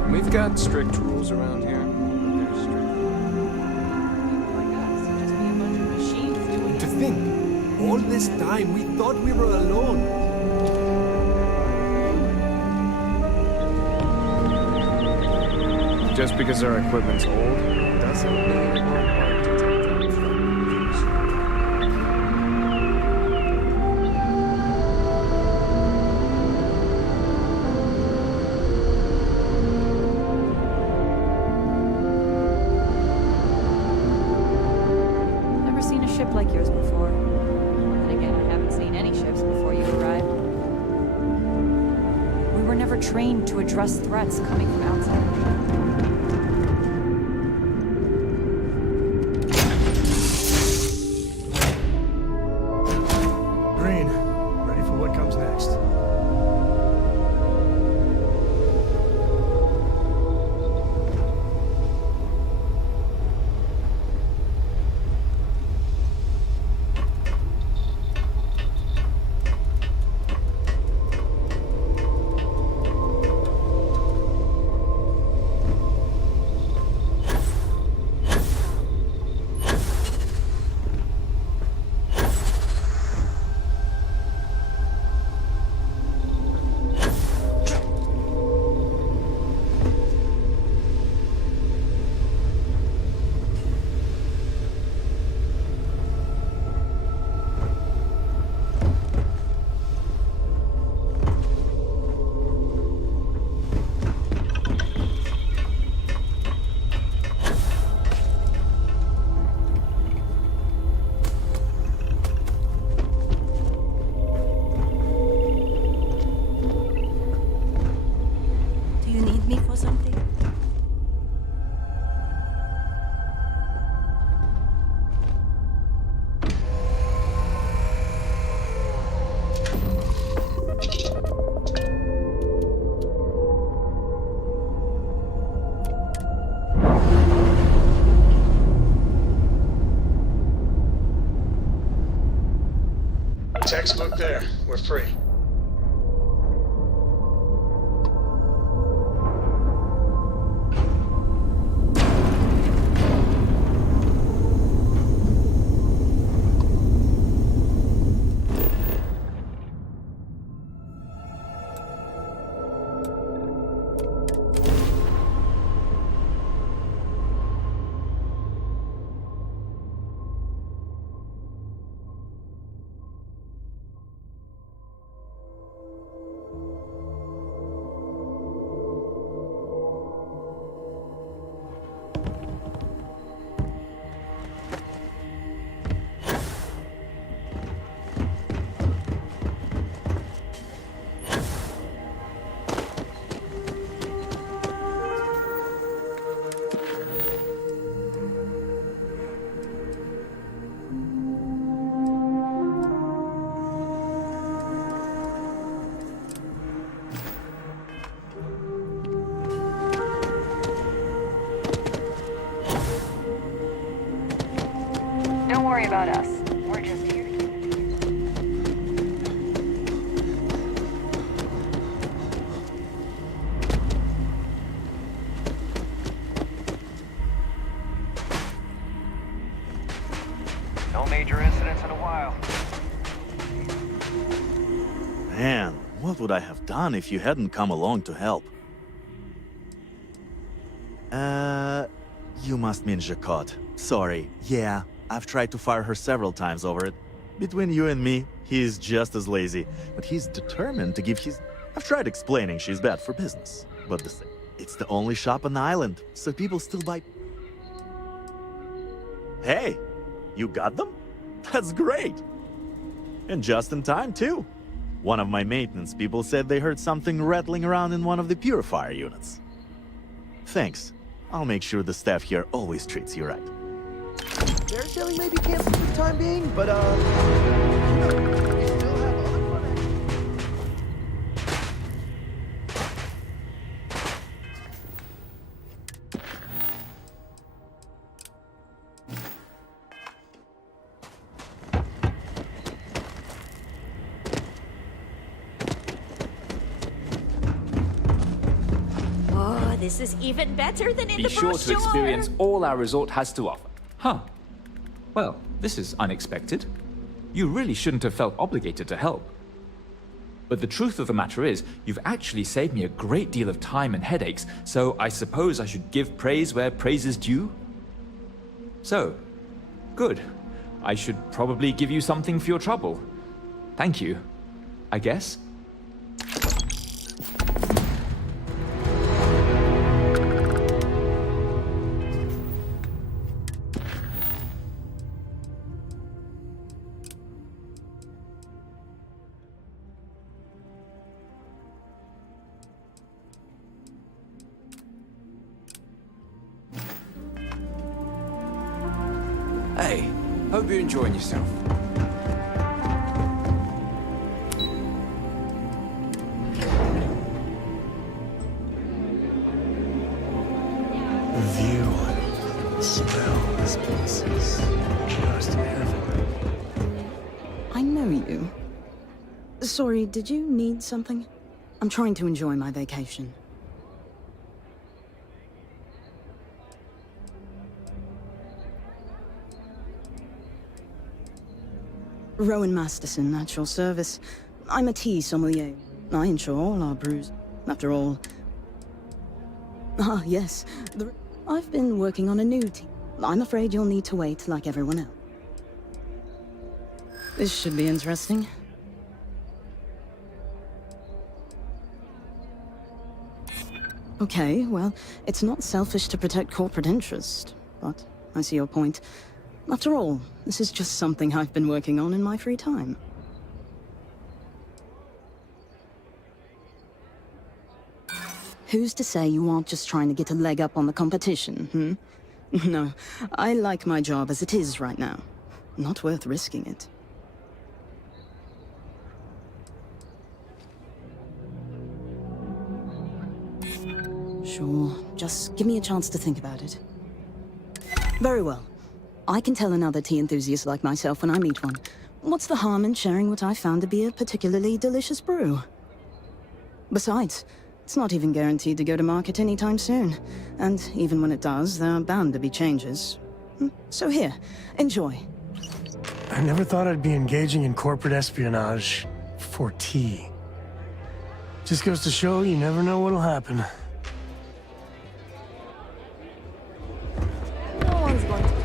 We've got strict rules around here. They're strict. To think, all this time we thought we were alone. Just because our equipment's old, doesn't mean it won't work to take down trouble. Never seen a ship like yours before. Then again, I haven't seen any ships before you arrived. We were never trained to address threats coming from outside the ship. Green, ready for what comes next. Textbook there. We're free. Don't worry about us. We're just here to keep No major incidents in a while. Man, what would I have done if you hadn't come along to help? You must mean Jacquot. Sorry. Yeah, I've tried to fire her several times over it. Between you and me, he's just as lazy, but he's determined to give his... I've tried explaining she's bad for business, but it's the only shop on the island, so people still buy... Hey, you got them? That's great! And just in time, too. One of my maintenance people said they heard something rattling around in one of the purifier units. Thanks. I'll make sure the staff here always treats you right. Bear sailing may be canceled for the time being, but, you know, we still have other fun activities. Oh, this is even better than in Be the sure brochure. to experience all our resort has to offer. Huh. Well, this is unexpected. You really shouldn't have felt obligated to help. But the truth of the matter is, you've actually saved me a great deal of time and headaches, so I suppose I should give praise where praise is due? So, good. I should probably give you something for your trouble. Thank you, I guess. Hey, hope you're enjoying yourself. The view, the smell, this place is just heaven. I know you. Sorry, did you need something? I'm trying to enjoy my vacation. Rowan Masterson, at your service. I'm a tea sommelier. I insure all our brews. After all... Ah, yes. I've been working on a new tea. I'm afraid you'll need to wait like everyone else. This should be interesting. Okay, well, it's not selfish to protect corporate interest, but I see your point. After all, this is just something I've been working on in my free time. Who's to say you aren't just trying to get a leg up on the competition, No, I like my job as it is right now. Not worth risking it. Sure, just give me a chance to think about it. Very well. I can tell another tea enthusiast like myself when I meet one. what's the harm in sharing what I found to be a particularly delicious brew? Besides, it's not even guaranteed to go to market anytime soon. And even when it does, there are bound to be changes. So here, enjoy. I never thought I'd be engaging in corporate espionage for tea. Just goes to show you never know what'll happen. No one's going to.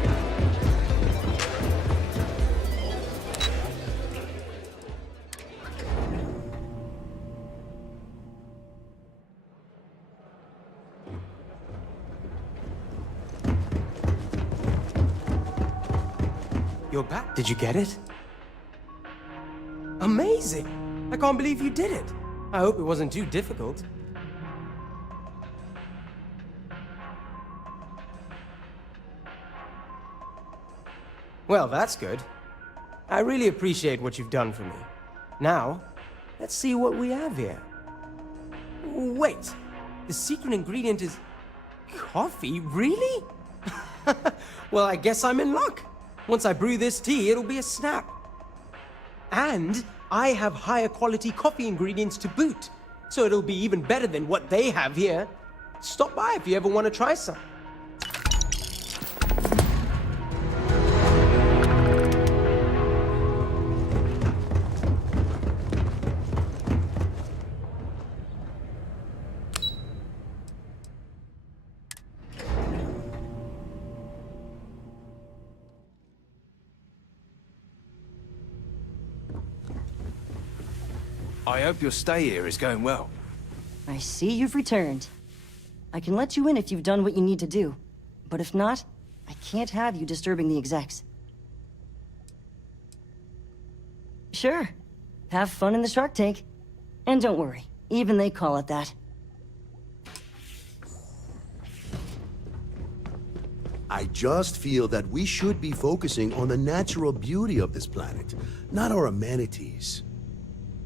You're back. Did you get it? Amazing! I can't believe you did it. I hope it wasn't too difficult. Well, that's good. I really appreciate what you've done for me. Now, let's see what we have here. Wait, the secret ingredient is coffee? Really? Well, I guess I'm in luck. Once I brew this tea, it'll be a snap. And I have higher quality coffee ingredients to boot, so it'll be even better than what they have here. Stop by if you ever want to try some. I hope your stay here is going well. I see you've returned. I can let you in if you've done what you need to do. But if not, I can't have you disturbing the execs. Sure. Have fun in the shark tank. And don't worry, even they call it that. I just feel that we should be focusing on the natural beauty of this planet, not our amenities.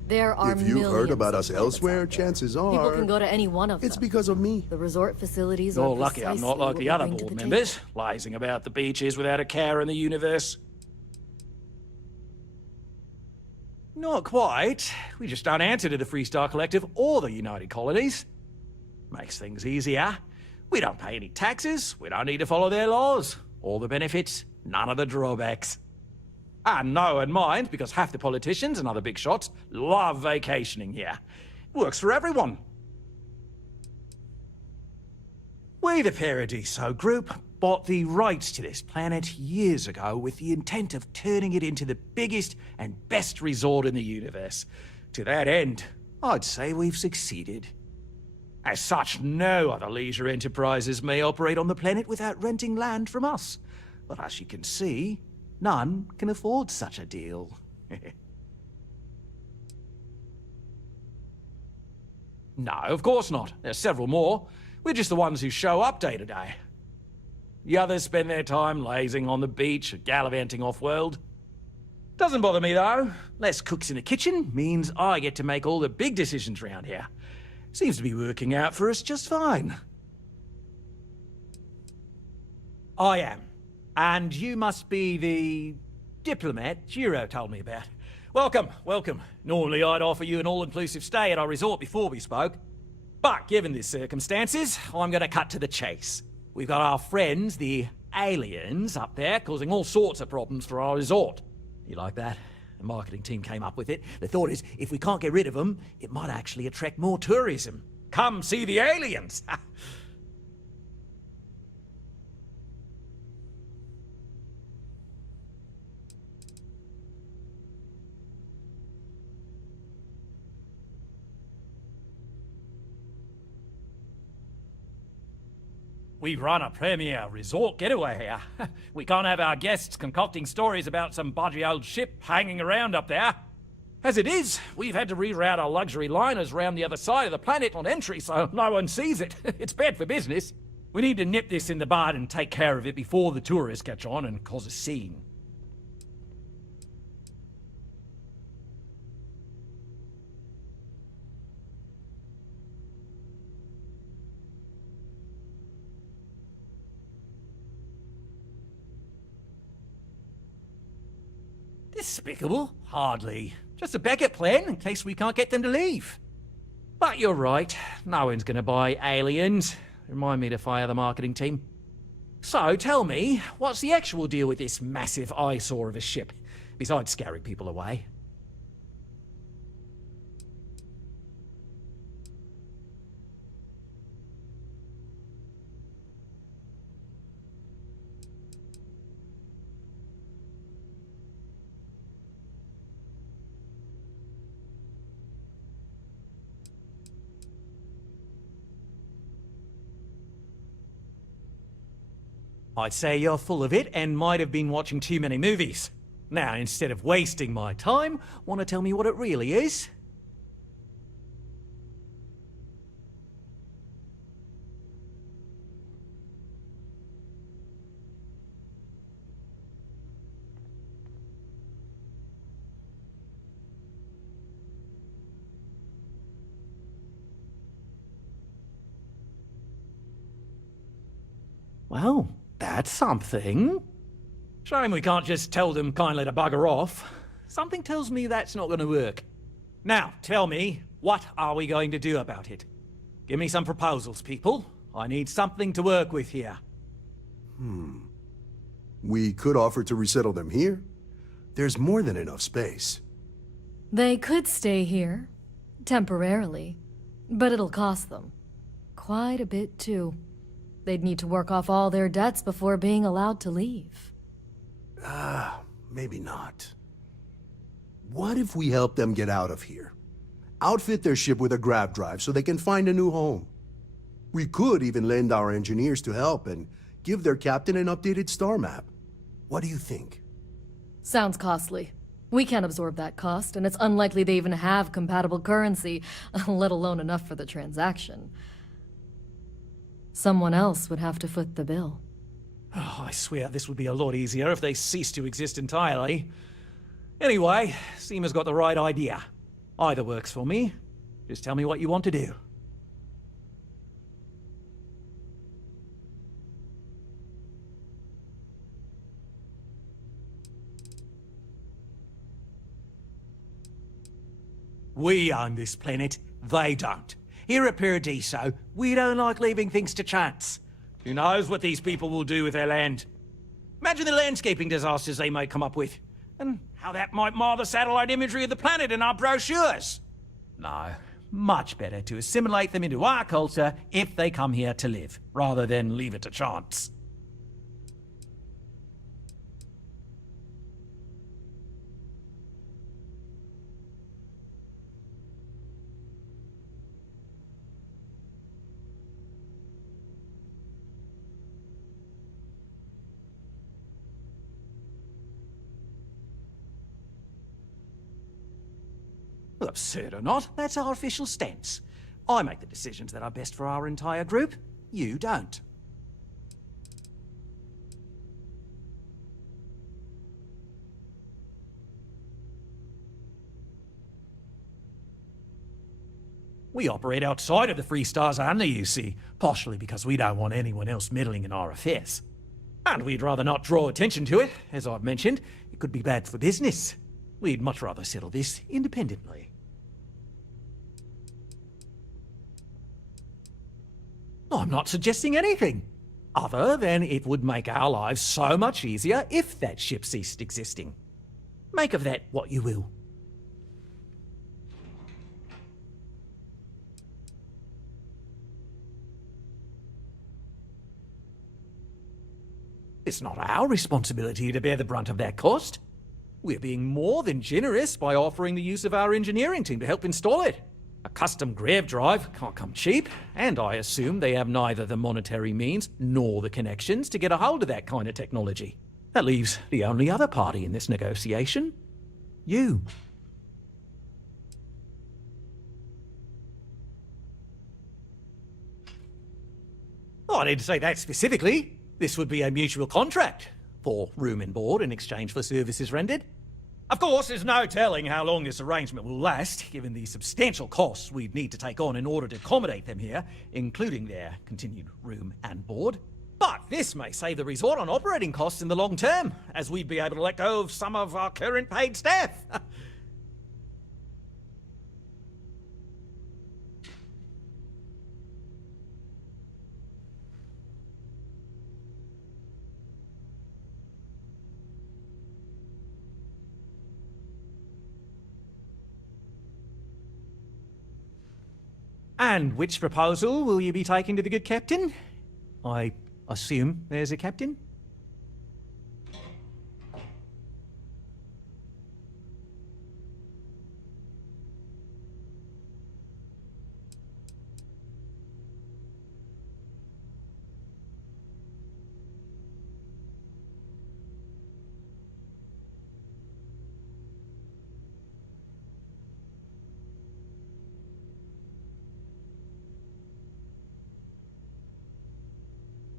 There are If you heard millions about of us planets elsewhere, out there. chances are... People can go to any one of them. It's because of me. The resort facilities You're are lucky I'm not precisely like what the we other bring to board the members, lazing about the beaches without a care in the universe. Not quite. We just don't answer to the Freestar Collective or the United Colonies. Makes things easier. We don't pay any taxes, we don't need to follow their laws. All the benefits, none of the drawbacks. And no one minds, because half the politicians and other big shots love vacationing here. Works for everyone. We, the Paradiso Group, bought the rights to this planet years ago with the intent of turning it into the biggest and best resort in the universe. To that end, I'd say we've succeeded. As such, no other leisure enterprises may operate on the planet without renting land from us. But as you can see, none can afford such a deal. No, of course not. There's several more. We're just the ones who show up day to day. The others spend their time lazing on the beach or gallivanting off-world. Doesn't bother me, though. Less cooks in the kitchen means I get to make all the big decisions around here. Seems to be working out for us just fine. I am. And you must be the diplomat Jiro told me about. Welcome, welcome. Normally I'd offer you an all-inclusive stay at our resort before we spoke. But given the circumstances, I'm gonna cut to the chase. We've got our friends, the aliens, up there causing all sorts of problems for our resort. You like that? The marketing team came up with it. The thought is, if we can't get rid of them, it might actually attract more tourism. Come see the aliens! We run a premier resort getaway here. We can't have our guests concocting stories about some budgy old ship hanging around up there. As it is, we've had to reroute our luxury liners round the other side of the planet on entry so no one sees it. It's bad for business. We need to nip this in the bud and take care of it before the tourists catch on and cause a scene. Despicable? Hardly. Just a backup plan in case we can't get them to leave. But you're right, no one's gonna buy aliens. Remind me to fire the marketing team. So, tell me, what's the actual deal with this massive eyesore of a ship, besides scaring people away? I'd say you're full of it and might have been watching too many movies. Now, instead of wasting my time, want to tell me what it really is? Well, that's something. Shame we can't just tell them kindly to bugger off. Something tells me that's not going to work. Now, tell me, what are we going to do about it? Give me some proposals, people. I need something to work with here. We could offer to resettle them here. There's more than enough space. They could stay here, temporarily, but it'll cost them. Quite a bit, too. They'd need to work off all their debts before being allowed to leave. Maybe not. What if we help them get out of here? Outfit their ship with a grav drive so they can find a new home. We could even lend our engineers to help and give their captain an updated star map. What do you think? Sounds costly. We can't absorb that cost, and it's unlikely they even have compatible currency, let alone enough for the transaction. Someone else would have to foot the bill. Oh, I swear this would be a lot easier if they ceased to exist entirely. Anyway, Seema's got the right idea. Either works for me. Just tell me what you want to do. We own this planet, they don't. Here at Paradiso, we don't like leaving things to chance. Who knows what these people will do with their land? Imagine the landscaping disasters they may come up with, and how that might mar the satellite imagery of the planet in our brochures. No, much better to assimilate them into our culture if they come here to live, rather than leave it to chance. Well, absurd or not, that's our official stance. I make the decisions that are best for our entire group. You don't. We operate outside of the Free Stars only, you see, partially because we don't want anyone else meddling in our affairs. And we'd rather not draw attention to it. As I've mentioned, it could be bad for business. We'd much rather settle this independently. I'm not suggesting anything, other than it would make our lives so much easier if that ship ceased existing. Make of that what you will. It's not our responsibility to bear the brunt of that cost. We're being more than generous by offering the use of our engineering team to help install it. A custom grav drive can't come cheap, and I assume they have neither the monetary means nor the connections to get a hold of that kind of technology. That leaves the only other party in this negotiation. You. Oh, I didn't say that specifically. This would be a mutual contract for room and board in exchange for services rendered. Of course, there's no telling how long this arrangement will last, given the substantial costs we'd need to take on in order to accommodate them here, including their continued room and board. But this may save the resort on operating costs in the long term, as we'd be able to let go of some of our current paid staff. And which proposal will you be taking to the good captain? I assume there's a captain?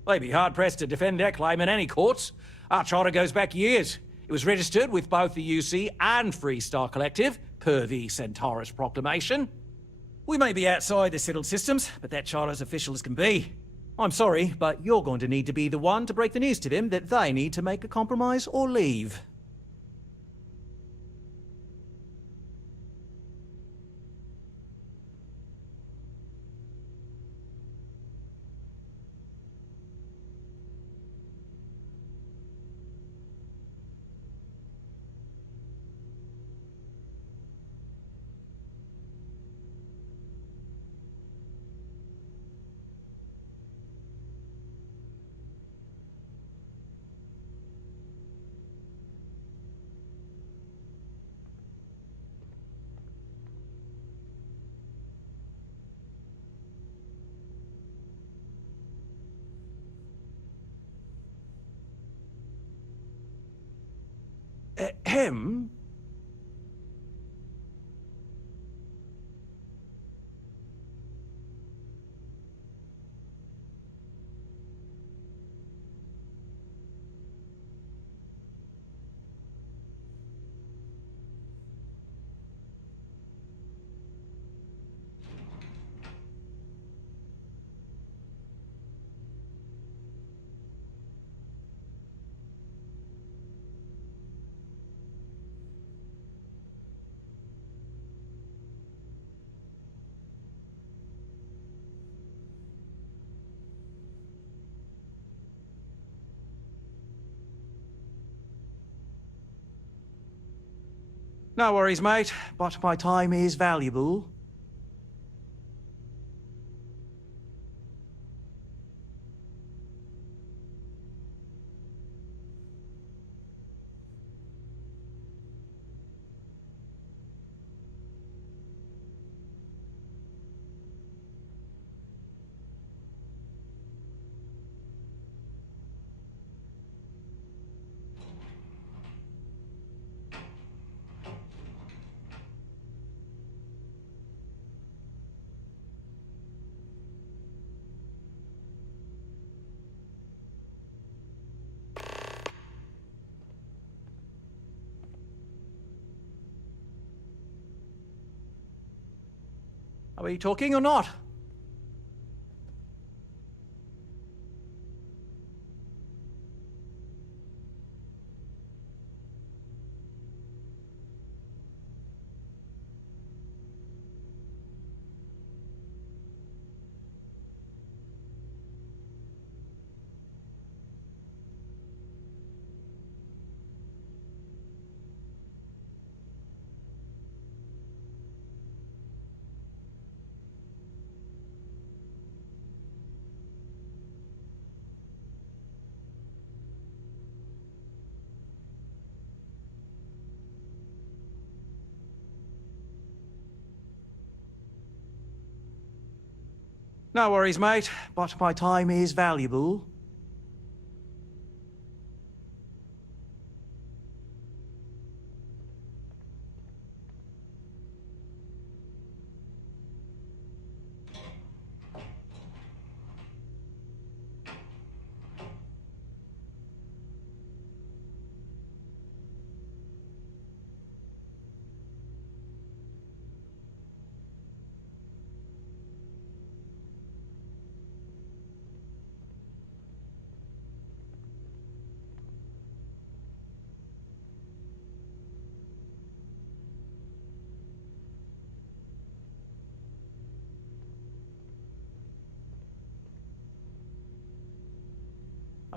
They'd be hard-pressed to defend their claim in any courts. Our charter goes back years. It was registered with both the UC and Freestar Collective, per the Centaurus Proclamation. We may be outside the settled systems, but that charter's official as can be. I'm sorry, but you're going to need to be the one to break the news to them that they need to make a compromise or leave. Him? No worries, mate, but my time is valuable. Are we talking or not? No worries, mate, but my time is valuable.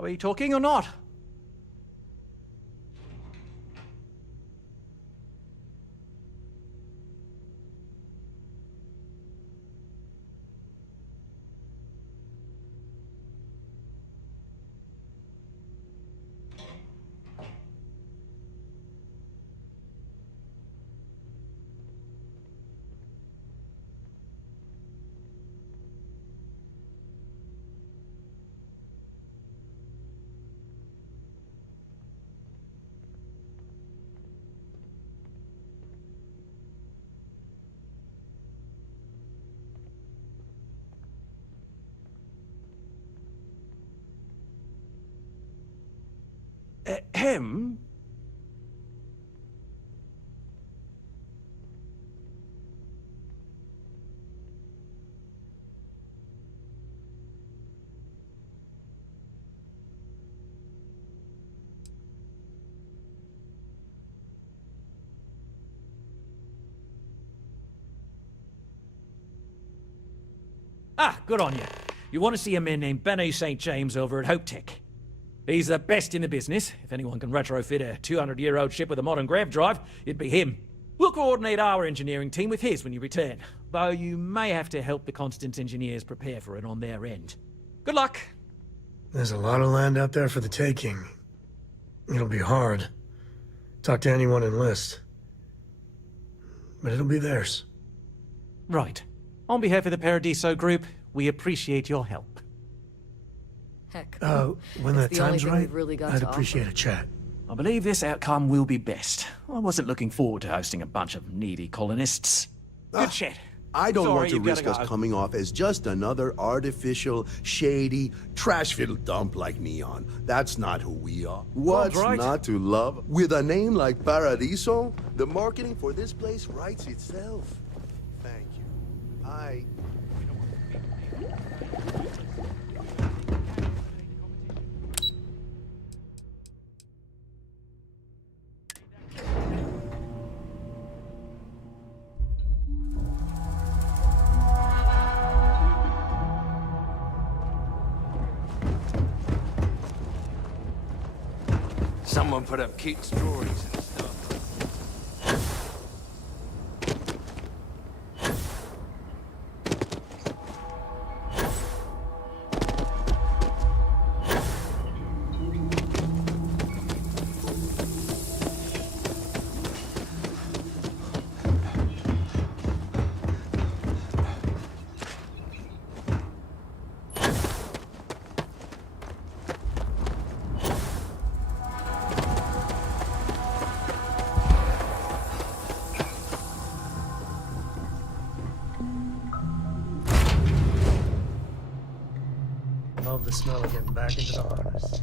Are we talking or not? Him? Ah, good on you. You want to see a man named Benny St. James over at Hope Tech. He's the best in the business. If anyone can retrofit a 200-year-old ship with a modern grav drive, it'd be him. We'll coordinate our engineering team with his when you return, though you may have to help the Constance engineers prepare for it on their end. Good luck. There's a lot of land out there for the taking. It'll be hard. Talk to anyone enlist. But it'll be theirs. Right. On behalf of the Paradiso Group, we appreciate your help. Heck. When it's that the only time's thing right, we've really got I'd to appreciate offer. a chat. I believe this outcome will be best. I wasn't looking forward to hosting a bunch of needy colonists. Good chat. I don't Sorry, want to you've gotta risk us go. coming off as just another artificial, shady, trash-filled dump like Neon. That's not who we are. What's right. not to love? With a name like Paradiso, the marketing for this place writes itself. Thank you. Someone put up cute drawings and stuff. Love the smell of getting back into the harness.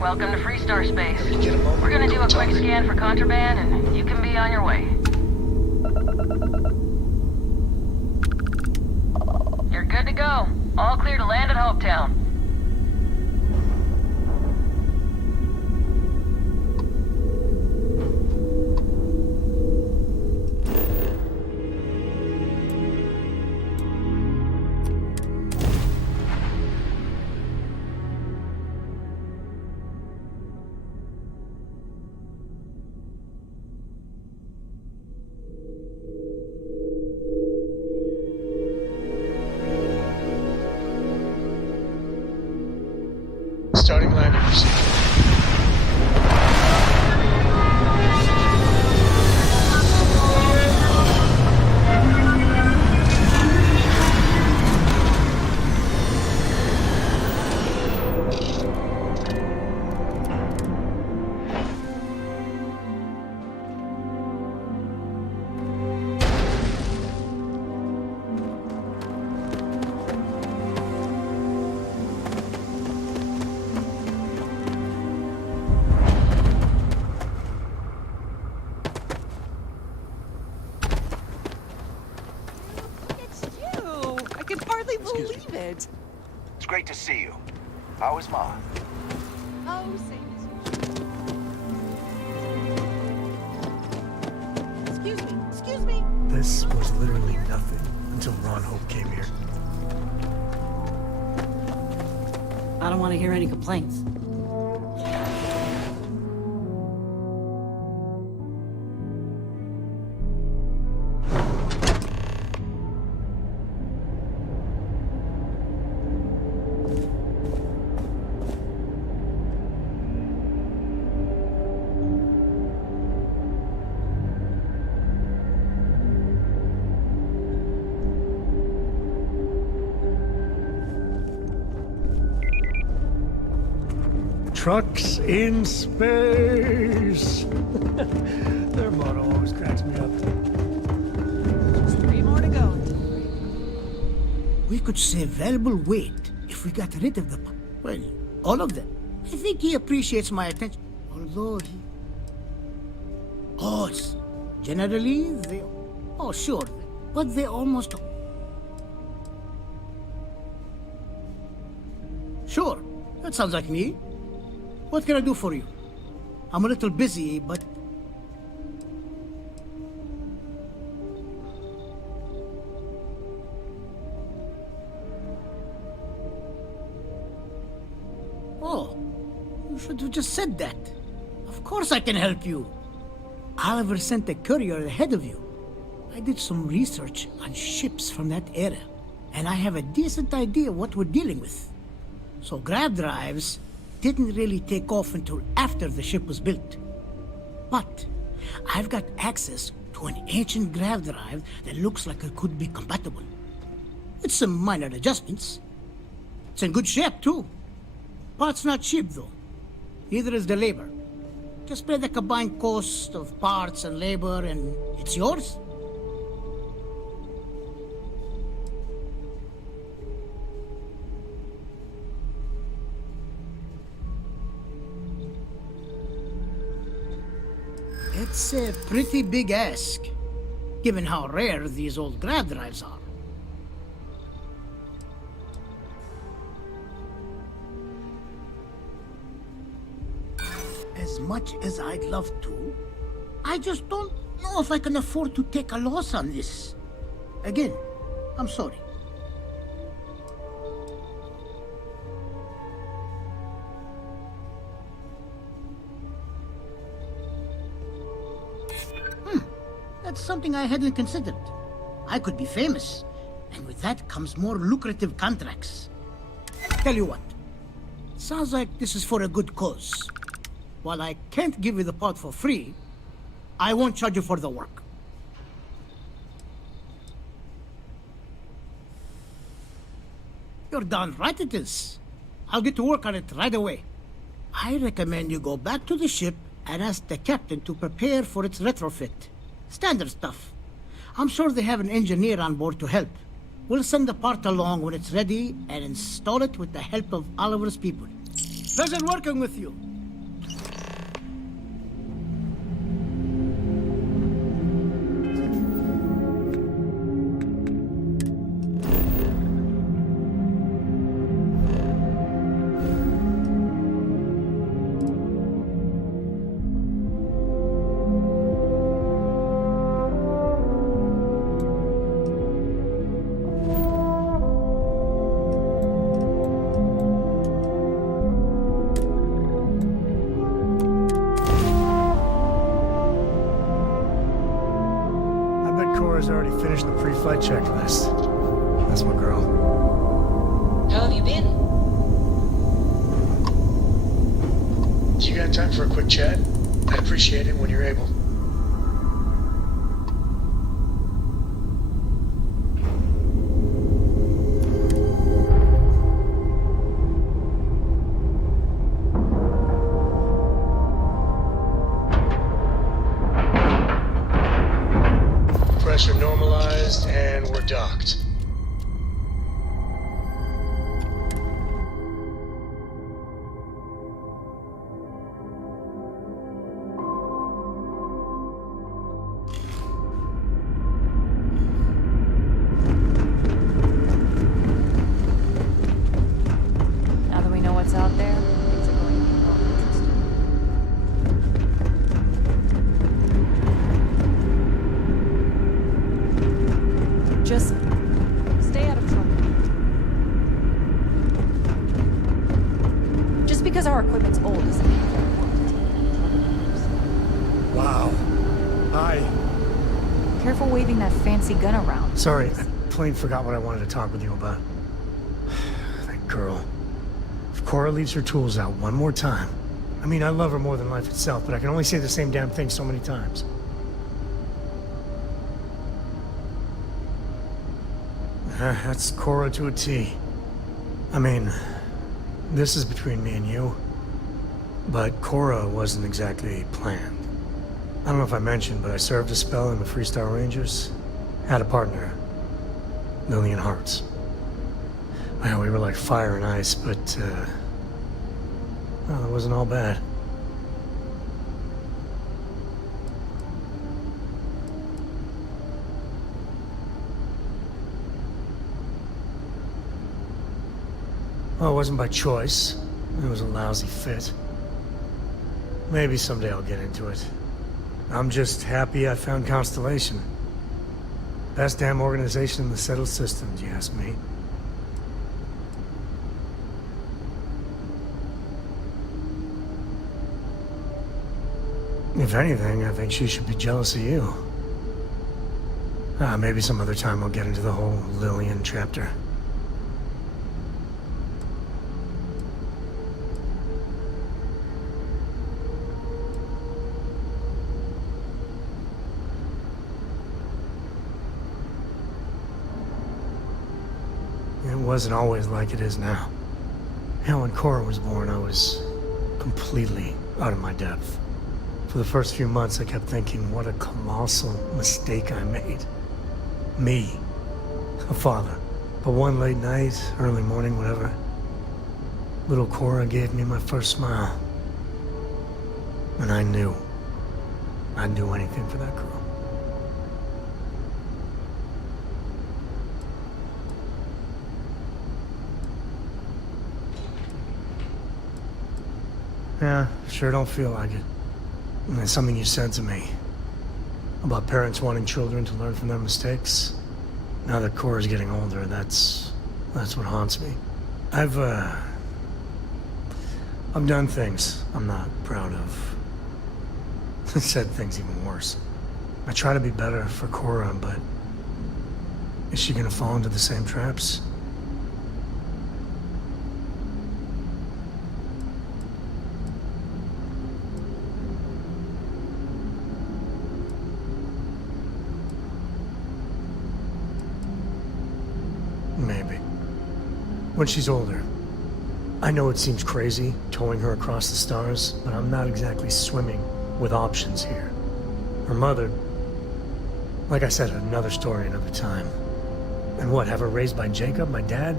Welcome to Freestar Space. We're gonna do a quick scan for contraband, and you can be on your way. You're good to go. All clear to land at Hopetown. Starting landing procedure. I can hardly believe it. It's great to see you. How is Ma? Oh, same as you. Excuse me. This was literally nothing until Ron Hope came here. I don't want to hear any complaints. Trucks in space. Their motto always cracks me up. Just 3 more to go. We could save valuable weight if we got rid of well, all of them. I think he appreciates my attention. Although he... Oh, generally, they... Oh, sure. But they almost... Sure. That sounds like me. What can I do for you? I'm a little busy, but... Oh, you should have just said that. Of course I can help you. Oliver sent a courier ahead of you. I did some research on ships from that era, and I have a decent idea what we're dealing with. So grav drives didn't really take off until after the ship was built. But I've got access to an ancient grav drive that looks like it could be compatible. With some minor adjustments. It's in good shape, too. Parts not cheap, though. Neither is the labor. Just pay the combined cost of parts and labor, and it's yours. It's a pretty big ask, given how rare these old grav drives are. As much as I'd love to, I just don't know if I can afford to take a loss on this. Again, I'm sorry. That's something I hadn't considered. I could be famous, and with that comes more lucrative contracts. Tell you what, sounds like this is for a good cause. While I can't give you the part for free, I won't charge you for the work. You're darn right it is. I'll get to work on it right away. I recommend you go back to the ship and ask the captain to prepare for its retrofit. Standard stuff. I'm sure they have an engineer on board to help. We'll send the part along when it's ready and install it with the help of Oliver's people. Pleasure working with you. Cora's already finished the pre-flight checklist. That's my girl. How have you been? You got time for a quick chat? I'd appreciate it when you're able. Pressure normalized, and we're docked. Now that we know what's out there, things are going to be more interesting. Just stay out of trouble. Just because our equipment's old doesn't mean it won't work to take down trouble. Wow. Hi. Careful waving that fancy gun around. Sorry, I plain forgot what I wanted to talk with you about. That girl. If Cora leaves her tools out one more time... I mean, I love her more than life itself, but I can only say the same damn thing so many times. That's Cora to a T. I mean, this is between me and you, but Cora wasn't exactly planned. I don't know if I mentioned, but I served a spell in the Freestar Rangers. Had a partner, Lillian Hartz. Well, we were like fire and ice, but, well, it wasn't all bad. Well, it wasn't by choice. It was a lousy fit. Maybe someday I'll get into it. I'm just happy I found Constellation. Best damn organization in the settled system, do you ask me? If anything, I think she should be jealous of you. Maybe some other time I'll get into the whole Lillian chapter. It wasn't always like it is now. You know, when Cora was born, I was completely out of my depth. For the first few months, I kept thinking, what a colossal mistake I made. Me, a father. But one late night, early morning, whatever, little Cora gave me my first smile. And I knew I'd do anything for that girl. Yeah, sure don't feel like it. And it's something you said to me. About parents wanting children to learn from their mistakes. Now that Cora's getting older, that's what haunts me. I've done things I'm not proud of. Said things even worse. I try to be better for Cora, but is she gonna fall into the same traps? Maybe. When she's older. I know it seems crazy, towing her across the stars, but I'm not exactly swimming with options here. Her mother... Like I said, another story, another time. And what, have her raised by Jacob, my dad?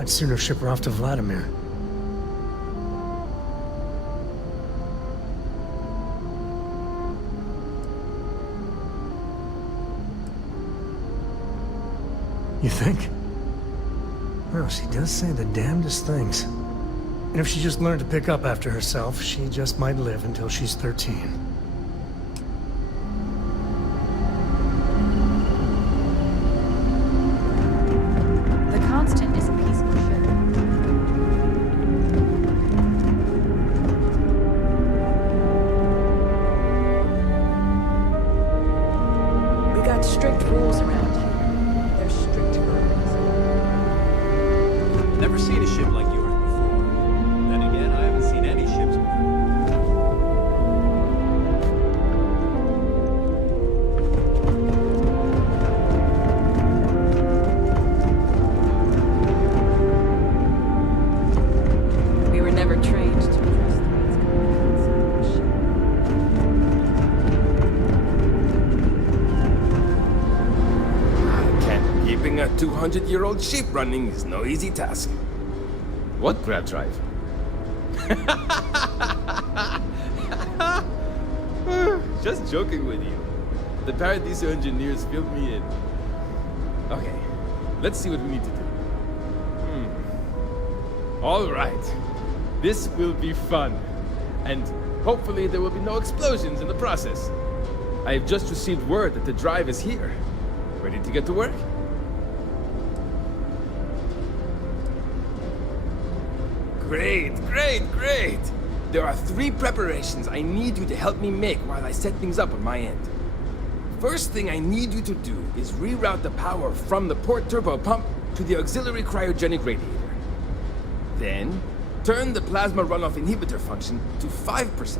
I'd sooner ship her off to Vladimir. You think? Well, she does say the damnedest things. And if she just learned to pick up after herself, she just might live until she's 13. The Constant is a peaceful ship. We got 200-year-old ship running is no easy task. What grab drive? Just joking with you. The Paradiso engineers filled me in. Okay, let's see what we need to do. All right. This will be fun. And hopefully there will be no explosions in the process. I have just received word that the drive is here. Ready to get to work? Great, great, great! There are 3 preparations I need you to help me make while I set things up on my end. First thing I need you to do is reroute the power from the port turbo pump to the auxiliary cryogenic radiator. Then, turn the plasma runoff inhibitor function to 5%.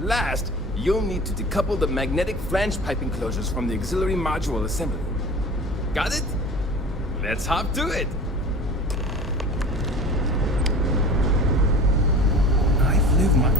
Last, you'll need to decouple the magnetic flange pipe enclosures from the auxiliary module assembly. Got it? Let's hop to it! I've lived my...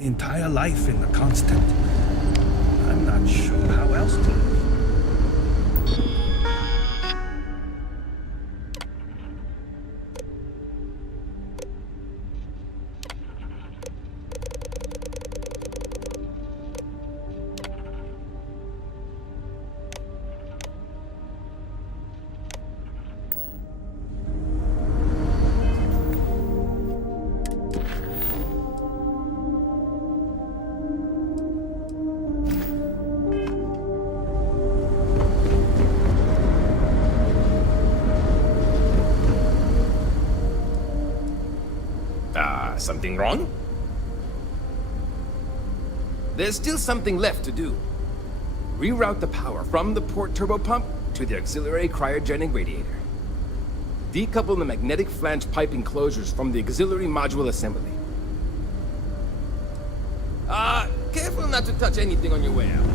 entire life in the constant. I'm not sure how else to live. Something wrong? There's still something left to do. Reroute the power from the port turbo pump to the auxiliary cryogenic radiator. Decouple the magnetic flange pipe enclosures from the auxiliary module assembly. Careful not to touch anything on your way out.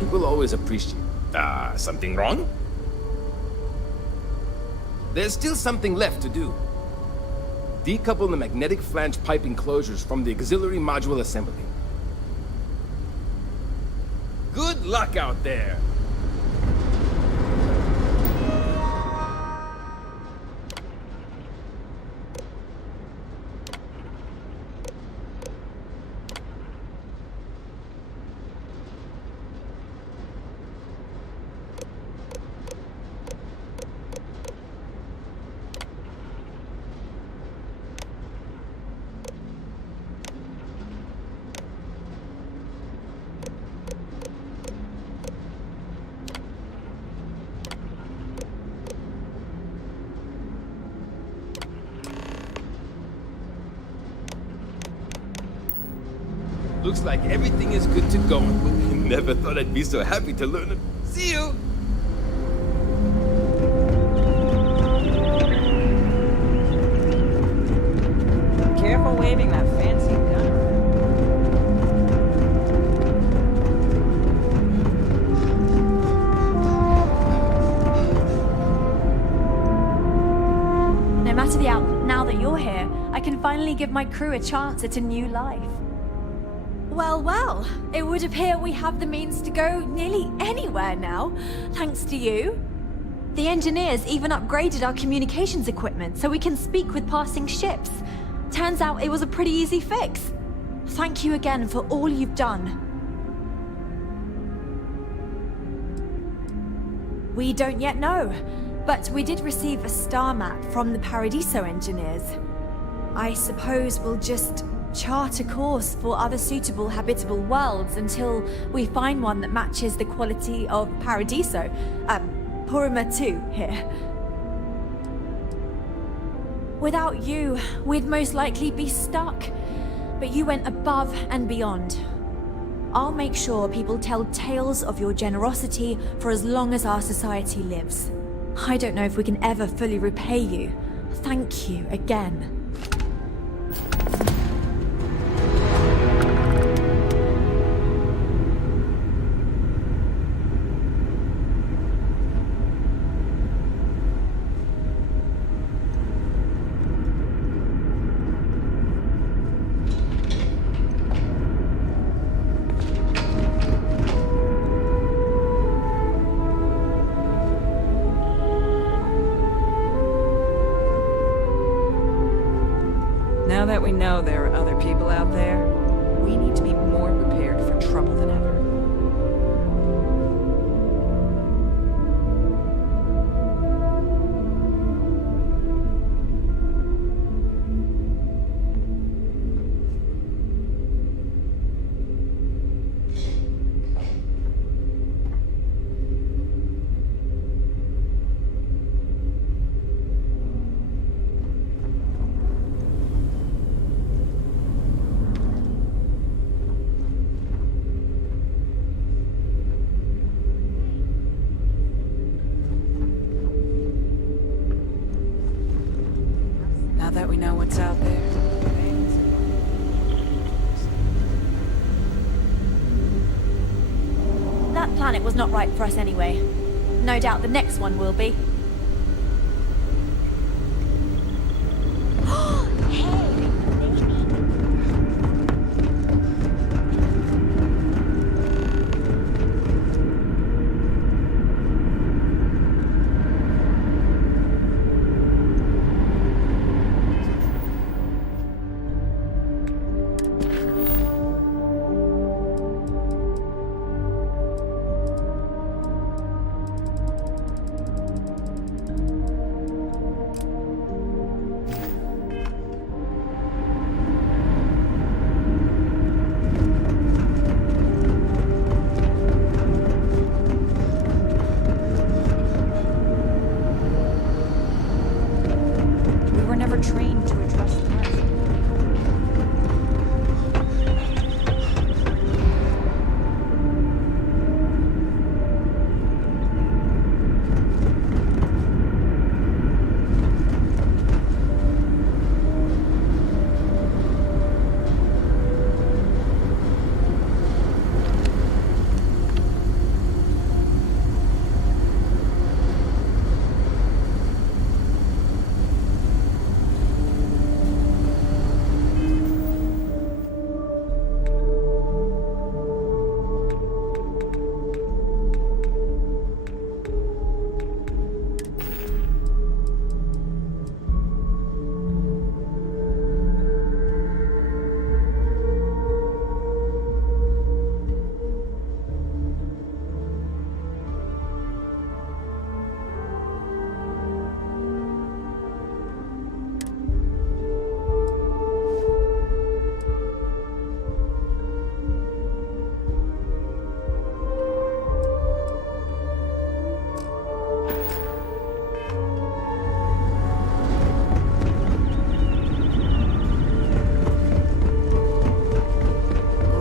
People always appreciate. Something wrong? There's still something left to do. Decouple the magnetic flange pipe enclosures from the auxiliary module assembly. Good luck out there! Looks like everything is good to go. Never thought I'd be so happy to learn it. See you! Careful waving that fancy gun. No matter the outcome, now that you're here, I can finally give my crew a chance at a new life. Well, well, it would appear we have the means to go nearly anywhere now, thanks to you. The engineers even upgraded our communications equipment so we can speak with passing ships. Turns out it was a pretty easy fix. Thank you again for all you've done. We don't yet know, but we did receive a star map from the Paradiso engineers. I suppose we'll just chart a course for other suitable habitable worlds until we find one that matches the quality of Paradiso. Purima 2 here. Without you, we'd most likely be stuck. But you went above and beyond. I'll make sure people tell tales of your generosity for as long as our society lives. I don't know if we can ever fully repay you. Thank you again. Now that we know there are other people out there, we need to be more prepared for trouble than ever. Now that we know what's out there. That planet was not right for us anyway. No doubt the next one will be. We were never trained to trust the rest.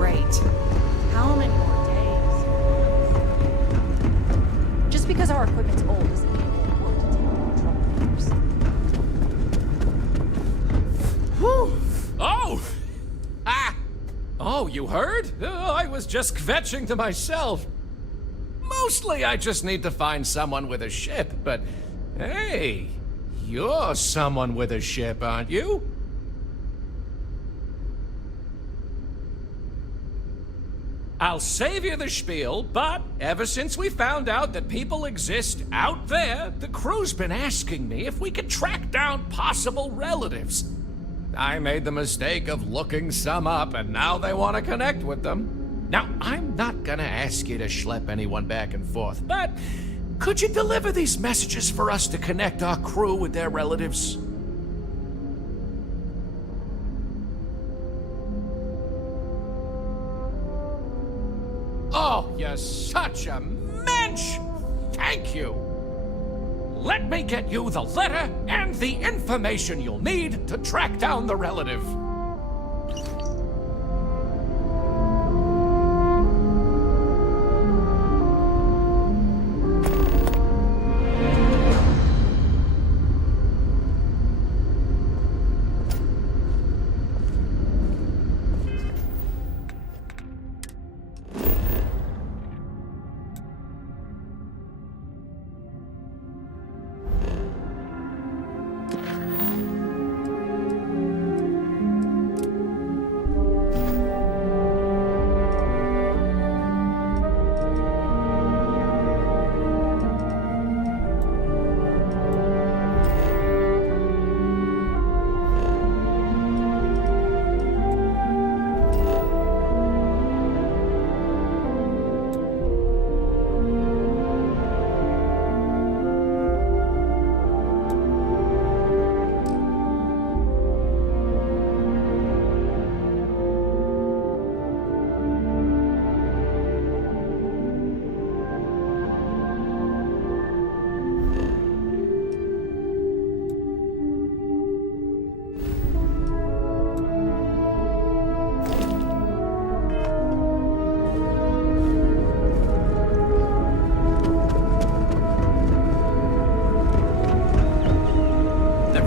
Great. How many more days? Just because our equipment's old doesn't mean it won't work to take down troublemakers. Oh! Ah! Oh, you heard? I was just kvetching to myself. Mostly I just need to find someone with a ship, but hey, you're someone with a ship, aren't you? I'll save you the spiel, but ever since we found out that people exist out there, the crew's been asking me if we could track down possible relatives. I made the mistake of looking some up, and now they want to connect with them. Now, I'm not gonna ask you to schlep anyone back and forth, but could you deliver these messages for us to connect our crew with their relatives? Oh, you're such a mensch! Thank you! Let me get you the letter and the information you'll need to track down the relative.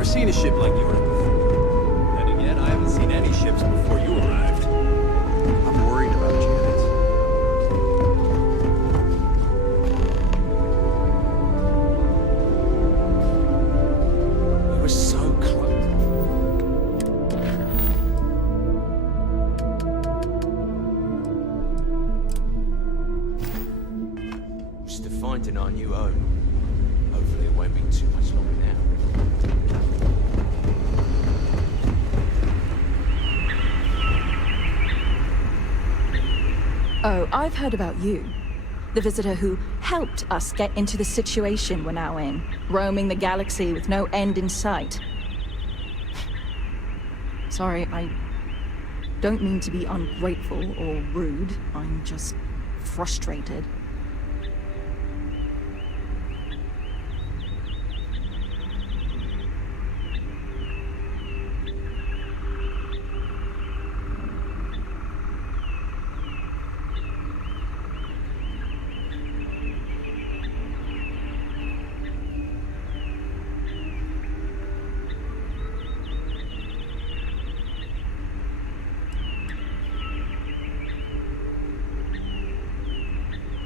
Seen a ship like yours before. Then again, I haven't seen any ships before you arrived. I'm worried about Janet. You were so close. Just to finding our new home. Hopefully it won't be too much longer now. Oh, I've heard about you. The visitor who helped us get into the situation we're now in, roaming the galaxy with no end in sight. Sorry, I don't mean to be ungrateful or rude. I'm just frustrated.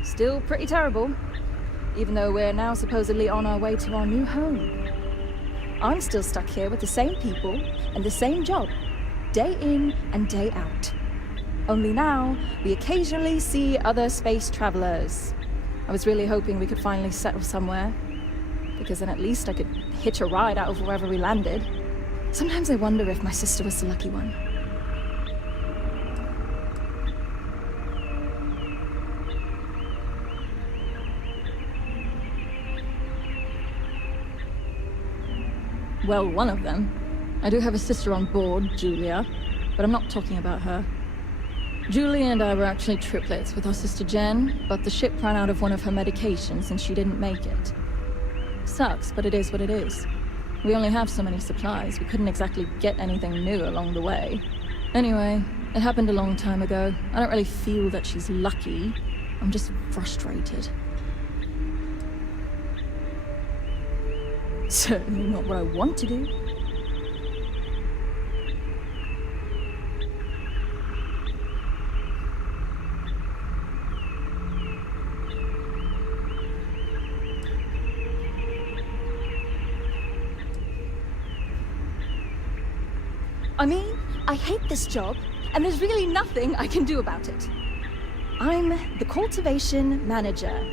Still pretty terrible, even though we're now supposedly on our way to our new home. I'm still stuck here with the same people and the same job, day in and day out. Only now, we occasionally see other space travelers. I was really hoping we could finally settle somewhere, because then at least I could hitch a ride out of wherever we landed. Sometimes I wonder if my sister was the lucky one. Well, one of them. I do have a sister on board, Julia, but I'm not talking about her. Julia and I were actually triplets with our sister Jen, but the ship ran out of one of her medications and she didn't make it. Sucks, but it is what it is. We only have so many supplies. We couldn't exactly get anything new along the way. Anyway, it happened a long time ago. I don't really feel that she's lucky. I'm just frustrated. Certainly not what I want to do. I mean, I hate this job, and there's really nothing I can do about it. I'm the cultivation manager.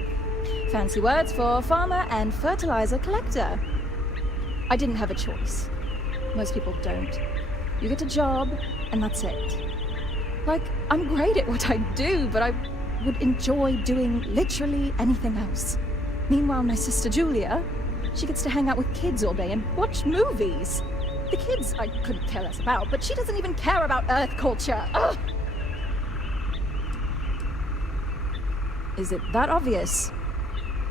Fancy words for farmer and fertilizer collector. I didn't have a choice. Most people don't. You get a job, and that's it. Like, I'm great at what I do, but I would enjoy doing literally anything else. Meanwhile, my sister Julia, she gets to hang out with kids all day and watch movies. The kids I couldn't care less about, but she doesn't even care about Earth culture. Ugh! Is it that obvious?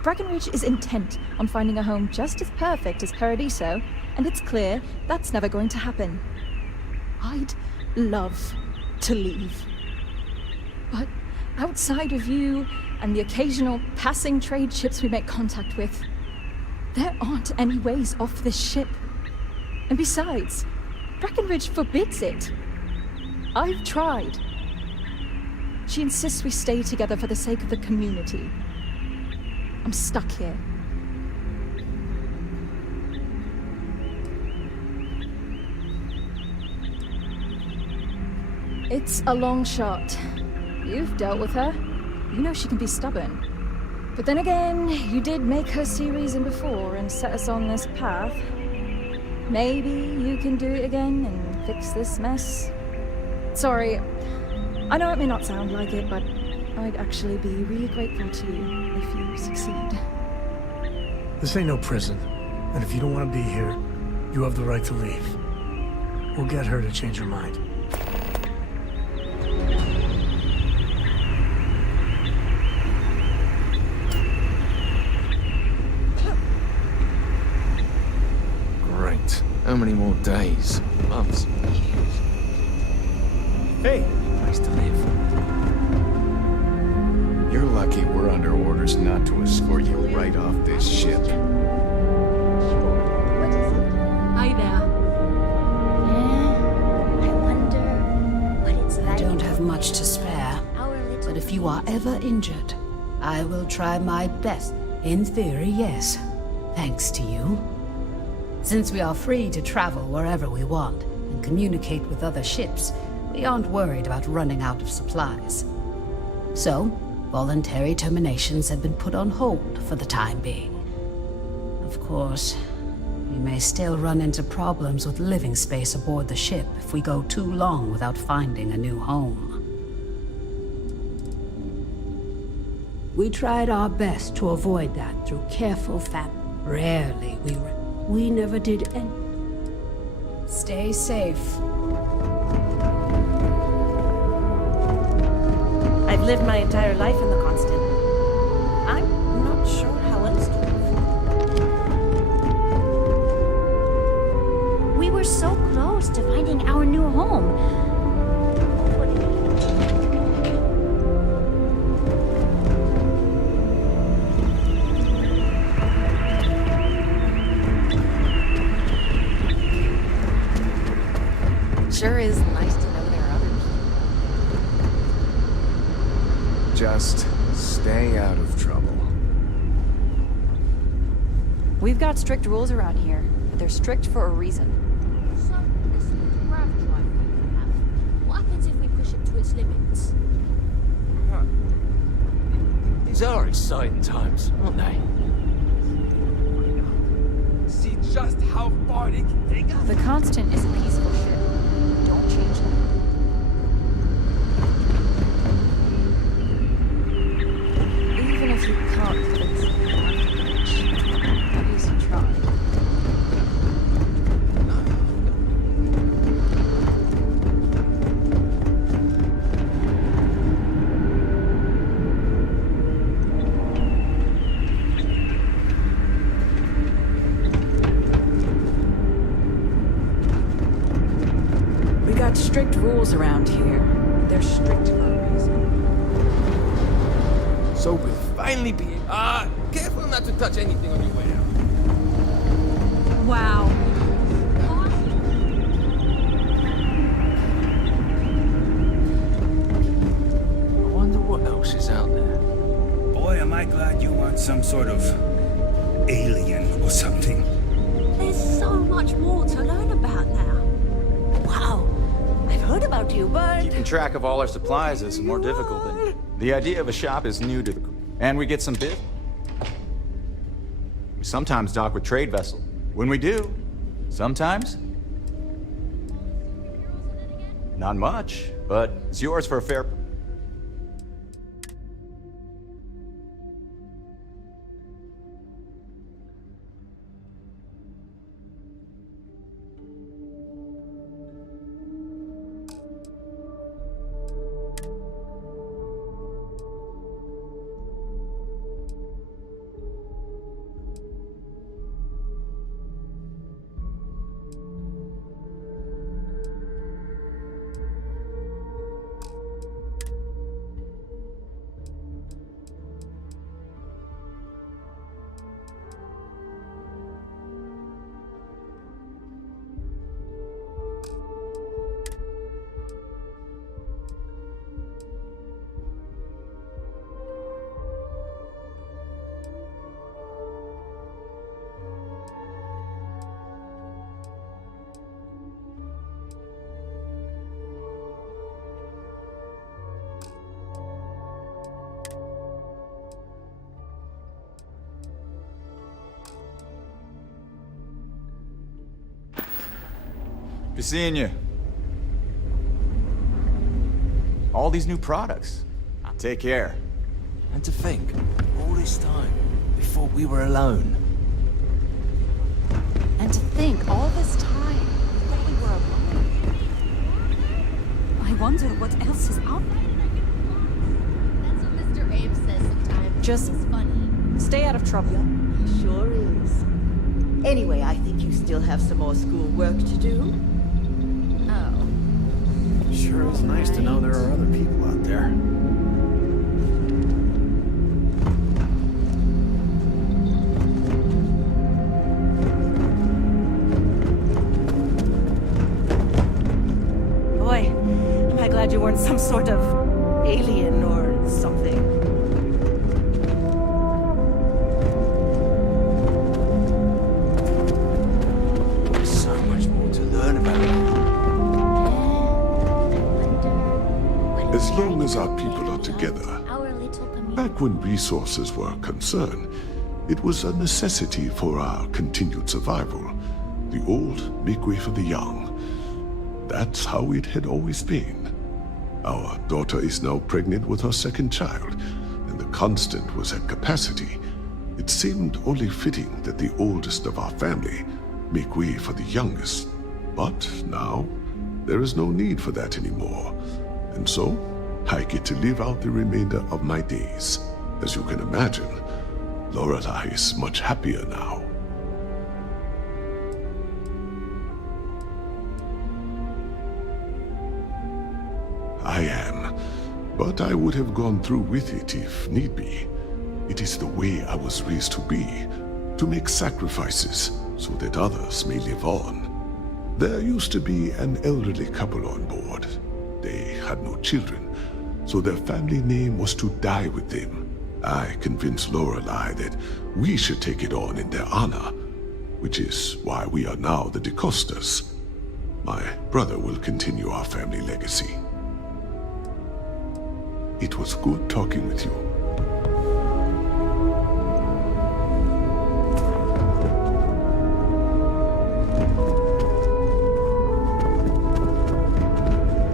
Breckenridge is intent on finding a home just as perfect as Paradiso, and it's clear that's never going to happen. I'd love to leave. But outside of you and the occasional passing trade ships we make contact with, there aren't any ways off this ship. And besides, Breckenridge forbids it. I've tried. She insists we stay together for the sake of the community. I'm stuck here. It's a long shot. You've dealt with her. You know she can be stubborn. But then again, you did make her see reason before and set us on this path. Maybe you can do it again and fix this mess. Sorry, I know it may not sound like it, but I'd actually be really grateful to you if you succeed. This ain't no prison, and if you don't want to be here, you have the right to leave. We'll get her to change her mind. Great. How many more days? Months? Years? Hey! Place to live. You're lucky we're under orders not to escort you right off this ship. Hi there. I wonder what it's like. I don't have much to spare, but if you are ever injured, I will try my best. In theory, yes. Thanks to you. Since we are free to travel wherever we want and communicate with other ships, we aren't worried about running out of supplies. So, voluntary terminations have been put on hold for the time being. Of course, we may still run into problems with living space aboard the ship if we go too long without finding a new home. We tried our best to avoid that through careful Rarely we never did any. Stay safe. I've lived my entire life in the Constant. I'm not sure how else to live. We were so close to finding our new home. Sure is nice to know there are other people. Just stay out of trouble. We've got strict rules around here, but they're strict for a reason. So, this little grav drive we have, what happens if we push it to its limits? These are exciting times, aren't they? See just how far they can take us. The Constant is a peaceful ship. Don't change that. Even if you can't fix it, at least you tried. We got strict rules around here. They're strict for a reason. So we'll finally be... careful not to touch anything on your way out. Wow. I wonder what else is out there. Boy, am I glad you aren't some sort of alien or something. There's so much more to learn about now. Wow, I've heard about you, bird. Keeping track of all our supplies is more difficult than... The idea of a shop is new to the crew. And we get some bid. We sometimes dock with trade vessels. When we do, sometimes... Not much, but it's yours for a fair... Good seeing you. All these new products. Take care. And to think, all this time, we thought we were alone. And to think, all this time, we thought we were alone. I wonder what else is out there. That's what Mr. Abe says sometimes. Just it's funny. stay out of trouble. Sure is. Anyway, I think you still have some more school work to do. Sure is nice to know there are other people out there. Boy, am I glad you weren't some sort of alien or something. There's so much more to learn about it. As long as our people are together, back when resources were a concern, it was a necessity for our continued survival. The old make way for the young. That's how it had always been. Our daughter is now pregnant with her second child, and the Constant was at capacity. It seemed only fitting that the oldest of our family make way for the youngest. But now, there is no need for that anymore. And so, I get to live out the remainder of my days. As you can imagine, Lorelei is much happier now. I am, but I would have gone through with it if need be. It is the way I was raised to be, to make sacrifices so that others may live on. There used to be an elderly couple on board. They had no children, so their family name was to die with them. I convinced Lorelei that we should take it on in their honor, which is why we are now the DeCostas. My brother will continue our family legacy. It was good talking with you.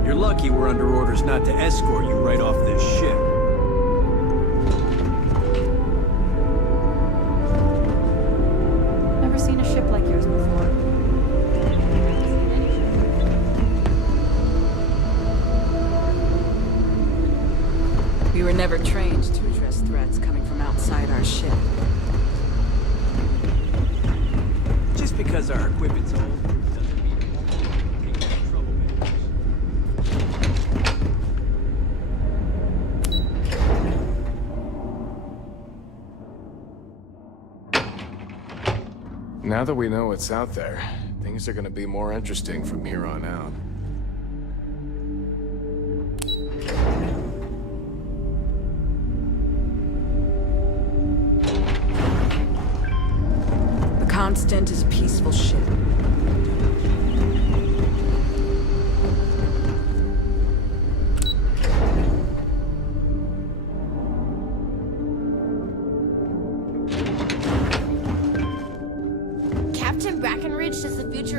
You're lucky we're under orders not to escort you right off this ship. Never seen a ship like yours before. We were never trained to address threats coming from outside our ship. Just because our equipment's old doesn't mean it won't take down troublemakers. Now that we know what's out there, things are gonna be more interesting from here on out. The Constant is a peaceful ship.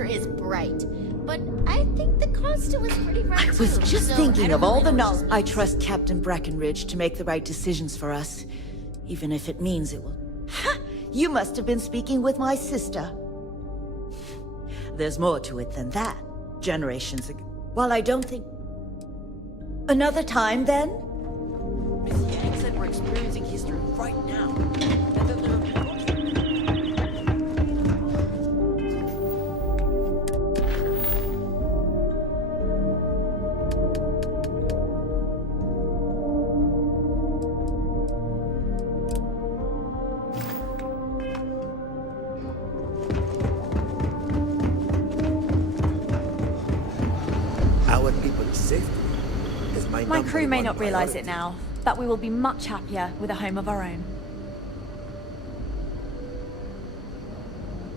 future is bright. But I think the constant was pretty bright I was too, just so I thinking don't of know, all maybe the it was knowledge. just I me. trust Captain Brackenridge to make the right decisions for us, even if it means it will. Ha! You must have been speaking with my sister. There's more to it than that. Generations ago. While I don't think... Another time, then? Miss Yang said we're experiencing history right now. And that there have been books. Our people's safety is my My number crew may one not realize priority. it now, but we will be much happier with a home of our own.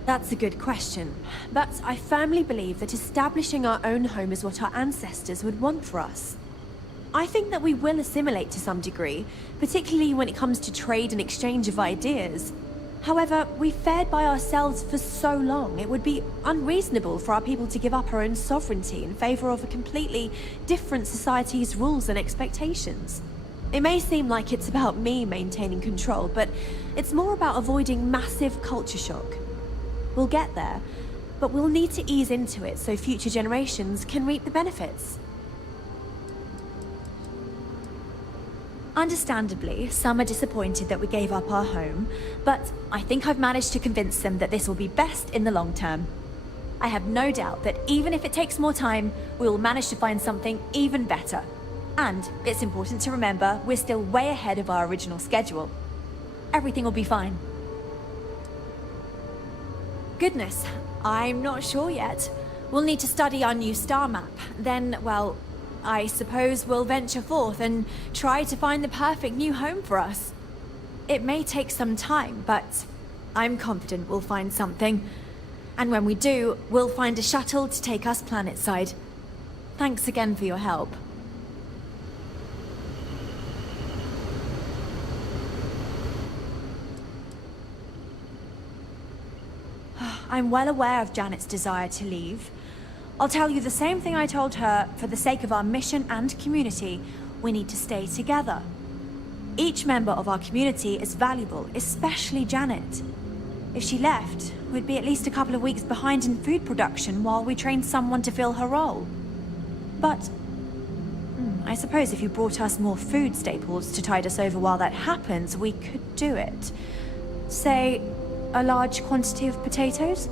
That's a good question, but I firmly believe that establishing our own home is what our ancestors would want for us. I think that we will assimilate to some degree, particularly when it comes to trade and exchange of ideas. However, we've fared by ourselves for so long, it would be unreasonable for our people to give up our own sovereignty in favor of a completely different society's rules and expectations. It may seem like it's about me maintaining control, but it's more about avoiding massive culture shock. We'll get there, but we'll need to ease into it so future generations can reap the benefits. Understandably, some are disappointed that we gave up our home, but I think I've managed to convince them that this will be best in the long term. I have no doubt that even if it takes more time, we will manage to find something even better. And it's important to remember, we're still way ahead of our original schedule. Everything will be fine. Goodness, I'm not sure yet. We'll need to study our new star map. Then, well, I suppose we'll venture forth and try to find the perfect new home for us. It may take some time, but I'm confident we'll find something. And when we do, we'll find a shuttle to take us planetside. Thanks again for your help. I'm well aware of Janet's desire to leave. I'll tell you the same thing I told her. For the sake of our mission and community, we need to stay together. Each member of our community is valuable, especially Janet. If she left, we'd be at least a couple of weeks behind in food production while we trained someone to fill her role. But I suppose if you brought us more food staples to tide us over while that happens, we could do it. Say, a large quantity of potatoes?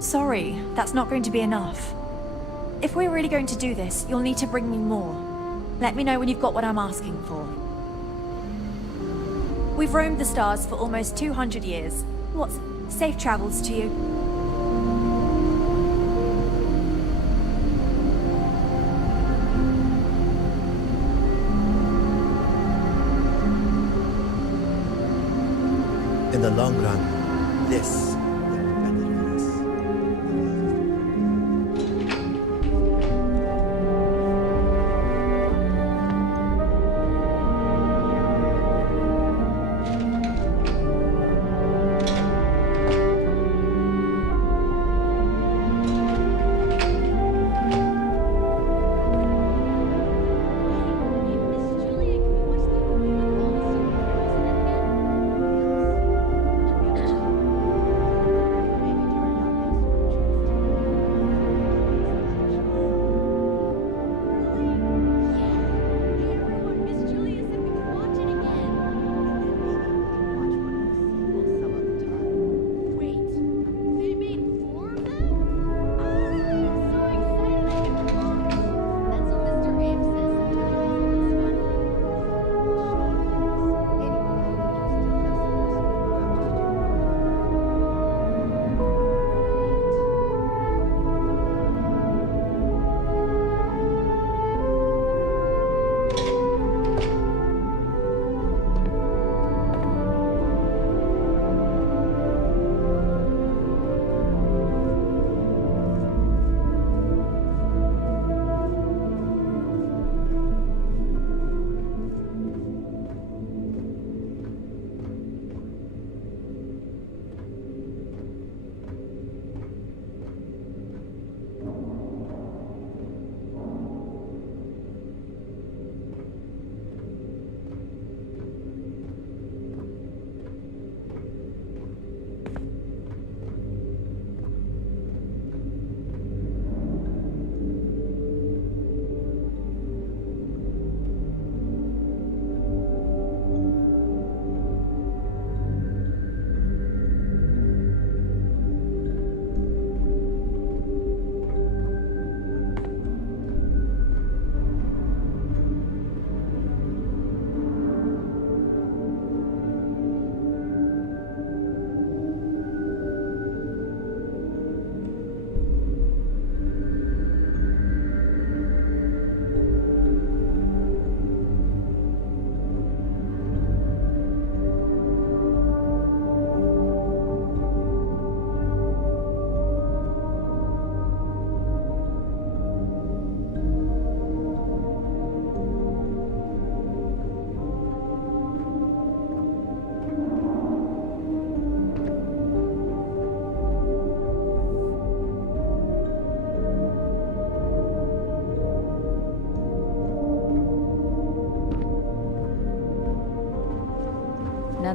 Sorry, that's not going to be enough. If we're really going to do this, you'll need to bring me more. Let me know when you've got what I'm asking for. We've roamed the stars for almost 200 years. What's safe travels to you? In the long run, this will be better for us.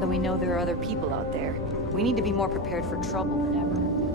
that we know there are other people out there. We need to be more prepared for trouble than ever.